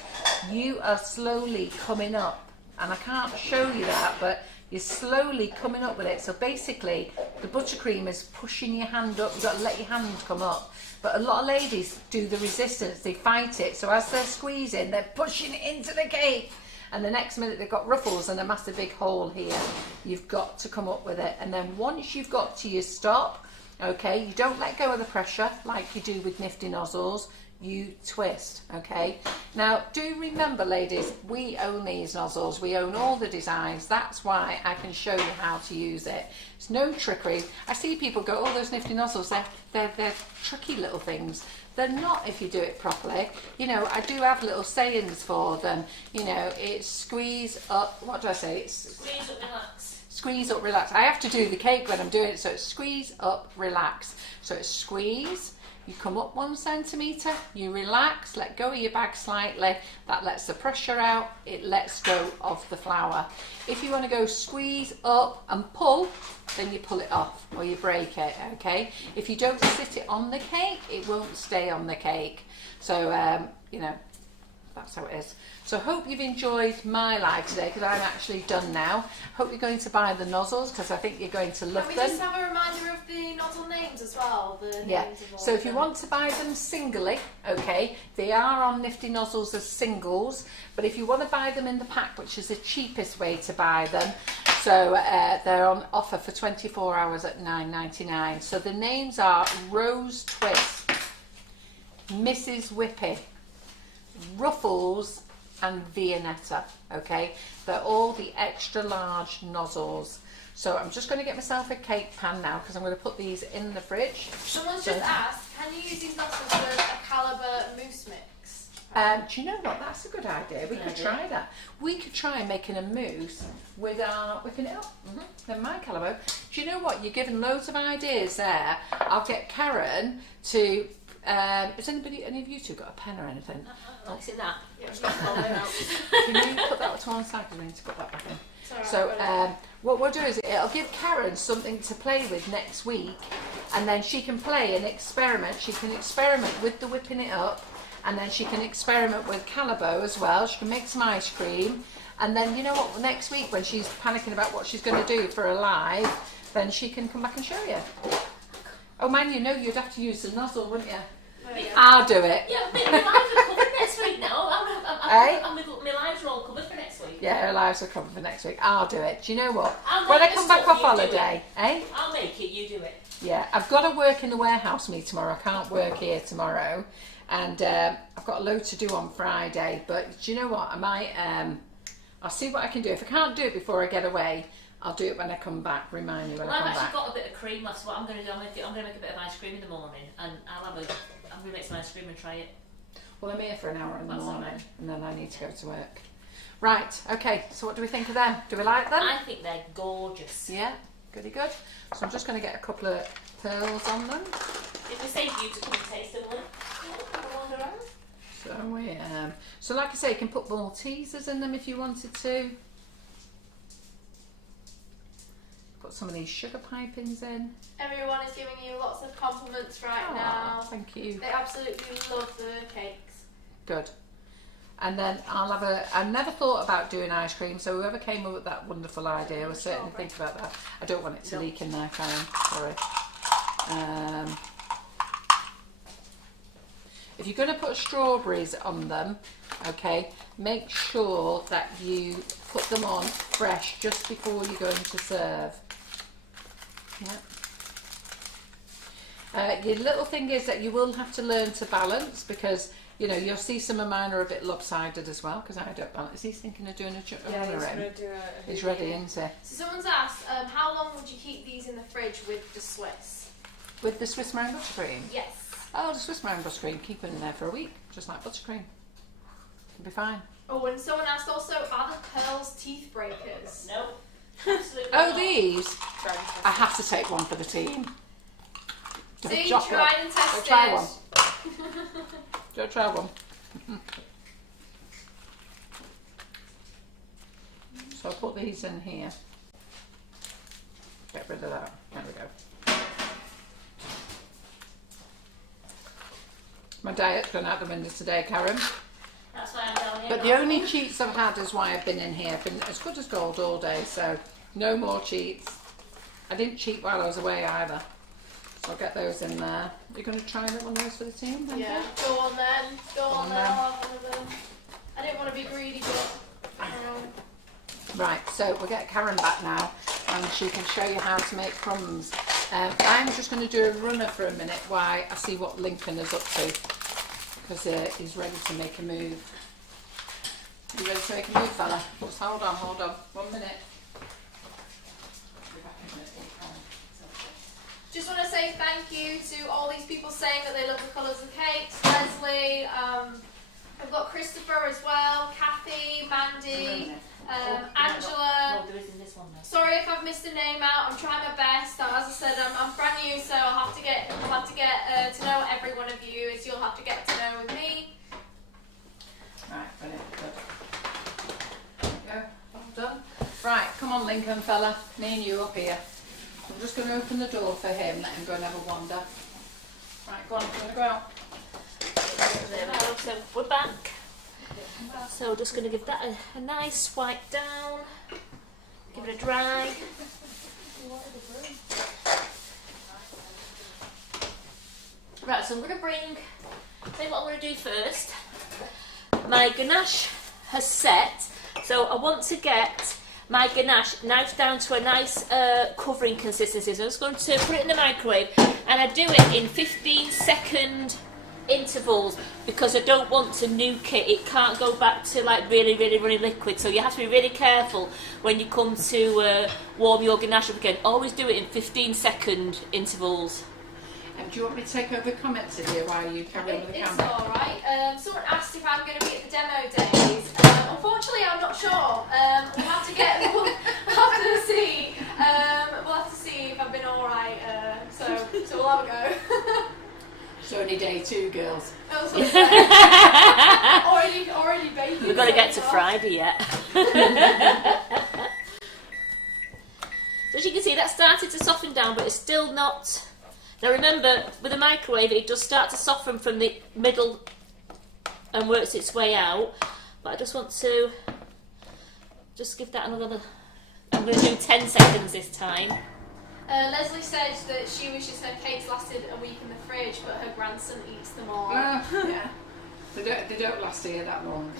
you are slowly coming up. And I can't show you that, but you're slowly coming up with it. So basically, the buttercream is pushing your hand up. You've got to let your hand come up. But a lot of ladies do the resistance. They fight it. So as they're squeezing, they're pushing it into the cake. and the next minute they've got ruffles and a massive big hole here. You've got to come up with it, and then once you've got to your stop, okay, you don't let go of the pressure like you do with nifty nozzles. You twist, okay? Now, do remember, ladies, we own these nozzles. We own all the designs. That's why I can show you how to use it. It's no trickery. I see people go, oh, those nifty nozzles, they're tricky little things. They're not if you do it properly. You know, I do have little sayings for them. You know, it's squeeze up, what do I say? It's Squeeze up, relax. Squeeze up, relax. I have to do the cake when I'm doing it, so it's squeeze up, relax. So it's squeeze. You come up 1 centimetre, you relax, let go of your bag slightly, that lets the pressure out, it lets go of the flour. If you want to go squeeze up and pull, then you pull it off or you break it, okay? If you don't sit it on the cake, it won't stay on the cake. So, you know, that's how it is. So hope you've enjoyed my live today, because I'm actually done now. Hope you're going to buy the nozzles, because I think you're going to love them. Can we just have a reminder of the nozzle names as well? The Yeah, names of all so of if you them. want to buy them singly, okay, they are on Nifty Nozzles as singles, but if you want to buy them in the pack, which is the cheapest way to buy them, so they're on offer for 24 hours at $9.99. So the names are Rose Twist, Mrs. Whippy, Ruffles, and Viennetta, okay? They're all the extra large nozzles. So I'm just going to get myself a cake pan now, because I'm going to put these in the fridge. Someone's just asked, can you use these nozzles with a calibre mousse mix? Do you know what? That's a good idea. We could try that. We could try making a mousse with our whipping it up. Then my calibre. Do you know what? You're giving loads of ideas there. I'll get Karen to. Has any of you two got a pen or anything? What's in that? Can you put that to one side, because we need to put that back in. Right, So what we'll do is it'll give Karen something to play with next week, and then she can play and experiment. She can experiment with the whipping it up, and then she can experiment with Calabo as well. She can make some ice cream, and then you know what, next week when she's panicking about what she's going to do for a live, then she can come back and show you. Oh man, you know you'd have to use the nozzle, wouldn't you? I'll do it. Yeah, my lives are covered next week now. My lives are all covered for next week. Yeah, her lives are covered for next week. I'll do it. Do you know what? When I come back off holiday, I'll make it, you do it. Yeah, I've got to work in the warehouse me tomorrow. I can't work here tomorrow. And I've got a load to do on Friday. But do you know what? I might, I'll see what I can do. If I can't do it before I get away, I'll do it when I come back. Remind me when I come back. I've actually got a bit of cream left, so what I'm going to do, I'm going to make a bit of ice cream in the morning, and I'm going to make some ice cream and try it. Well, I'm here for an hour in the That's morning, alright. and then I need to go to work. Right, okay, so what do we think of them? Do we like them? I think they're gorgeous. Yeah, goody good. So I'm just going to get a couple of pearls on them. If we save you to come and taste them, So like I say, you can put Maltesers in them if you wanted to. Put some of these sugar pipings in. Everyone is giving you lots of compliments right now. Thank you. They absolutely love the cakes. Good. And then I never thought about doing ice cream, so whoever came up with that wonderful idea, we'll certainly think about that. I don't want it to leak in there, Karen. Sorry. If you're going to put strawberries on them, okay, make sure that you put them on fresh just before you're going to serve. Your little thing is that you will have to learn to balance, because you know you'll see some of mine are a bit lopsided as well, because I don't balance. He's thinking of doing a runner in. He's ready, isn't he? So someone's asked, how long would you keep these in the fridge with the Swiss? With the Swiss meringue buttercream? Yes. Oh, the Swiss meringue buttercream, keep it in there for a week, just like buttercream. It'll be fine. Oh, and someone asked also, are the pearls teeth breakers? No. Absolutely Oh, not. these? I have to take one for the team. See, Chocolate. try and test Go try it. one. Go try one. So I'll put these in here. Get rid of that. There we go. My diet's gone out the window today, Karen. That's why I'm down here. But the only cheats I've had is why I've been in here. I've been as good as gold all day, so no more cheats. I didn't cheat while I was away either. So I'll get those in there. You're going to try one of those for the team? Then? Yeah, go on then. Go on then. then. I'll have one of them. I didn't want to be greedy, but Right, so we'll get Karen back now and she can show you how to make crumbs. I'm just going to do a runner for a minute while I see what Lincoln is up to, because he's ready to make a move. Are you ready to make a move, fella? Just hold on, 1 minute. Just want to say thank you to all these people saying that they love the colours of cakes. Leslie, I've got Christopher as well, Kathy, Mandy, Angela. No, there isn't this one though. Sorry if I've missed a name out. I'm trying my best. As I said, I'm brand new, so I'll have to get to know every one of you, as you'll have to get to know with me. Right, brilliant. Good. There we go. All done. Right, come on, Lincoln fella. Me and you up here. I'm just going to open the door for him, let him go and have a wander. Right, go on, I'm going to go out. There we go, so we're back. So just going to give that a nice wipe down, give it a dry. Right, so I'm going to tell you what I'm going to do first. My ganache has set, so I want to get my ganache now down to a nice covering consistency. So I'm just going to put it in the microwave, and I do it in 15-second intervals because I don't want to nuke it. It can't go back to like really liquid, so you have to be really careful when you come to warm your ganache up again. Always do it in 15-second intervals. Do you want me to take over comments here while you carry on with the camera? It's alright. Someone asked if I'm going to be at the demo days. Unfortunately, I'm not sure. We'll have to see. We'll have to see if I've been alright. So we'll have a go. It's only day 2, girls. already baking. We've got to get to Friday yet. So as you can see, that started to soften down, but it's still not. Now remember, with a microwave, it does start to soften from the middle and works its way out. But I just want to just give that another. I'm going to do 10 seconds this time. Leslie said that she wishes her cakes lasted a week in the fridge, but her grandson eats them all. Yeah, they don't last here that long.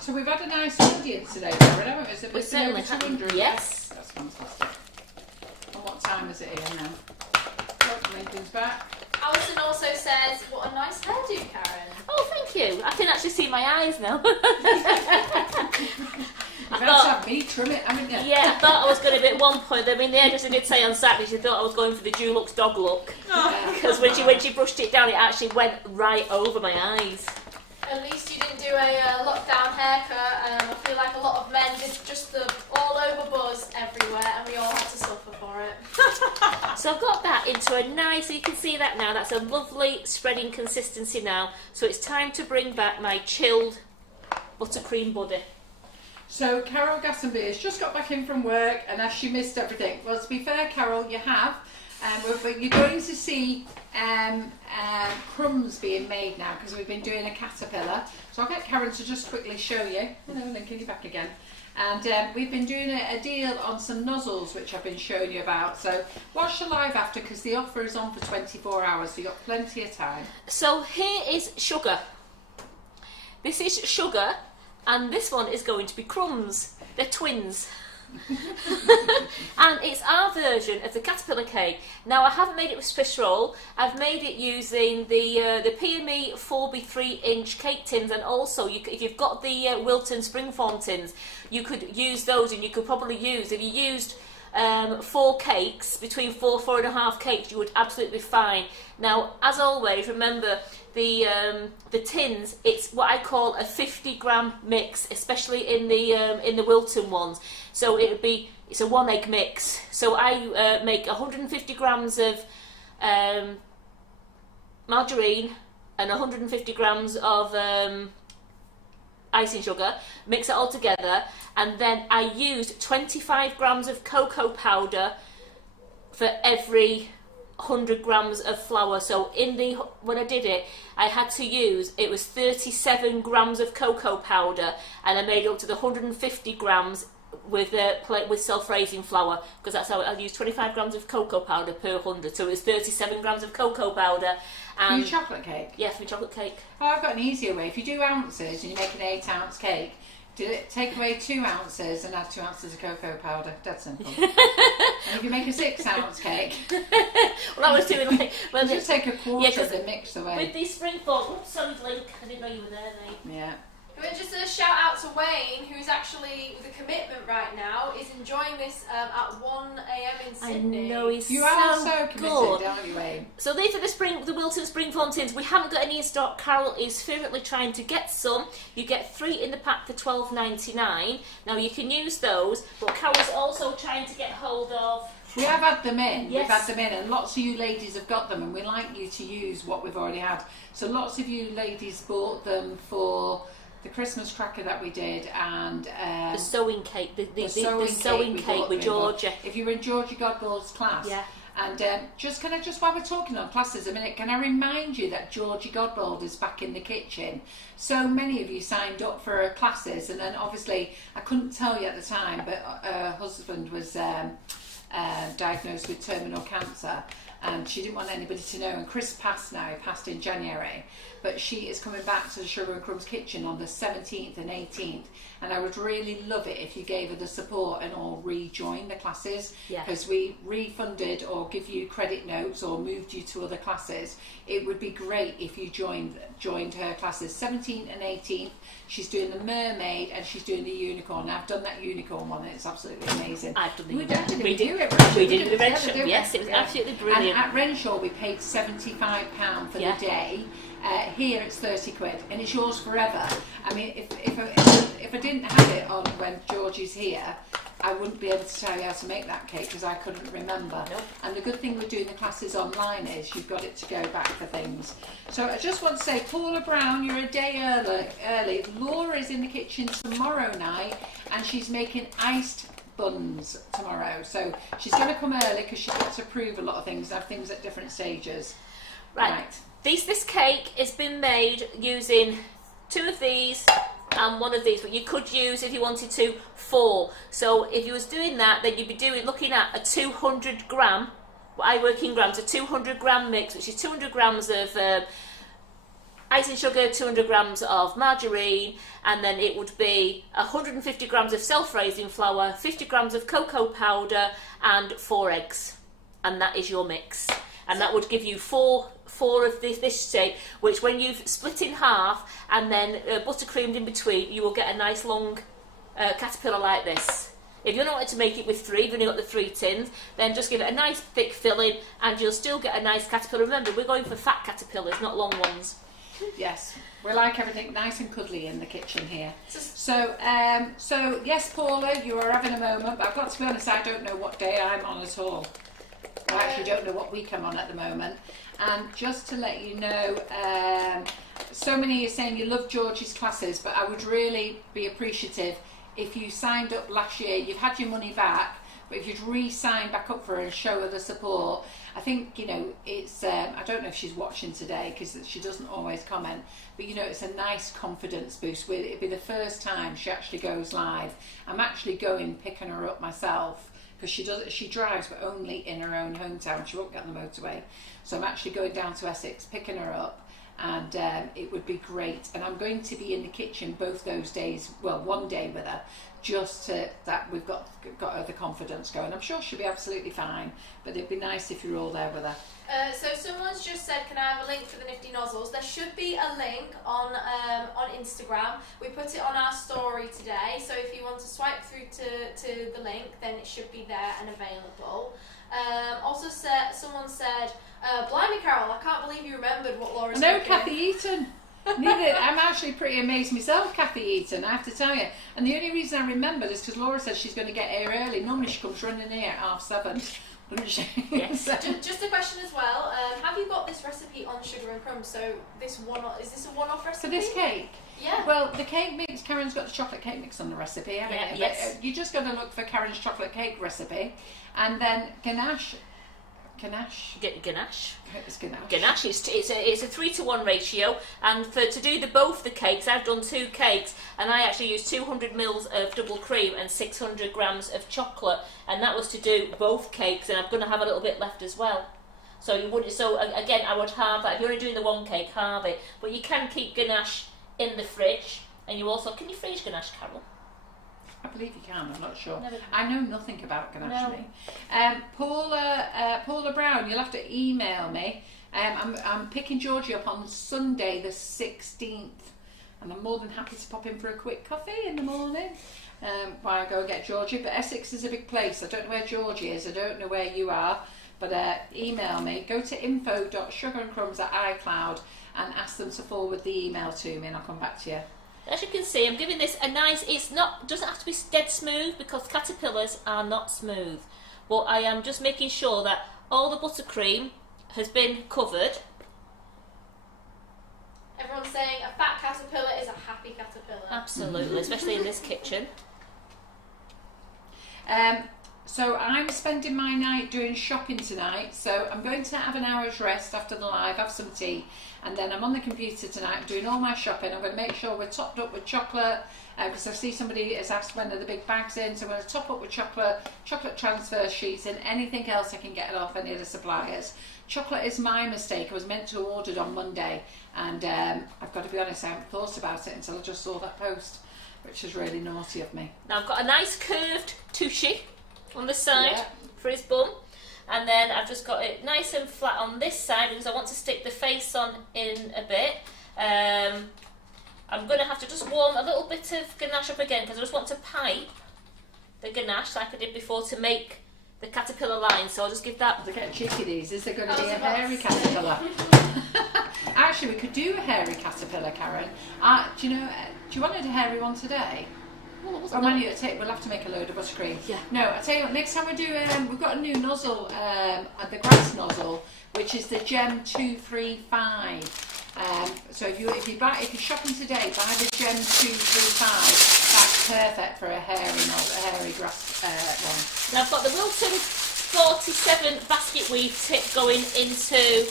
So we've had a nice audience today, Karen, haven't we? We certainly have. 200. Yes. That's fantastic. And what time is it here now? Oh, Lincoln's back. Alison also says, what a nice hairdo, Karen. Oh, thank you. I can actually see my eyes now. You've had to have me trim it, haven't you? Yeah, I thought I was going to be at one point. I mean, the hairdresser did say on Saturday she thought I was going for the Dulux dog look. Because when she brushed it down, it actually went right over my eyes. At least you didn't do a lockdown haircut. I feel like a lot of men did just the all-over buzz everywhere, and we all had to suffer for it. So I've got that into a nice, so you can see that now, that's a lovely spreading consistency now. So it's time to bring back my chilled buttercream buddy. So Carol Gassenby has just got back in from work, and as she missed everything. Well, to be fair, Carol, you have. But you're going to see crumbs being made now because we've been doing a caterpillar. So I'll get Karen to just quickly show you. Hello, Lincoln, you're back again. And we've been doing a deal on some nozzles which I've been showing you about. So watch the live after because the offer is on for 24 hours, so you've got plenty of time. So here is sugar. This is sugar, and this one is going to be crumbs. They're twins. And it's our version of the caterpillar cake. Now I haven't made it with Swiss roll. I've made it using the PME 4x3-inch cake tins, and also if you've got the Wilton springform tins, you could use those, and you could probably use, if you used 4 cakes, between 4.5 cakes, you would absolutely be fine. Now, as always, remember the tins. It's what I call a 50-gram mix, especially in the Wilton ones. So it's a 1 egg mix. So I make 150 grams of margarine and 150 grams of icing sugar, mix it all together, and then I used 25 grams of cocoa powder for every 100 grams of flour. So when I did it, I had to use, it was 37 grams of cocoa powder, and I made it up to the 150 grams with self-raising flour, because that's how I used 25 grams of cocoa powder per 100, so it was 37 grams of cocoa powder. For your chocolate cake? Yeah, for my chocolate cake. Oh, I've got an easier way. If you do ounces and you make an 8-ounce cake, Take away 2 ounces and add 2 ounces of cocoa powder. Dead simple. And if you make a 6-ounce cake, well, I was doing like well, just take a quarter of the the mix away. with these spring form. Oops, sorry, Link. I didn't know you were there, mate. Yeah. Just a shout out to Wayne, who's actually with a commitment right now, is enjoying this at 1 a.m. in Sydney. I know he's You are so good. committed, aren't you, Wayne? So these are the Wilton Spring Form tins. We haven't got any in stock. Carol is fervently trying to get some. You get 3 in the pack for $12.99. Now you can use those, but Carol's also trying to get hold of. We have had them in. Yes. We've had them in, and lots of you ladies have got them, and we like you to use what we've already had. So lots of you ladies bought them for the Christmas cracker that we did, and The sewing cake, the sewing we cake bought with them in. Georgia. If you were in Georgia Godball's class, Yeah. and just while we're talking on classes a minute, can I remind you that Georgie Godbold is back in the kitchen? So many of you signed up for her classes, and then obviously I couldn't tell you at the time, but her husband was diagnosed with terminal cancer, and she didn't want anybody to know. And Chris passed now, he passed in January, but she is coming back to the Sugar and Crumbs kitchen on the 17th and 18th, and I would really love it if you gave her the support and all rejoin the classes, Yeah. because we refunded or give you credit notes or moved you to other classes. It would be great if you joined her classes. 17th and 18th, she's doing the mermaid and she's doing the unicorn. I've done that unicorn one and it's absolutely amazing. I've done the We unicorn. did We it. did with Renshaw. didn't we? Yes, it was absolutely And brilliant. at Renshaw we paid £75 for Yeah. the day. Here it's 30 quid and it's yours forever. I mean, if I didn't have it on when Georgie's here, I wouldn't be able to tell you how to make that cake because I couldn't remember. Nope. And the good thing with doing the classes online is you've got it to go back for things. So I just want to say, Paula Brown, you're a day early. Laura is in the kitchen tomorrow night and she's making iced buns tomorrow. So she's going to come early because she gets to prove a lot of things and have things at different stages. Right. This cake has been made using 2 of these and 1 of these, but you could use, if you wanted to, 4. So if you was doing that, then you'd be looking at a 200 gram, what I work in grams, a 200 gram mix, which is 200 grams of icing sugar, 200 grams of margarine, and then it would be 150 grams of self-raising flour, 50 grams of cocoa powder, and 4 eggs. And that is your mix. And that would give you four of this shape, which when you've split in half and then buttercreamed in between, you will get a nice long caterpillar like this. If you wanted to make it with 3, you've only got the 3 tins, then just give it a nice thick filling and you'll still get a nice caterpillar. Remember, we're going for fat caterpillars, not long ones. Yes, we like everything nice and cuddly in the kitchen here. So yes, Paula, you are having a moment, but I've got to be honest, I don't know what day I'm on at all. I actually don't know what week I'm on at the moment. And just to let you know, so many of you saying you love Georgie's classes, but I would really be appreciative if you signed up last year. You've had your money back, but if you'd re-sign back up for her and show her the support. I think, you know, it's, I don't know if she's watching today because she doesn't always comment, but you know, it's a nice confidence boost. It'd be the first time she actually goes live. I'm actually going picking her up myself, because she drives but only in her own hometown. She won't get on the motorway, so I'm actually going down to Essex picking her up, and it would be great. And I'm going to be in the kitchen both those days, well, one day with her, just to that we've got her the confidence going. I'm sure she'll be absolutely fine, but it'd be nice if you're all there with her. So someone's just said, can I have a link for the nifty nozzles? There should be a link on Instagram. We put it on our story today, so if you want to swipe through to the link, then it should be there and available. Someone said, blimey Carol, I can't believe you remembered what Laura's No, cooking. Kathy Eaton. Neither. I'm actually pretty amazed myself, Kathy Eaton, I have to tell you. And the only reason I remembered is because Laura says she's going to get here early. Normally she comes running here at 7:30. Yes. So, Just a question as well. Have you got this recipe on Sugar and Crumbs? So is this a one-off recipe? for this cake? Yeah. Well, the cake mix, Karen's got the chocolate cake mix on the recipe, haven't Yeah, you? yes. But, you just got to look for Karen's chocolate cake recipe, and then ganache. Ganache. It's ganache. Ganache. It's a 3-to-1 ratio, and to do both the cakes, I've done 2 cakes, and I actually used 200 mils of double cream and 600 grams of chocolate, and that was to do both cakes, and I'm going to have a little bit left as well. So you would. So again, I would halve that. If you're only doing the one cake, halve it, but you can keep ganache in the fridge. And you also, can you freeze ganache, Carol? I believe you can, I'm not sure. Never. I know nothing about ganache. No. Paula Brown, you'll have to email me. I'm picking Georgie up on Sunday the 16th, and I'm more than happy to pop in for a quick coffee in the morning while I go and get Georgie. But Essex is a big place. I don't know where Georgie is. I don't know where you are. But email me. Go to info.sugarandcrumbs@iCloud and ask them to forward the email to me, and I'll come back to you. As you can see, I'm giving this a nice, doesn't have to be dead smooth because caterpillars are not smooth. But I am just making sure that all the buttercream has been covered. Everyone's saying a fat caterpillar is a happy caterpillar. Absolutely, especially in this kitchen. So I'm spending my night doing shopping tonight, so I'm going to have an hour's rest after the live, have some tea, and then I'm on the computer tonight doing all my shopping. I'm going to make sure we're topped up with chocolate, because I see somebody has asked when are the big bags in, so I'm going to top up with chocolate transfer sheets, and anything else I can get off any of the suppliers. Chocolate is my mistake. I was meant to have ordered on Monday, and I've got to be honest, I haven't thought about it until I just saw that post, which is really naughty of me. Now I've got a nice curved tushy on the side, Yeah, for his bum, and then I've just got it nice and flat on this side because I want to stick the face on in a bit. I'm going to have to just warm a little bit of ganache up again because I just want to pipe the ganache like I did before to make the caterpillar line, so I'll just give that. they're getting cheeky these. Is there going to be a hairy caterpillar? Actually, we could do a hairy caterpillar, Karen. Do you want a hairy one today? Well, it Or wasn't we'll have to make a load of buttercream. Yeah. No, I tell you what, next time we do, we've got a new nozzle, the grass nozzle, which is the Gem 235. So if you're shopping today, buy the Gem 235. That's perfect for a hairy grass one. Now I've got the Wilton 47 basket weave tip going into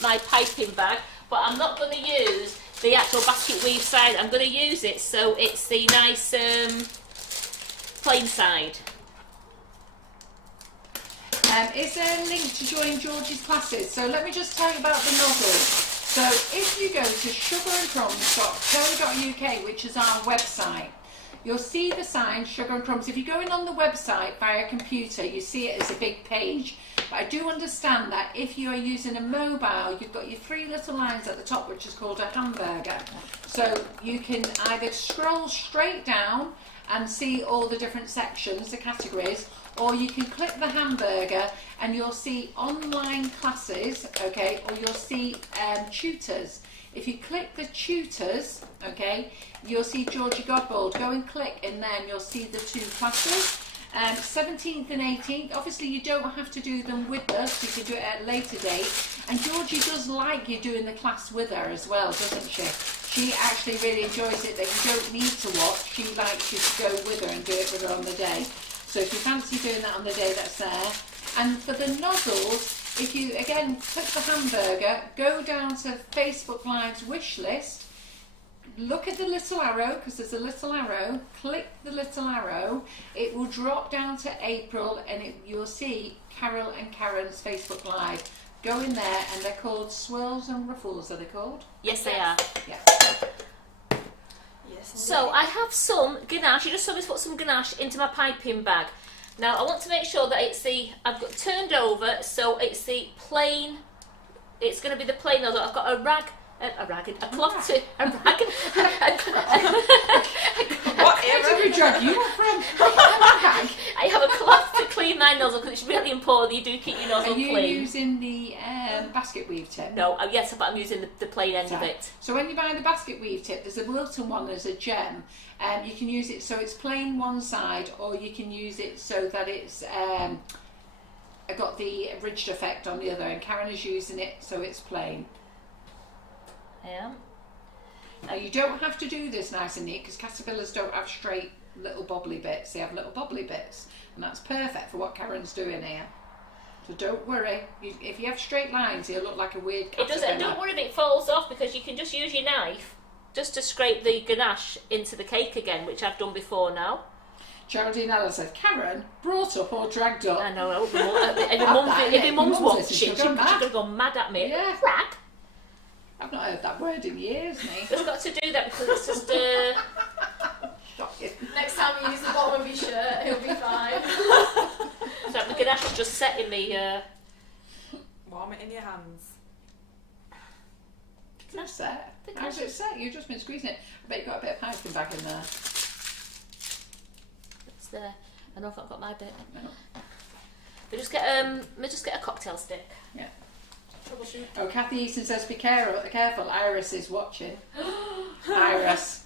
my piping bag, but I'm not going to use the actual basket weave side. I'm going to use it so it's the nice plain side. Is there a link to join Georgie's classes? So let me just tell you about the nozzle. So if you go to sugarandcrumbs.co.uk, which is our website, you'll see the sign Sugar and Crumbs. If you go in on the website via computer, you see it as a big page. But I do understand that if you are using a mobile, you've got your three little lines at the top, which is called a hamburger. So you can either scroll straight down and see all the different sections, the categories, or you can click the hamburger and you'll see online classes, okay, or you'll see tutors. If you click the tutors, okay, you'll see Georgie Godbold. Go and click in there and you'll see the two classes. 17th and 18th, obviously you don't have to do them with us, you can do it at a later date. And Georgie does like you doing the class with her as well, doesn't she? She actually really enjoys it, that you don't need to watch. She likes you to go with her and do it with her on the day. So if you fancy doing that on the day, that's there. And for the nozzles, if you again click the hamburger, go down to Facebook Live's wish list, look at the little arrow, because there's a little arrow, click the little arrow, it will drop down to April and you'll see Carol and Karen's Facebook Live. Go in there and they're called Swirls and Ruffles, are they called? Yes, they are. Yeah. Yes. So I have some ganache. You just saw me put some ganache into my piping bag. Now I want to make sure that I've got turned over, so it's the plain. It's going to be the plain nozzle. I've got a cloth to a rag. What era did we drag you from? I have a cloth to clean my nozzle because it's really important that you do keep your nozzle Are you clean. using the basket weave tip? No, yes, but I'm using the plain end of Right. it. So when you buy the basket weave tip, there's a Wilton one, there's a gem. You can use it so it's plain one side, or you can use it so that it's got the ridged effect on the other, and Karen is using it so it's plain. I am. Now you don't have to do this nice and neat because caterpillars don't have straight little bobbly bits, they have little bobbly bits, and that's perfect for what Karen's doing here. So don't worry, if you have straight lines he'll look like a weird It caterpillar. doesn't. Don't worry if it falls off because you can just use your knife just to scrape the ganache into the cake again, which I've done before now. Geraldine Allen said, Karen, brought up or dragged up? I know. If Have your that, innit? mum's Your mum's watching, listening, she's she'll go going mad. to go mad at me. Yeah. Rag. I've not heard that word in years, mate. We've got to do that because it's just Shocking. Next time you use the bottom of your shirt, it'll be fine. so the ganache is just set in the. Warm it in your hands. That's set. How's it set? You've just been squeezing it. I bet you've got a bit of piping back in there. It's there. I know if I've got my bit. No. We just get a cocktail stick. Yeah. Troubleshoot. Oh, Kathy Easton says, be careful, Iris is watching. Iris.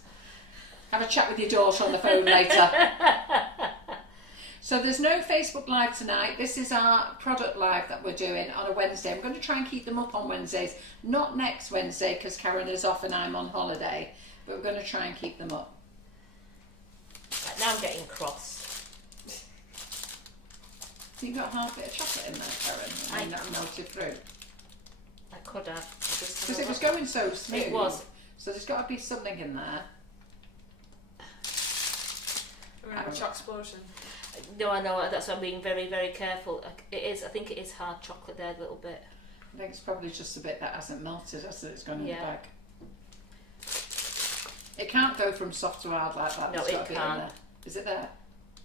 Have a chat with your daughter on the phone later. So there's no Facebook Live tonight. This is our product live that we're doing on a Wednesday. I'm going to try and keep them up on Wednesdays. Not next Wednesday because Karen is off and I'm on holiday. But we're going to try and keep them up. Right, now I'm getting cross. So you've got half a bit of chocolate in there, Karen. And that melted through. I could have. Because it was going so smooth. It was. So there's got to be something in there. We're going to have a choc explosion. No, I know. That's why I'm being very, very careful. It is. I think it is hard chocolate there a little bit. I think it's probably just a bit that hasn't melted, has it? It's gone in the bag. It can't go from soft to hard like that. No, It's got it to be in can't. there. Is it there?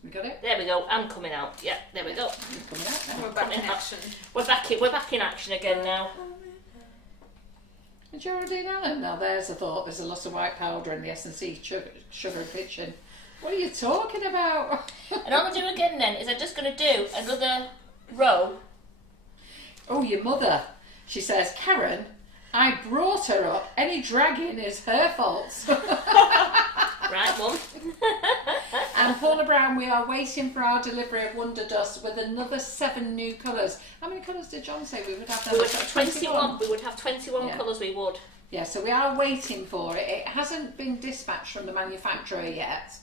We got it? There we go. I'm coming out. Yeah, there we go. It's coming out now. We're back in action. We're back in action again now. And Geraldine Allen, now there's a thought. There's a lot of white powder in the S&C sugar kitchen. What are you talking about? And all I'm doing again then is I'm just going to do another row. Oh, your mother. She says, Karen, I brought her up. Any dragging is her fault. Right, Mum. And Paula Brown, we are waiting for our delivery of Wonder Dust with another 7 new colours. How many colours did John say we would have? We would have 21. We would have 21 Yeah. colours. We would. Yeah, so we are waiting for it. It hasn't been dispatched from the manufacturer yet.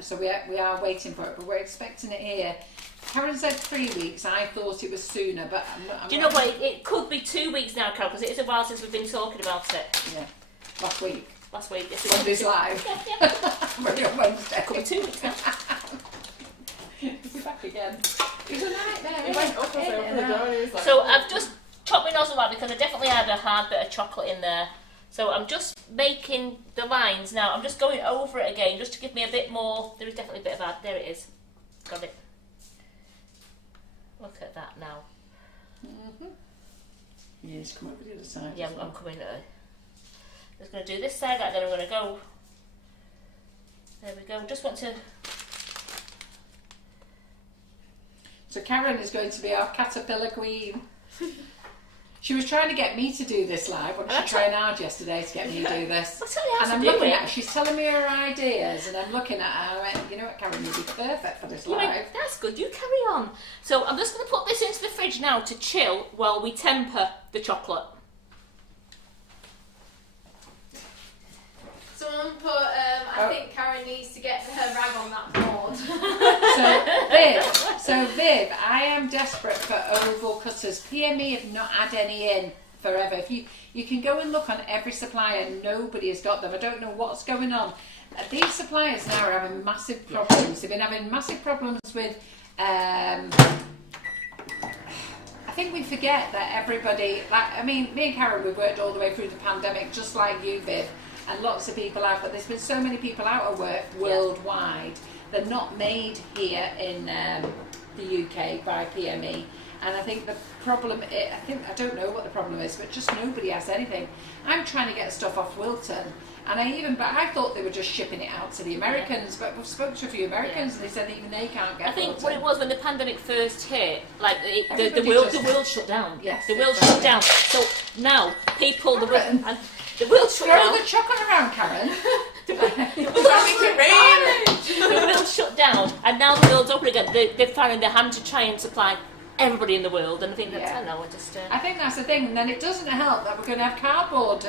So we are waiting for it, but we're expecting it here. Karen said 3 weeks. I thought it was sooner, but Do you know what? It could be 2 weeks now, Carol, because it is a while since we've been talking about it. Yeah, last week. Last week. This Monday's live. Yeah. We're on Wednesday. Could be 2 weeks now. We're back again. It was a nightmare. He went up as I opened the door and he was like... So I've just chopped my nozzle out because I definitely had a hard bit of chocolate in there. So I'm just making the lines now. I'm just going over it again just to give me a bit more. There is definitely a bit of hard. There it is. Got it. Look at that now. Mm-hmm. You need to come over the other side. Yeah, as well. I'm coming at it. Just going to do this side, then I'm going to go. There we go. Just want to. So Karen is going to be our caterpillar queen. She was trying to get me to do this live. Wasn't she trying hard yesterday to get me to do this? I'll tell you how And I'm to do looking it. at her, she's telling me her ideas, and I'm looking at her, and I went, you know what, Karen, you'd be perfect for this You went, live. that's good, you carry on. So I'm just going to put this into the fridge now to chill while we temper the chocolate. Someone put, I think Karen needs to get her rag on that board. So Viv, I am desperate for oval cutters. PME have not had any in forever. If you can go and look on every supplier, nobody has got them. I don't know what's going on. These suppliers now are having massive problems. They've been having massive problems with. I think we forget that everybody. Me and Karen, we've worked all the way through the pandemic, just like you, Viv, and lots of people have. But there's been so many people out of work worldwide. They're not made here in the UK by PME, and I think the problem. I don't know what the problem is, but just nobody has anything. I'm trying to get stuff off Wilton, and I thought they were just shipping it out to the Americans, but we've spoken to a few Americans, and they said even they can't get. I think Wilton. what it was when the pandemic first hit, like the Everybody world shut down. Yes, the world exactly. shut down. So now people, the Karen. world shut Throw down. the chocolate around, Karen. The world shut down, and now the world's open again. They're finding their hand to try and supply everybody in the world, and I think that's, Yeah. I know, I just... I think that's the thing, and then it doesn't help that we're going to have cardboard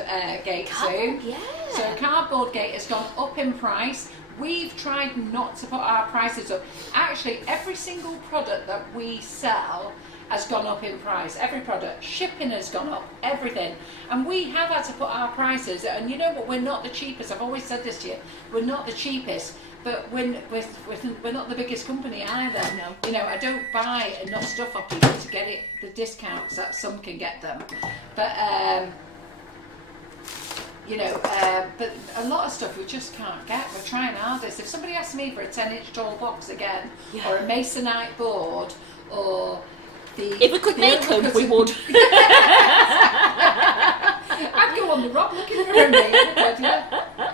gate soon. Yeah. So cardboard gate has gone up in price. We've tried not to put our prices up. Actually, every single product that we sell has gone up in price. Every product. Shipping has gone up. Everything. And we have had to put our prices, and you know what, we're not the cheapest. I've always said this to you. We're not the cheapest. But we're not the biggest company either. No. You know, I don't buy enough stuff off people to get the discounts that some can get them. But you know, but a lot of stuff we just can't get. We're trying hardest. If somebody asks me for a 10-inch tall box again, or a masonite board, or if we could make them, we would. I'd go on the rock looking for a neighbourhood, yeah.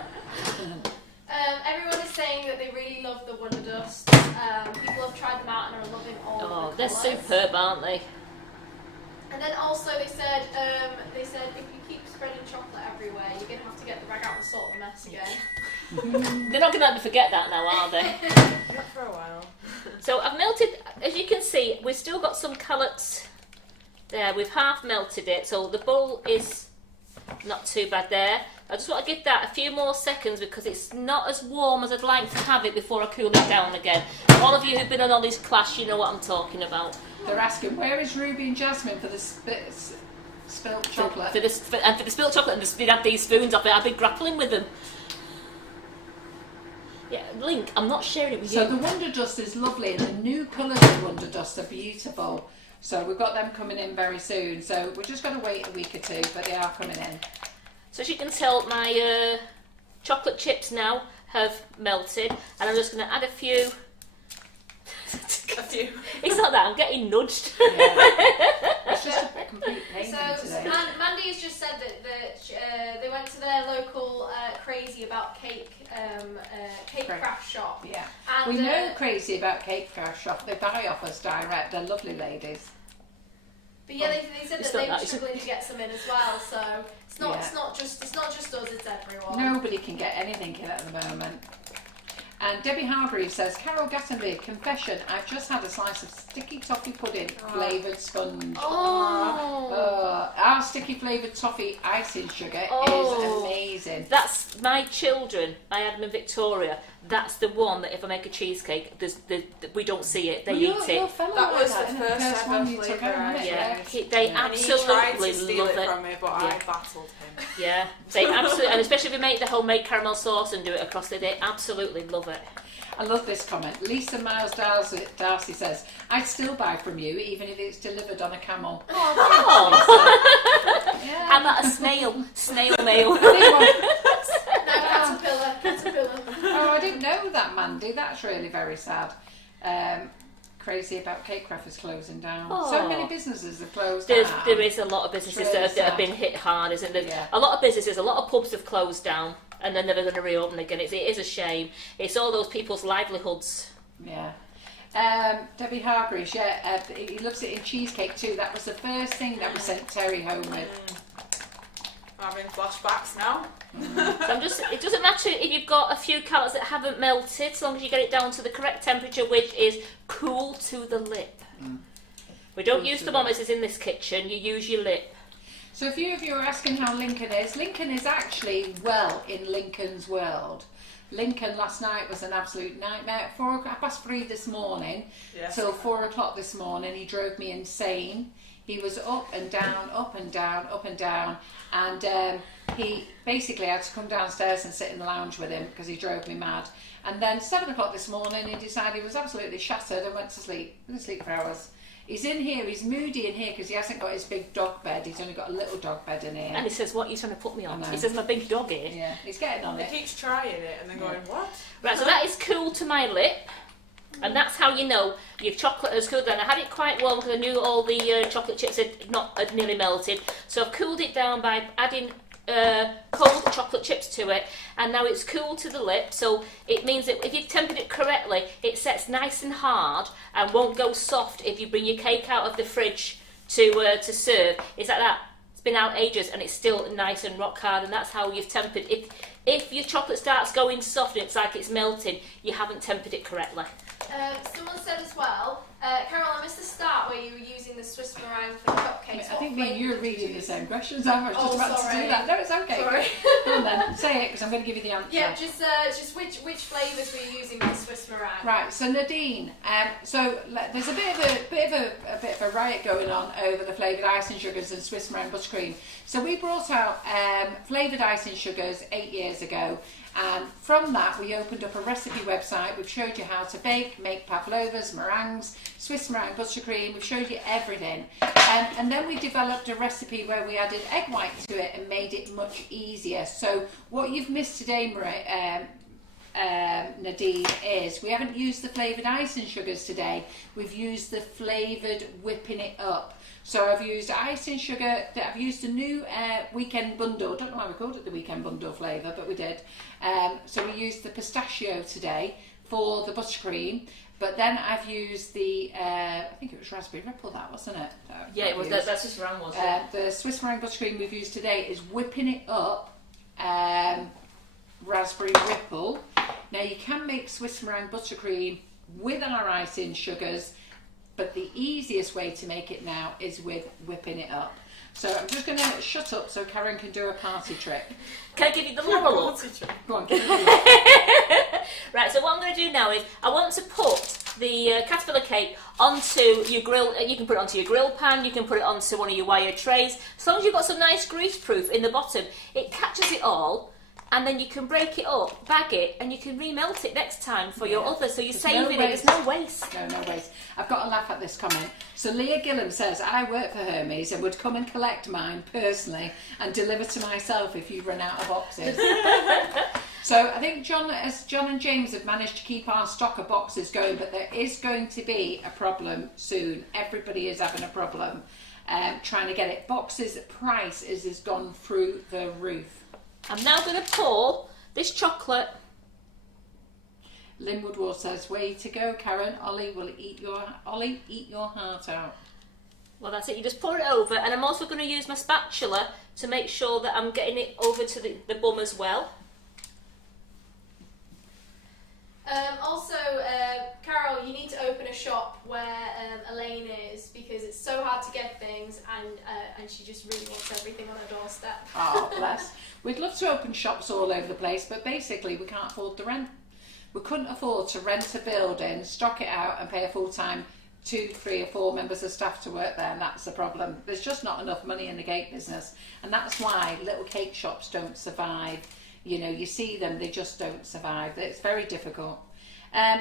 Everyone is saying that they really love the Wonder Dust. People have tried them out and are loving all of the They're colours. superb, aren't they? And then also they said if you keep spreading chocolate everywhere, you're going to have to get the rag out and sort the mess again. They're not going to let me forget that now, are they? Not for a while. So I've melted, as you can see, we've still got some calots there. We've half melted it, so the bowl is not too bad there. I just want to give that a few more seconds because it's not as warm as I'd like to have it before I cool it down again. All of you who've been on Ollie's class, you know what I'm talking about. They're asking, where is Ruby and Jasmine for the spilt chocolate? For the spilt chocolate, and they'd have these spoons off it. I've been grappling with them. Yeah, Link, I'm not sharing it with you. So the Wonder Dust is lovely, and the new colours of Wonder Dust are beautiful. So we've got them coming in very soon. So we're just going to wait a week or two, but they are coming in. So as you can tell, my chocolate chips now have melted, and I'm just going to add a few. A few. It's not that, I'm getting nudged. Yeah. It's just a complete pain So today. Mandy has just said that they went to their local Crazy About Cake craft shop. Yeah. And, We know Crazy About Cake Craft Shop. They buy off us direct. They're lovely ladies. But yeah, they said It's that not they were that, struggling to get some in as well. So it's not Yeah. it's not just us, it's everyone. Nobody can get anything in at the moment. And Debbie Hargreaves says, Carol Gattenberg, confession, I've just had a slice of sticky toffee pudding, flavoured sponge. Our sticky flavoured toffee icing sugar is amazing. That's my children, my Adam and Victoria. That's the one that if I make a cheesecake, we don't see it, they eat it. That was the first one ever you took flavour home, I Yeah, tried. they And he tried absolutely to steal love it it. from me, but I battled him. Yeah, they absolutely, and especially if we make the homemade caramel sauce and do it across the day, absolutely love it. I love this comment. Lisa Miles Darcy says, I'd still buy from you even if it's delivered on a camel. Oh, Yeah. how about a snail? Snail mail. Caterpillar. Oh, I didn't know that, Mandy. That's really very sad. Crazy About Cake Craft is closing down. So many businesses have closed down. There is a lot of businesses Really that have been sad. hit hard, isn't there? Yeah. A lot of businesses, a lot of pubs have closed down and they're never going to reopen again. It is a shame. It's all those people's livelihoods. Yeah. Debbie Hargreaves, he loves it in cheesecake too. That was the first thing that we sent Terry home with. I'm having flashbacks now. So it doesn't matter if you've got a few calories that haven't melted, as long as you get it down to the correct temperature, which is cool to the lip. We don't use thermometers in this kitchen, you use your lip. So a few of you are asking how Lincoln is actually well in Lincoln's world. Lincoln last night was an absolute nightmare. 3:04 this morning, till 4 o'clock this morning, he drove me insane. He was up and down, up and down, up and down, and he basically had to come downstairs and sit in the lounge with him because he drove me mad. And then 7 o'clock this morning, he decided he was absolutely shattered and went to sleep. He didn't sleep for hours. He's in here, he's moody in here because he hasn't got his big dog bed. He's only got a little dog bed in here. And he says, what are you trying to put me on? I know. He says, my big dog here. Yeah, he's getting on He it. keeps trying it and then going, what? Right, so that is cool to my lip. And that's how you know your chocolate has cooled down. I had it quite warm because I knew all the chocolate chips had nearly melted. So I've cooled it down by adding cold chocolate chips to it, and now it's cool to the lip, so it means that if you've tempered it correctly, it sets nice and hard and won't go soft if you bring your cake out of the fridge to serve. It's like that. It's been out ages and it's still nice and rock hard, and that's how you've tempered. If your chocolate starts going soft and it's like it's melting, you haven't tempered it correctly. Someone said as well, Carol, I missed the start where you were using the Swiss meringue for the cupcakes. I think me and you are reading the same questions. I was just about to sorry. do that. No, it's okay. Sorry. Go on then, say it because I'm going to give you the answer. Yeah, just which flavours were you using for the Swiss meringue? Right, so Nadine, there's a bit of a riot going on over the flavoured icing sugars and Swiss meringue buttercream. So we brought out flavoured icing sugars 8 years ago, and from that we opened up a recipe website. We've showed you how to bake, make pavlovas, meringues, Swiss meringue buttercream. We've showed you everything. And then we developed a recipe where we added egg white to it and made it much easier. So what you've missed today, Nadine, is we haven't used the flavoured icing sugars today. We've used the flavoured whipping it up. So I've used icing sugar, I've used a new weekend bundle. Don't know why we called it the weekend bundle flavour, but we did. So we used the pistachio today for the buttercream. But then I've used the, I think it was raspberry ripple, that wasn't it? Yeah, it was. That's Swiss meringue, wasn't it? The Swiss meringue buttercream we've used today is whipping it up raspberry ripple. Now you can make Swiss meringue buttercream with our icing sugars, but the easiest way to make it now is with whipping it up. So I'm just going to shut up so Karen can do a party trick. Can I give you the level up? Go on, give it a look. Right, so what I'm going to do now is I want to put the caterpillar cake onto your grill. You can put it onto your grill pan, you can put it onto one of your wire trays. As long as you've got some nice grease proof in the bottom, it catches it all. And then you can break it up, bag it, and you can remelt it next time for your other. So you're saving it. There's no waste. No waste. I've got to laugh at this comment. So Leah Gillam says, I work for Hermes and would come and collect mine personally and deliver to myself if you run out of boxes. So I think John and James have managed to keep our stock of boxes going, but there is going to be a problem soon. Everybody is having a problem trying to get it. Boxes price has gone through the roof. I'm now going to pour this chocolate. Lynn Woodward says, way to go, Karen. Ollie eat your heart out. Well, that's it. You just pour it over, and I'm also going to use my spatula to make sure that I'm getting it over to the bum as well. Also, Carol, you need to open a shop where Elaine is, because it's so hard to get things, and she just really wants everything on her doorstep. Oh, bless. We'd love to open shops all over the place, but basically we can't afford the rent. We couldn't afford to rent a building, stock it out, and pay a full-time 2, 3 or 4 members of staff to work there, and that's the problem. There's just not enough money in the cake business, and that's why little cake shops don't survive. You know, you see them, they just don't survive. It's very difficult.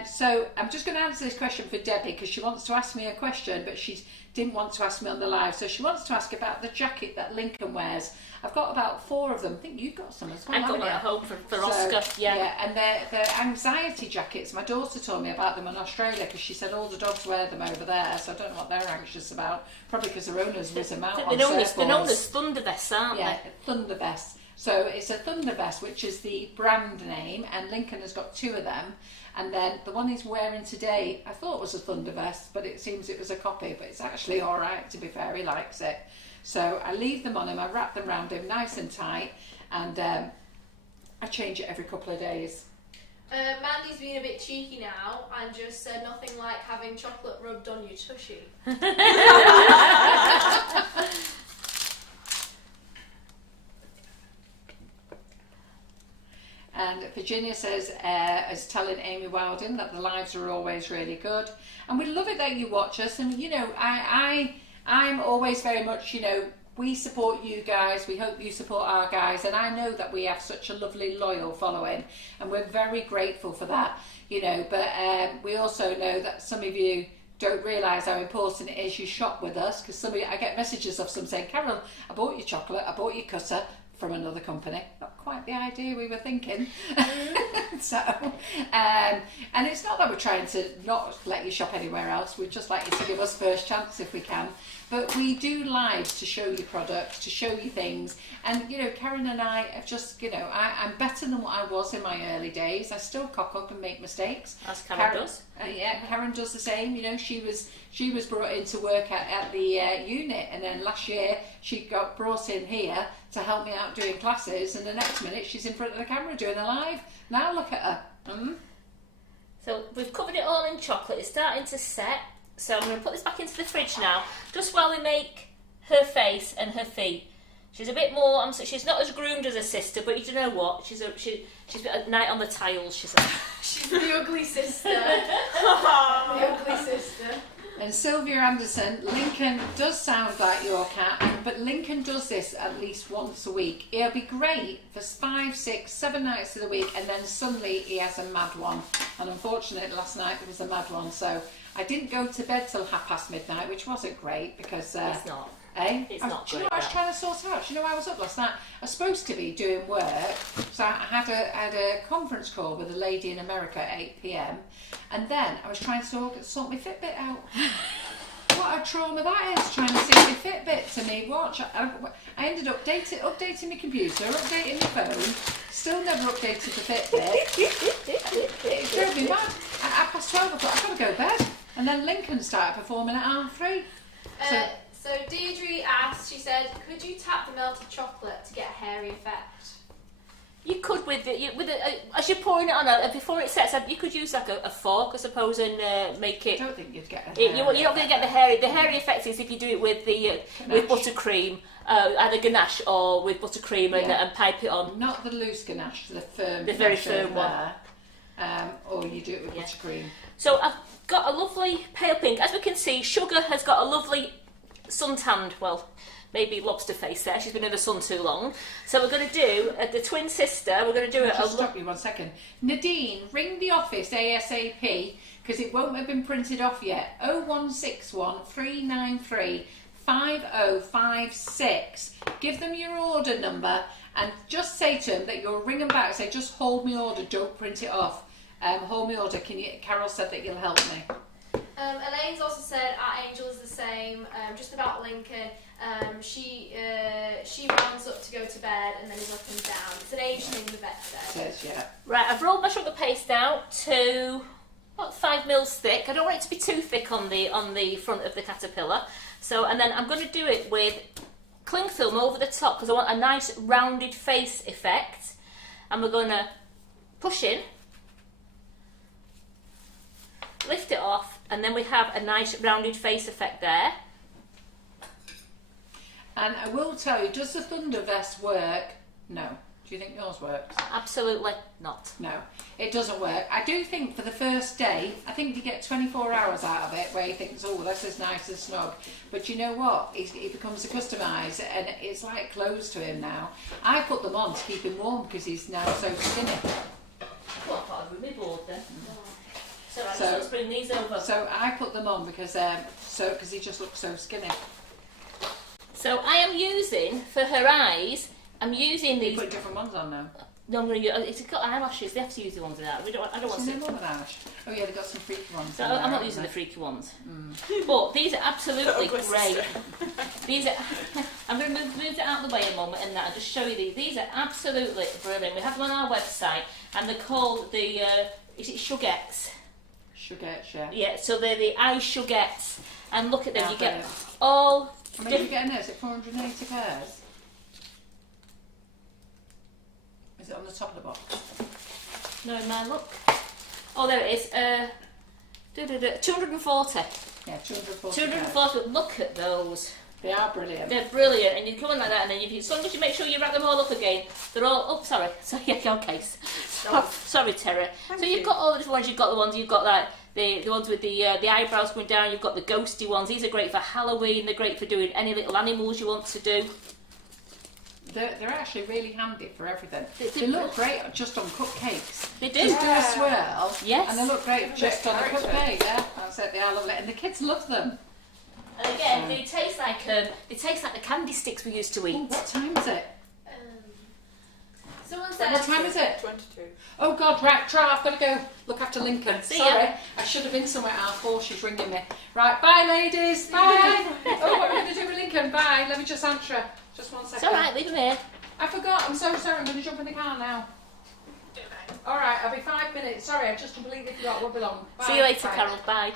So I'm just going to answer this question for Debbie, because she wants to ask me a question, but she didn't want to ask me on the live. So she wants to ask about the jacket that Lincoln wears. I've got about 4 of them. I think you've got some as well. I've got one at home for Oscar. Yeah, and they're anxiety jackets. My daughter told me about them in Australia, because she said all the dogs wear them over there. So I don't know what they're anxious about. Probably because their owners whiz them out on surfboards. They're known as Thunder Vests, aren't they? Yeah, Thunder Vests. So it's a Thunder Vest, which is the brand name, and Lincoln has got 2 of them. And then the one he's wearing today, I thought was a Thunder Vest, but it seems it was a copy, but it's actually all right, to be fair, he likes it. So I leave them on him, I wrap them around him nice and tight, and I change it every couple of days. Mandy's been a bit cheeky now and just said nothing like having chocolate rubbed on your tushy. And Virginia says, is telling Amy Wilding that the lives are always really good. And we love it that you watch us. And, you know, I'm always very much, you know, we support you guys. We hope you support our guys. And I know that we have such a lovely, loyal following. And we're very grateful for that, you know. But we also know that some of you don't realise how important it is you shop with us. Because I get messages of some saying, Carol, I bought your chocolate, I bought your cutter from another company. Not quite the idea we were thinking. So, and it's not that we're trying to not let you shop anywhere else. We'd just like you to give us first chance if we can. But we do live to show you products, to show you things. And, you know, Karen and I have just, you know, I'm better than what I was in my early days. I still cock up and make mistakes. As Karen does. Yeah, Karen does the same. You know, she was brought in to work at the unit, and then last year she got brought in here to help me out doing classes, and the next minute she's in front of the camera doing a live. Now look at her. So we've covered it all in chocolate. It's starting to set. So I'm going to put this back into the fridge now, just while we make her face and her feet. She's a bit more. She's not as groomed as her sister, but you know what? She's a night on the tiles. She's the ugly sister. The ugly sister. And Sylvia Anderson, Lincoln does sound like your cat, but Lincoln does this at least once a week. It'll be great for 5, 6, 7 nights of the week, and then suddenly he has a mad one. And unfortunately, last night there was a mad one, so I didn't go to bed till midnight, which wasn't great because... It's not. Eh? It's not do you know great, what I was that. trying to sort out? Do you know I was up last night? I was supposed to be doing work, so I had a conference call with a lady in America at 8 p.m. and then I was trying to sort my Fitbit out. What a trauma that is, trying to see my Fitbit to me watch. I ended up updating my computer, updating my phone, still never updated the Fitbit. It drove me mad. At 12 o'clock, I've got to go to bed. And then Lincoln started performing at 3:30. So Deirdre asked, she said, could you tap the melted chocolate to get a hairy effect? You could as you're pouring it on before it sets up, you could use like a fork, I suppose, and make it. I don't think you'd get You're not going to get the hairy. The hairy effect is if you do it with with buttercream, either ganache or with buttercream and pipe it on. Not the loose ganache, the firm. The very firm one. Or you do it with buttercream. So I've got a lovely pale pink. As we can see, Sugar has got a lovely suntanned, well, maybe lobster face there. She's been in the sun too long. So we're going to do the twin sister. We're going to do it. Just stop you 1 second. Nadine, ring the office ASAP because it won't have been printed off yet. 0161 393 5056. Give them your order number and just say to them that you'll ring them back. Say, just hold me order. Don't print it off. Hold me order. Carol said that you'll help me. Elaine's also said our Angel is the same, just about Lincoln. She rounds up to go to bed and then is up and down. It's an age thing, the vet said. Says, yeah. Right, I've rolled my sugar paste out to about 5 mils thick. I don't want it to be too thick on the front of the caterpillar. So, and then I'm going to do it with cling film over the top because I want a nice rounded face effect. And we're going to push in, lift it off, and then we have a nice rounded face effect there. And I will tell you, does the Thunder Vest work? No. Do you think yours works? Absolutely not. No, it doesn't work. I do think for the first day, I think you get 24 hours out of it where you think, oh, this is nice and snug. But you know what? He becomes customised and it's like clothes to him now. I put them on to keep him warm because he's now so skinny. Well, I thought I'd bring my board then. So let's bring these over. So I put them on because he just looks so skinny. So I am using, for her eyes, I'm using these... You put different ones on now. No, I'm going to use... It's got eyelashes, they have to use the ones without. I don't want to... More than eyelash. Oh yeah, they've got some freaky ones. So I'm not using the freaky ones. But these are absolutely great. These are... I'm going to move it out of the way a moment and I'll just show you these. These are absolutely brilliant. We have them on our website and they're called the... is it Sugettes? Sugettes, yeah. Yeah, so they're the eye Sugettes. And look at them, you get brilliant. all... How many are you getting there? Is it 480 pairs? Is it on the top of the box? No, in my look. Oh, there it is. 240. Yeah, 240. 240. But look at those. They are brilliant. They're brilliant, and you come in like that, and then as long as you make sure you wrap them all up again, they're all. Oh, sorry. Sorry, your case. Sorry, Terry. So you've got all the different ones. You've got the ones. You've got like the ones with the eyebrows going down. You've got the ghosty ones. These are great for Halloween. They're great for doing any little animals you want to do. They're actually really handy for everything. They look great just on cupcakes. They do. Just do a swirl. Yes. And they look great just on a cupcake. Yeah, that's it. They are lovely, and the kids love them. And again, they taste like the candy sticks we used to eat. Oh, what time is it? Someone said... What time is it? 22. Oh God, right, I've got to go look after Lincoln. See Sorry, ya. I should have been somewhere at 4:30. She's ringing me. Right, bye ladies, bye. Oh, what are we going to do with Lincoln? Bye, let me just answer her. Just 1 second. It's alright, leave them here. I forgot, I'm so sorry, I'm going to jump in the car now. Alright, I'll be 5 minutes. Sorry, I just completely forgot, won't be long. Bye. See you later, Bye. Carol. Bye.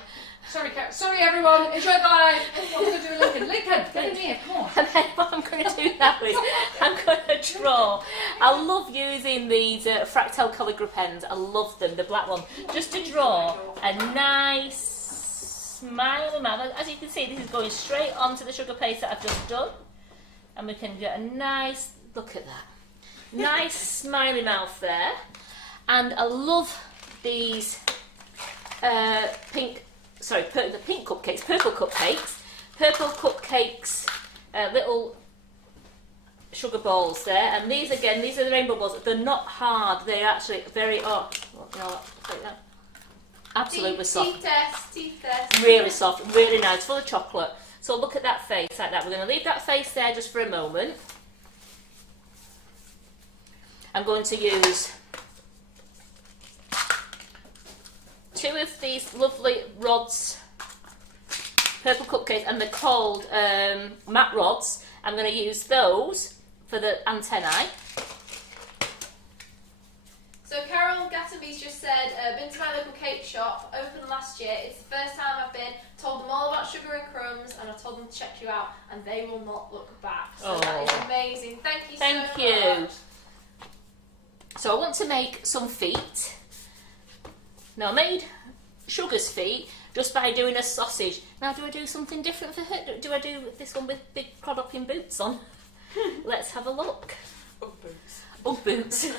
Sorry everyone, enjoy the live. What are we going to do with Lincoln? Lincoln, get in here, come on. And then what I'm going to do now is I'm going to draw. I love using these fractal calligraph pens. I love them, the black one. Just to draw a nice smiley mouth. As you can see, this is going straight onto the sugar paste that I've just done. And we can get a nice, look at that. Nice smiley mouth there. And I love these the pink cupcakes, purple cupcakes, little sugar balls there, and these again, these are the rainbow balls. They're not hard, they're actually very, like that. Absolutely soft. Teeth test. Really soft, really nice, full of chocolate. So look at that face like that. We're going to leave that face there just for a moment. I'm going to use 2 of these lovely rods, purple cupcakes, and they're called matte rods. I'm going to use those for the antennae. So Carol Gatterby's just said, been to my local cake shop, opened last year. It's the first time I've been. Told them all about Sugar and Crumbs, and I told them to check you out, and they will not look back. So that is amazing. Thank you so much. Thank you. So I want to make some feet. Now I made Sugar's feet just by doing a sausage. Now do I do something different for her? Do I do this one with big crod-hopping boots on? Let's have a look. Ugg boots. Ugg boots.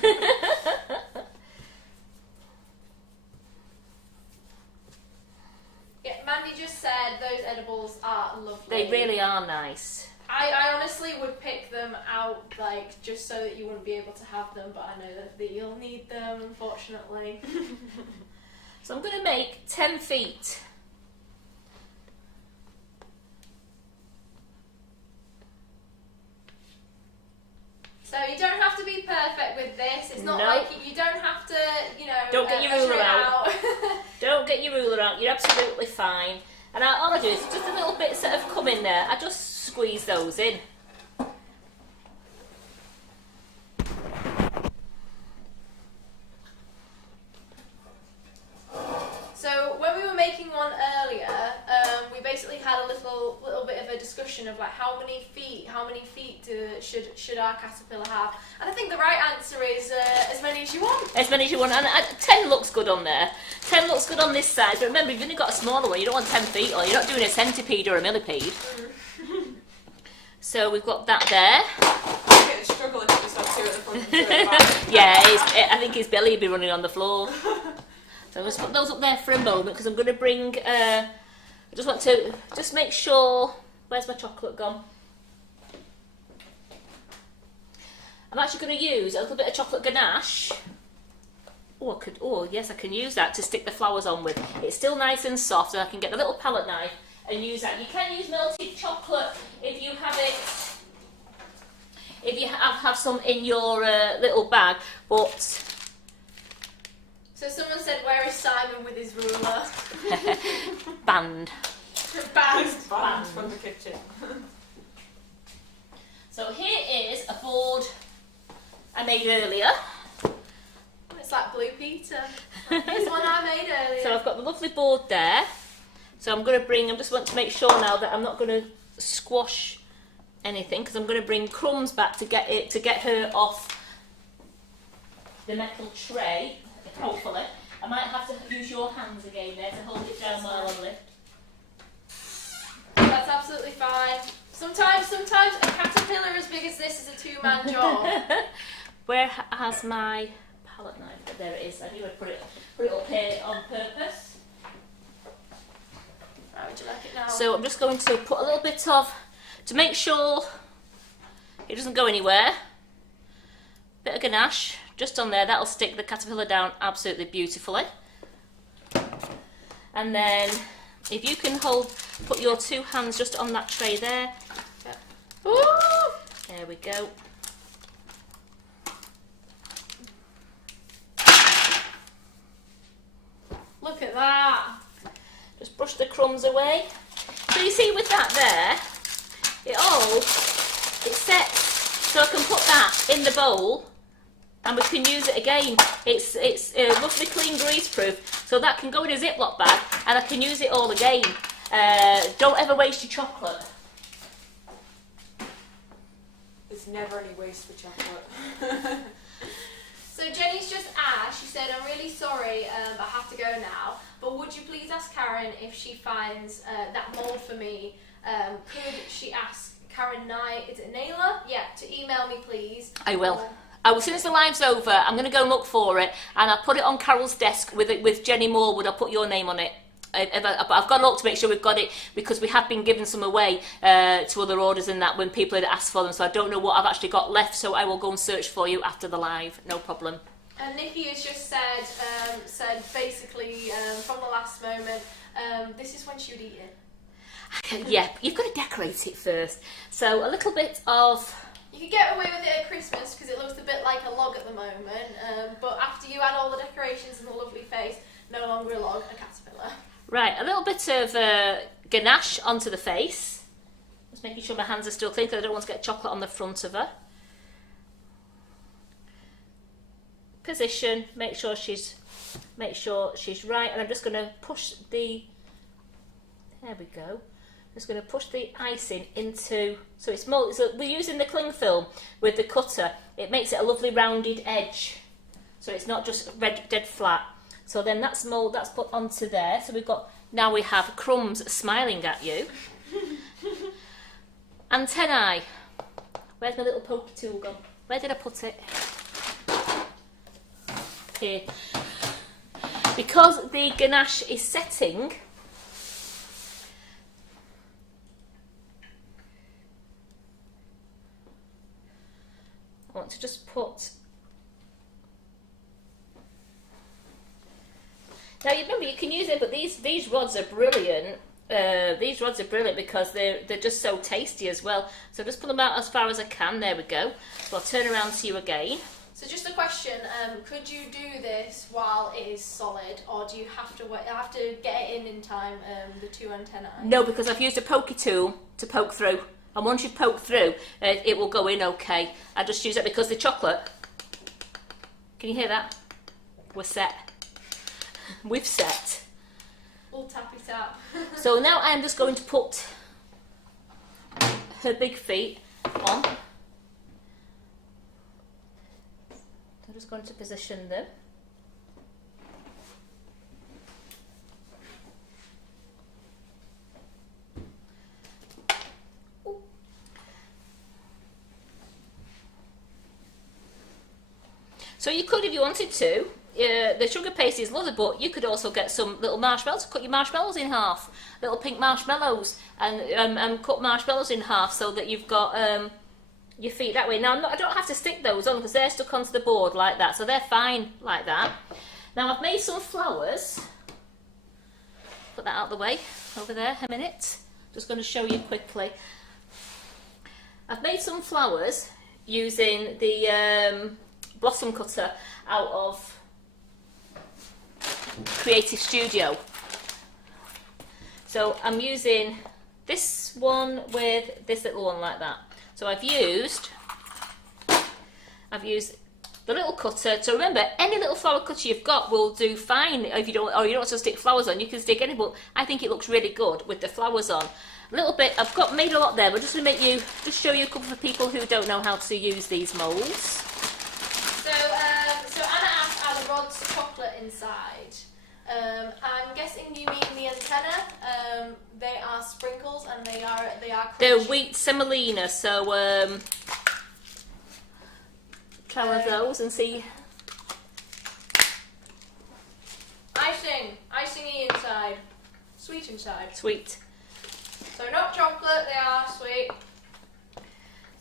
Yeah, Mandy just said those edibles are lovely. They really are nice. I honestly would pick them out, like, just so that you wouldn't be able to have them, but I know that you'll need them, unfortunately. So I'm going to make 10 feet. So you don't have to be perfect with this. It's not like you don't have to, you know, don't get your measure ruler it out. Don't get your ruler out. You're absolutely fine. And all I do is just a little bits that have come in there. I just squeeze those in. So when we were making one earlier, we basically had a little bit of a discussion of like how many feet should our caterpillar have, and I think the right answer is as many as you want. As many as you want, and 10 looks good on there. 10 looks good on this side, but remember, you've only got a smaller one, you don't want 10 feet, or you're not doing a centipede or a millipede. So we've got that there. I think it's struggling to just have 2 at the front and 2 at the back. Yeah, I think his belly will be running on the floor. So I'm just put those up there for a moment, because I'm going to bring, I just want to just make sure, where's my chocolate gone? I'm actually going to use a little bit of chocolate ganache. Oh, yes, I can use that to stick the flowers on with. It's still nice and soft, and I can get the little palette knife and use that. You can use melted chocolate if you have it, if you have some in your little bag, but... So someone said, where is Simon with his ruler? Banned. Banned from the kitchen. So here is a board I made earlier. It's like Blue Peter. Here's one I made earlier. So I've got the lovely board there. So I'm going to bring, I just want to make sure now that I'm not going to squash anything, because I'm going to bring Crumbs back to get her off the metal tray, hopefully. I might have to use your hands again there to hold it down while I lift. That's absolutely fine. Sometimes a caterpillar as big as this is a 2-man job. Where has my palette knife? There it is. I knew I'd put it up here on purpose. How would you like it now? So I'm just going to put a little bit of, to make sure it doesn't go anywhere, bit of ganache just on there. That'll stick the caterpillar down absolutely beautifully. And then if you can put your 2 hands just on that tray there. Ooh! There we go. Look at that. Just brush the crumbs away. So you see with that there, it sets, so I can put that in the bowl and we can use it again. It's roughly clean grease proof, so that can go in a Ziploc bag and I can use it all again. Don't ever waste your chocolate. There's never any waste for chocolate. So Jenny's just asked, she said, I'm really sorry, I have to go now, but would you please ask Karen if she finds that mould for me? Could she ask Karen Knight, is it Naylor? Yeah, to email me please. I will. As soon as the live's over, I'm going to go and look for it, and I'll put it on Carol's desk with Jenny Morwood. I'll put your name on it. I've got to look to make sure we've got it, because we have been giving some away to other orders and that when people had asked for them, so I don't know what I've actually got left, so I will go and search for you after the live, no problem. And Nikki has just said basically from the last moment, this is when she would eat it. Yeah, you've got to decorate it first. So a little bit of... You could get away with it at Christmas because it looks a bit like a log at the moment, but after you add all the decorations and the lovely face, no longer a log, a caterpillar. Right, a little bit of ganache onto the face. Just making sure my hands are still clean because I don't want to get chocolate on the front of her. Position, make sure she's right, and I'm just going to push the... There we go. Just going to push the icing into, so it's more, so we're using the cling film with the cutter. It makes it a lovely rounded edge, so it's not just dead flat. So then that's mold, that's put onto there. So we've got, now we have Crumbs smiling at you. Antennae. Where's my little pokey tool gone? Where did I put it? Here. Because the ganache is setting, I want to just put... Now you remember you can use it, but these rods are brilliant. These rods are brilliant because they're just so tasty as well. So just put them out as far as I can. There we go. So I'll turn around to you again. So just a question: could you do this while it is solid, or do you have to wait? Have to get it in time? The two antennae. No, because I've used a pokey tool to poke through. And once you've poked through, it will go in okay. I just use it because the chocolate... Can you hear that? We're set. We've set. All tappy tap. So now I'm just going to put her big feet on. I'm just going to position them. So you could, if you wanted to, the sugar paste is lovely, but you could also get some little marshmallows, cut your marshmallows in half, little pink marshmallows, and cut marshmallows in half so that you've got your feet that way. Now I don't have to stick those on because they're stuck onto the board like that, so they're fine like that. Now I've made some flowers. Put that out of the way, over there, a minute. Just going to show you quickly. I've made some flowers using the blossom cutter out of Creative Studio. So I'm using this one with this little one like that. So I've used the little cutter. So remember, any little flower cutter you've got will do fine if you don't, or you don't want to stick flowers on. You can stick any, but I think it looks really good with the flowers on. A little bit. I've made a lot there, but just to show you a couple of people who don't know how to use these moulds. So Anna asked, are the rods chocolate inside? I'm guessing you mean the antenna. They are sprinkles and they are crunchy. They're wheat semolina, so try one of those and see. Icing inside, sweet inside. Sweet. So not chocolate, they are sweet.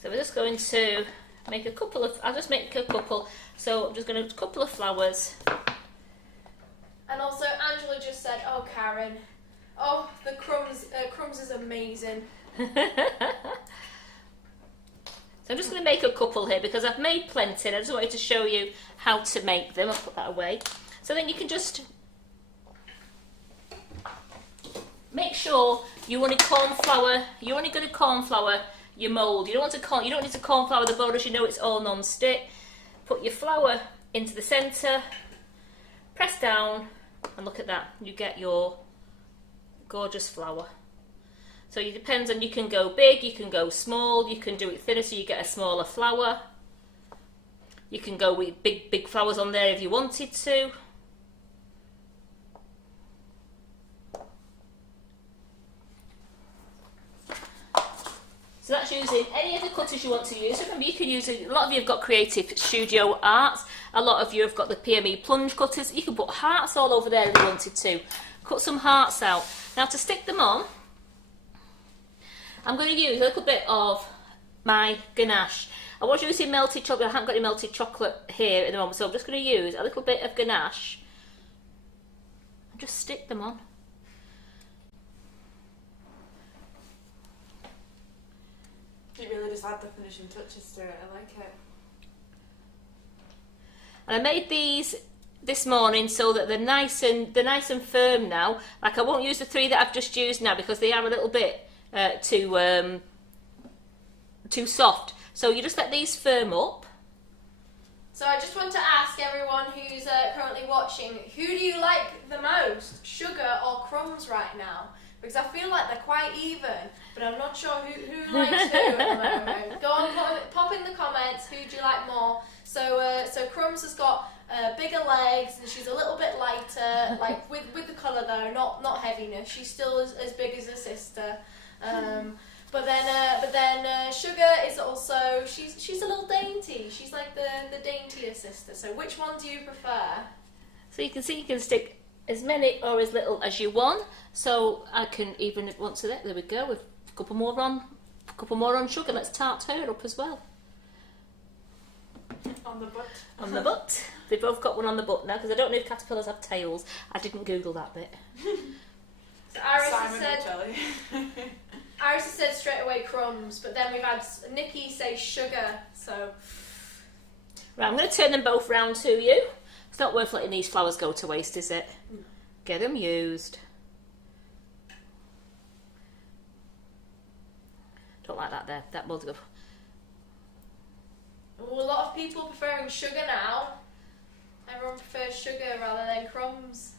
So we're just going to make a couple of, I'll just make a couple, so I'm just going to a couple of flowers. And also Angela just said, oh Karen, oh the crumbs is amazing. So I'm just going to make a couple here because I've made plenty and I just wanted to show you how to make them. I'll put that away. So then you can just make sure you only cornflour, you're only going to cornflour your mould. You don't need to cornflour the board as you know it's all non-stick. Put your flour into the centre, press down, and look at that. You get your gorgeous flower. So it depends on, you can go big, you can go small, you can do it thinner so you get a smaller flower. You can go with big flowers on there if you wanted to. So that's using any of the cutters you want to use. Remember, you can use, a lot of you have got Creative Studio Arts, a lot of you have got the PME plunge cutters. You can put hearts all over there if you wanted to. Cut some hearts out. Now to stick them on, I'm going to use a little bit of my ganache. I was using melted chocolate. I haven't got any melted chocolate here at the moment, so I'm just going to use a little bit of ganache and just stick them on. You really just add the finishing touches to it. I like it. And I made these this morning so that they're nice and firm now. Like, I won't use the 3 that I've just used now because they are a little bit too soft. So you just let these firm up. So I just want to ask everyone who's currently watching, who do you like the most, Sugar or Crumbs right now? Because I feel like they're quite even, but I'm not sure who likes who at the moment. Go on, pop in the comments, who do you like more? So Crumbs has got bigger legs and she's a little bit lighter, like with the colour though, not heaviness. She's still as big as her sister. But then Sugar is also, she's a little dainty. She's like the daintier sister. So which one do you prefer? So you can see you can stick as many or as little as you want. So I can even once of that. There we go. With a couple more on Sugar. Let's tart her up as well. On the butt. On the butt. They've both got one on the butt now because I don't know if caterpillars have tails. I didn't Google that bit. So Iris Simon has and Jelly. Iris has said straight away Crumbs, but then we've had Nikki say Sugar. So Right, I'm going to turn them both round to you. It's not worth letting these flowers go to waste, is it? Get them used. Don't like that there. That will go. a lot of people preferring Sugar now. Everyone prefers Sugar rather than Crumbs.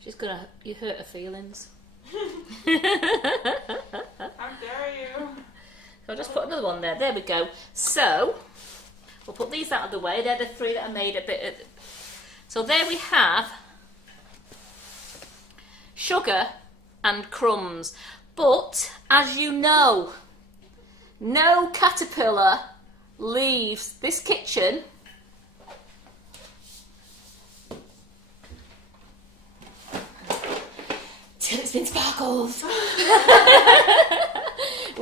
She's gonna. You hurt her feelings. How dare you? So I'll just put another one there. There we go. So we'll put these out of the way. They're the 3 that I made a bit of. So there we have Sugar and Crumbs. But as you know, no caterpillar leaves this kitchen till it's been sparkled.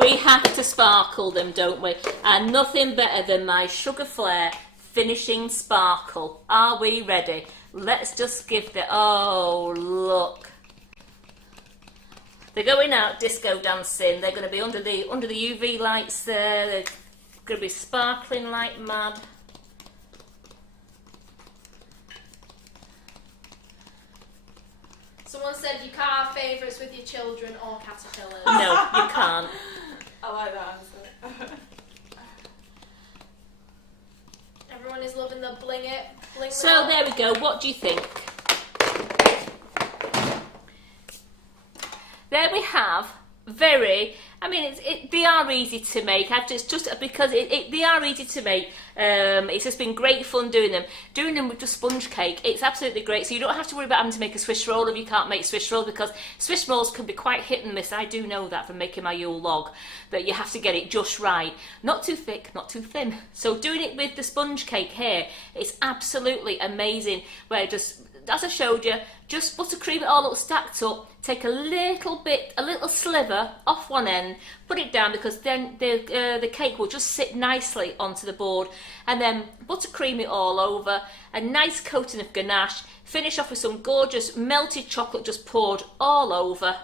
We have to sparkle them, don't we? And nothing better than my Sugar Flare finishing sparkle. Are we ready? Let's just give the... Oh, look. They're going out disco dancing. They're going to be under the UV lights there. They're going to be sparkling like mad. Someone said you can't have favourites with your children or caterpillars. No, you can't. I like that answer. Everyone is loving the bling it. Bling So there we go. What do you think? There we have very. I mean, they are easy to make. It's just because they are easy to make. It's just been great fun doing them. Doing them with just sponge cake, it's absolutely great. So you don't have to worry about having to make a Swiss roll if you can't make Swiss rolls, because Swiss rolls can be quite hit and miss. I do know that from making my Yule log, that you have to get it just right. Not too thick, not too thin. So doing it with the sponge cake here, it's absolutely amazing. Where just, as I showed you, just buttercream it all up, stacked up, take a little sliver off one end, put it down, because then the cake will just sit nicely onto the board, and then buttercream it all over, a nice coating of ganache, finish off with some gorgeous melted chocolate just poured all over,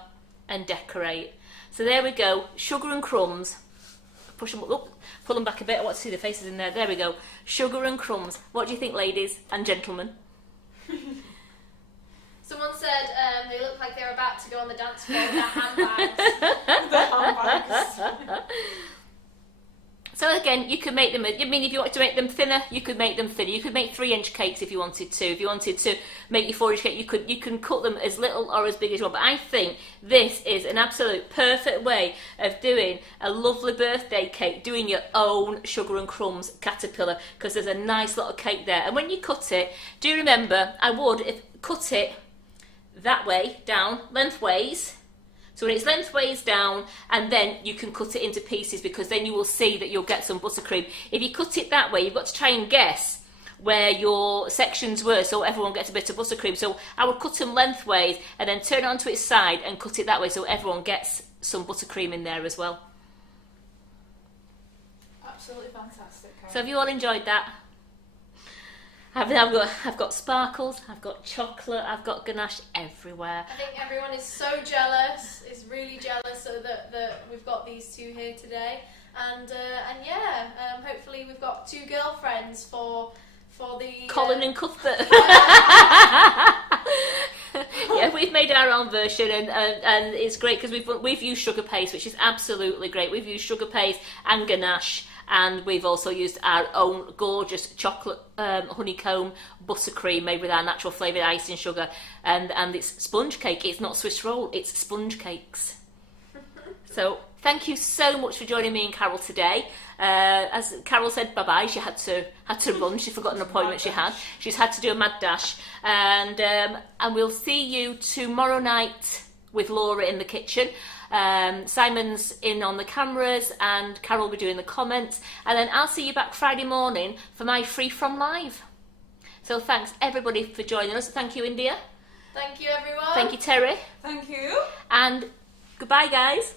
and decorate. So there we go, Sugar and Crumbs. Push them up, pull them back a bit, I want to see the faces in there. There we go, Sugar and Crumbs. What do you think, ladies and gentlemen? Someone said they look like they're about to go on the dance floor with their handbags. The handbags. So again, you could make them, I mean, if you want to make them thinner, you could make them thinner. You could make 3-inch cakes if you wanted to. If you wanted to make your 4-inch cake, you can cut them as little or as big as you want. But I think this is an absolute perfect way of doing a lovely birthday cake, doing your own Sugar and Crumbs caterpillar, because there's a nice little cake there. And when you cut it, do remember, I would cut it that way, down, lengthways. So when it's lengthways down, and then you can cut it into pieces, because then you will see that you'll get some buttercream. If you cut it that way, you've got to try and guess where your sections were, so everyone gets a bit of buttercream. So I would cut them lengthways, and then turn it onto its side and cut it that way, so everyone gets some buttercream in there as well. Fantastic. So have you all enjoyed that? I've got sparkles, I've got chocolate, I've got ganache everywhere. I think everyone is so jealous, is really jealous that we've got these two here today. And yeah, hopefully we've got two girlfriends for the... Colin and Cuthbert. Yeah, we've made our own version, and it's great because we've used sugar paste, which is absolutely great. We've used sugar paste and ganache, and we've also used our own gorgeous chocolate honeycomb buttercream made with our natural flavoured icing sugar, and it's sponge cake. It's not Swiss roll, it's sponge cakes. So thank you so much for joining me and Carol today. As Carol said bye-bye, she had to run. She forgot an appointment she had. She's had to do a mad dash. And we'll see you tomorrow night with Laura in the kitchen. Simon's in on the cameras and Carol will be doing the comments. And then I'll see you back Friday morning for my Free From Live. So thanks everybody for joining us. Thank you, India. Thank you, everyone. Thank you, Terry. Thank you. And goodbye, guys.